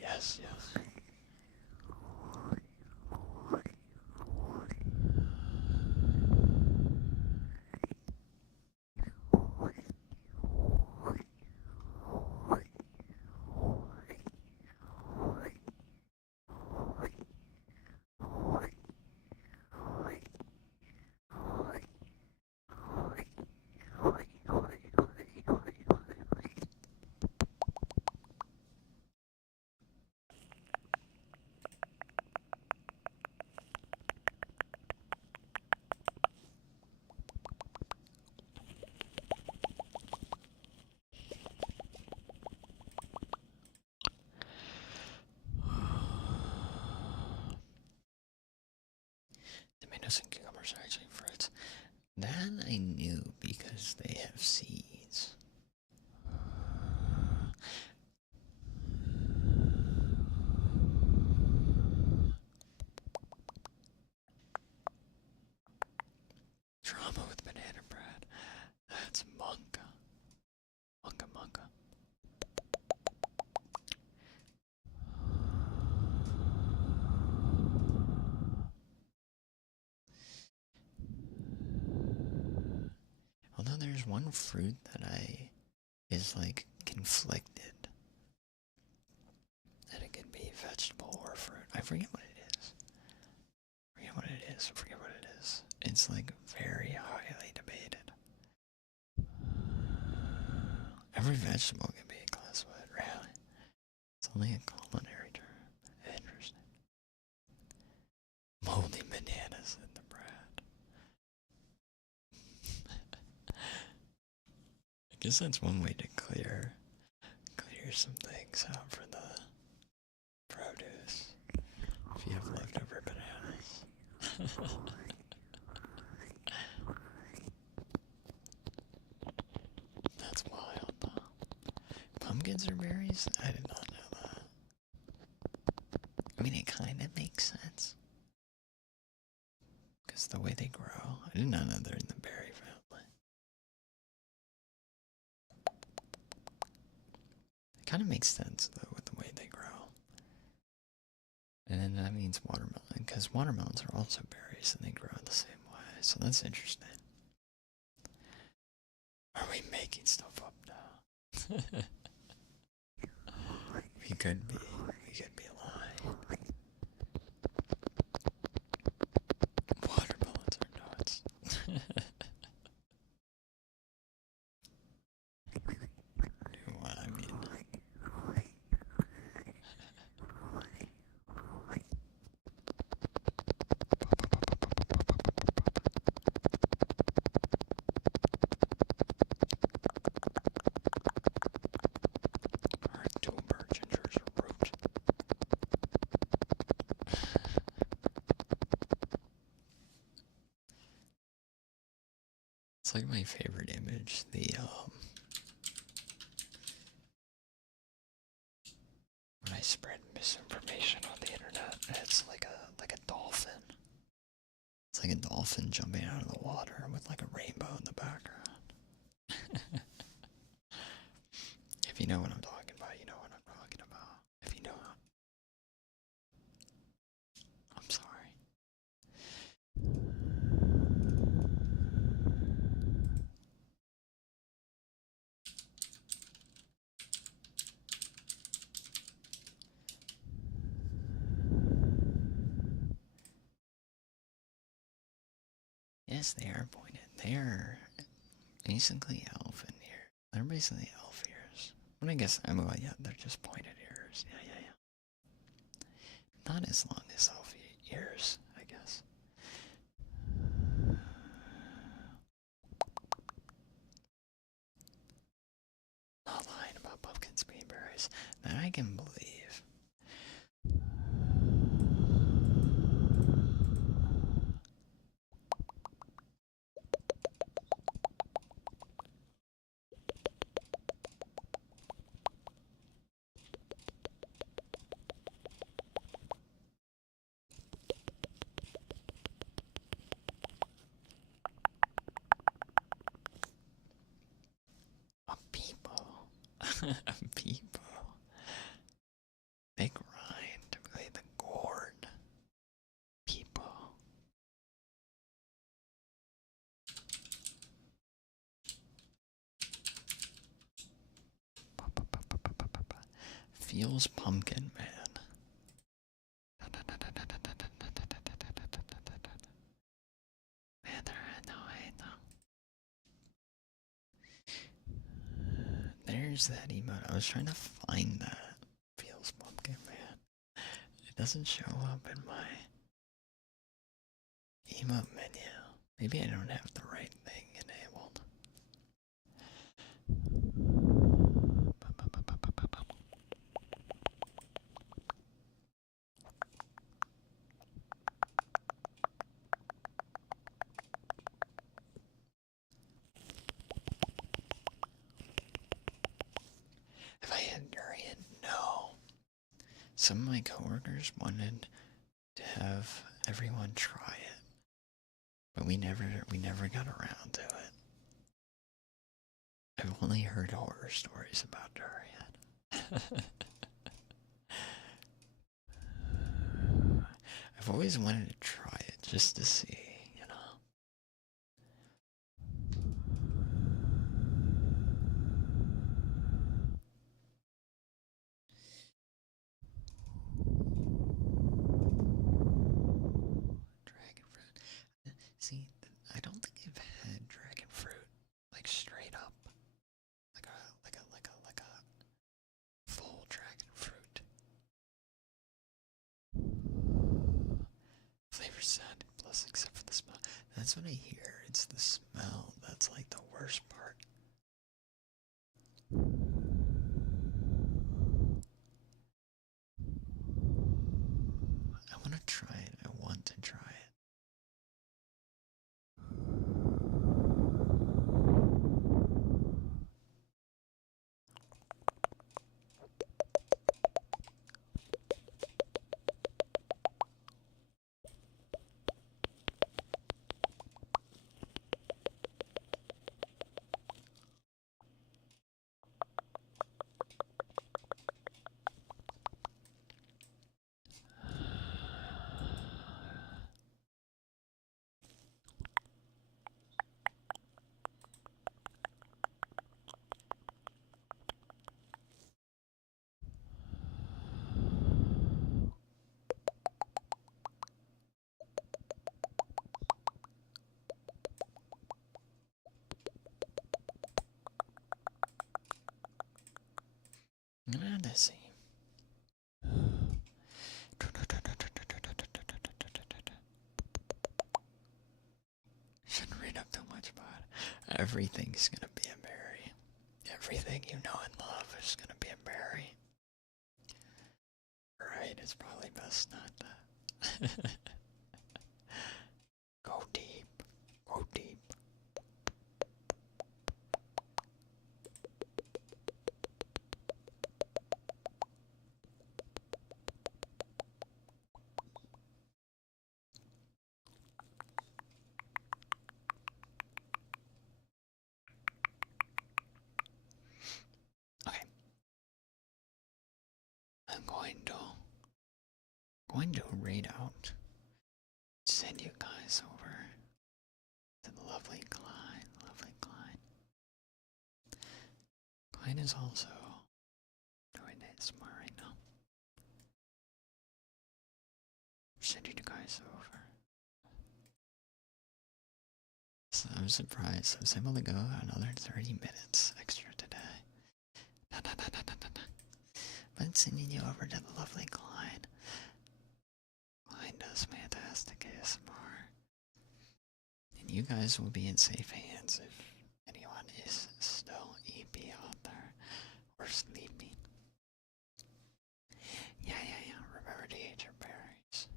Yes. Bananas and cucumbers are actually fruits. That I knew because they have seeds. Drama with banana bread. That's manga. Manga. Although there's one fruit that is like conflicted. That it could be vegetable or fruit. I forget what it is. Forget what it is. It's like very highly debated. Every vegetable can be classified, really. It's only a culinary term. Interesting. Moldy bananas in the bread. I guess that's one way to clear some things out for the produce. If you have leftover bananas. That's wild, though. Pumpkins are berries? I did not know that. I mean, it kind of makes sense. Because the way they grow. I did not know they're in the berry family. It kind of makes sense, though, with the way they grow. And then that means watermelon, because watermelons are also berries and they grow the same way. So that's interesting. Are we making stuff up now? We could be lying. Watermelons are nuts. I mean, our tuber ginger's a root. It's like my favorite image. When I spread misinformation on the internet, it's like a dolphin. It's like a dolphin jumping out of the water with like a rainbow in the background. If you know what I'm talking about, you know what I'm talking about. If you know, I'm sorry. Yes, they are pointed. They are basically elf in here. They're basically elf ears. But I guess, well, yeah, they're just pointed ears. Yeah. Not as long as elf ears, I guess. Not lying about pumpkins being berries. That I can believe. A peepo. A peepo. They grind to play the gourd. Peepo. Feels pumpkin, man. Man, there's that emote. I was trying to find that. Feels pumpkin, man. It doesn't show up in my emote menu. Maybe I don't have the right thing enabled. some of my coworkers wanted to have everyone try it, but we never got around to it. I've only heard horror stories about durian. I've always wanted to try it just to see, you know. Dragon fruit. See, I don't think I've had dragon fruit like straight up, like a full dragon fruit. Flavor sounded plus except for the smell. That's what I hear. It's the smell that's like the worst part. I want to try it. I want to try it. I'm gonna have to see. Shouldn't read up too much about it. Everything's gonna be a berry. Everything you know and love is gonna be a berry. Right, it's probably best not to. Go deep. Go deep. Okay. I'm going to read out, send you guys over to the lovely Klein. Lovely Klein. Klein is also doing ASMR right now. Send you guys over. So I'm surprised I was able to go another 30 minutes extra today. But sending you over to the lovely Klein. Klein does fantastic ASMR. And you guys will be in safe hands if anyone is still EP out there or sleeping. Yeah. Remember to eat your berries.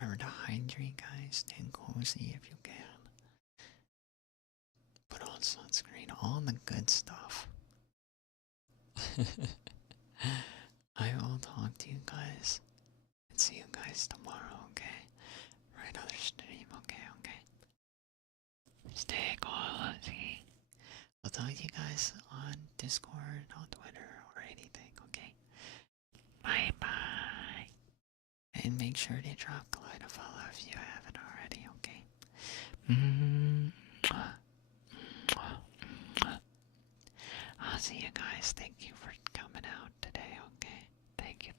Remember to hydrate, guys. Stay cozy if you can. Put on sunscreen. All the good stuff. I will talk to you guys and see you guys tomorrow, okay? For another stream, okay? Stay cozy. I'll talk to you guys on Discord, on Twitter, or anything, okay? Bye bye. And make sure to drop Clyde a follow if you haven't already, okay? I'll see you guys. Thank you for coming out today, okay? Thank you.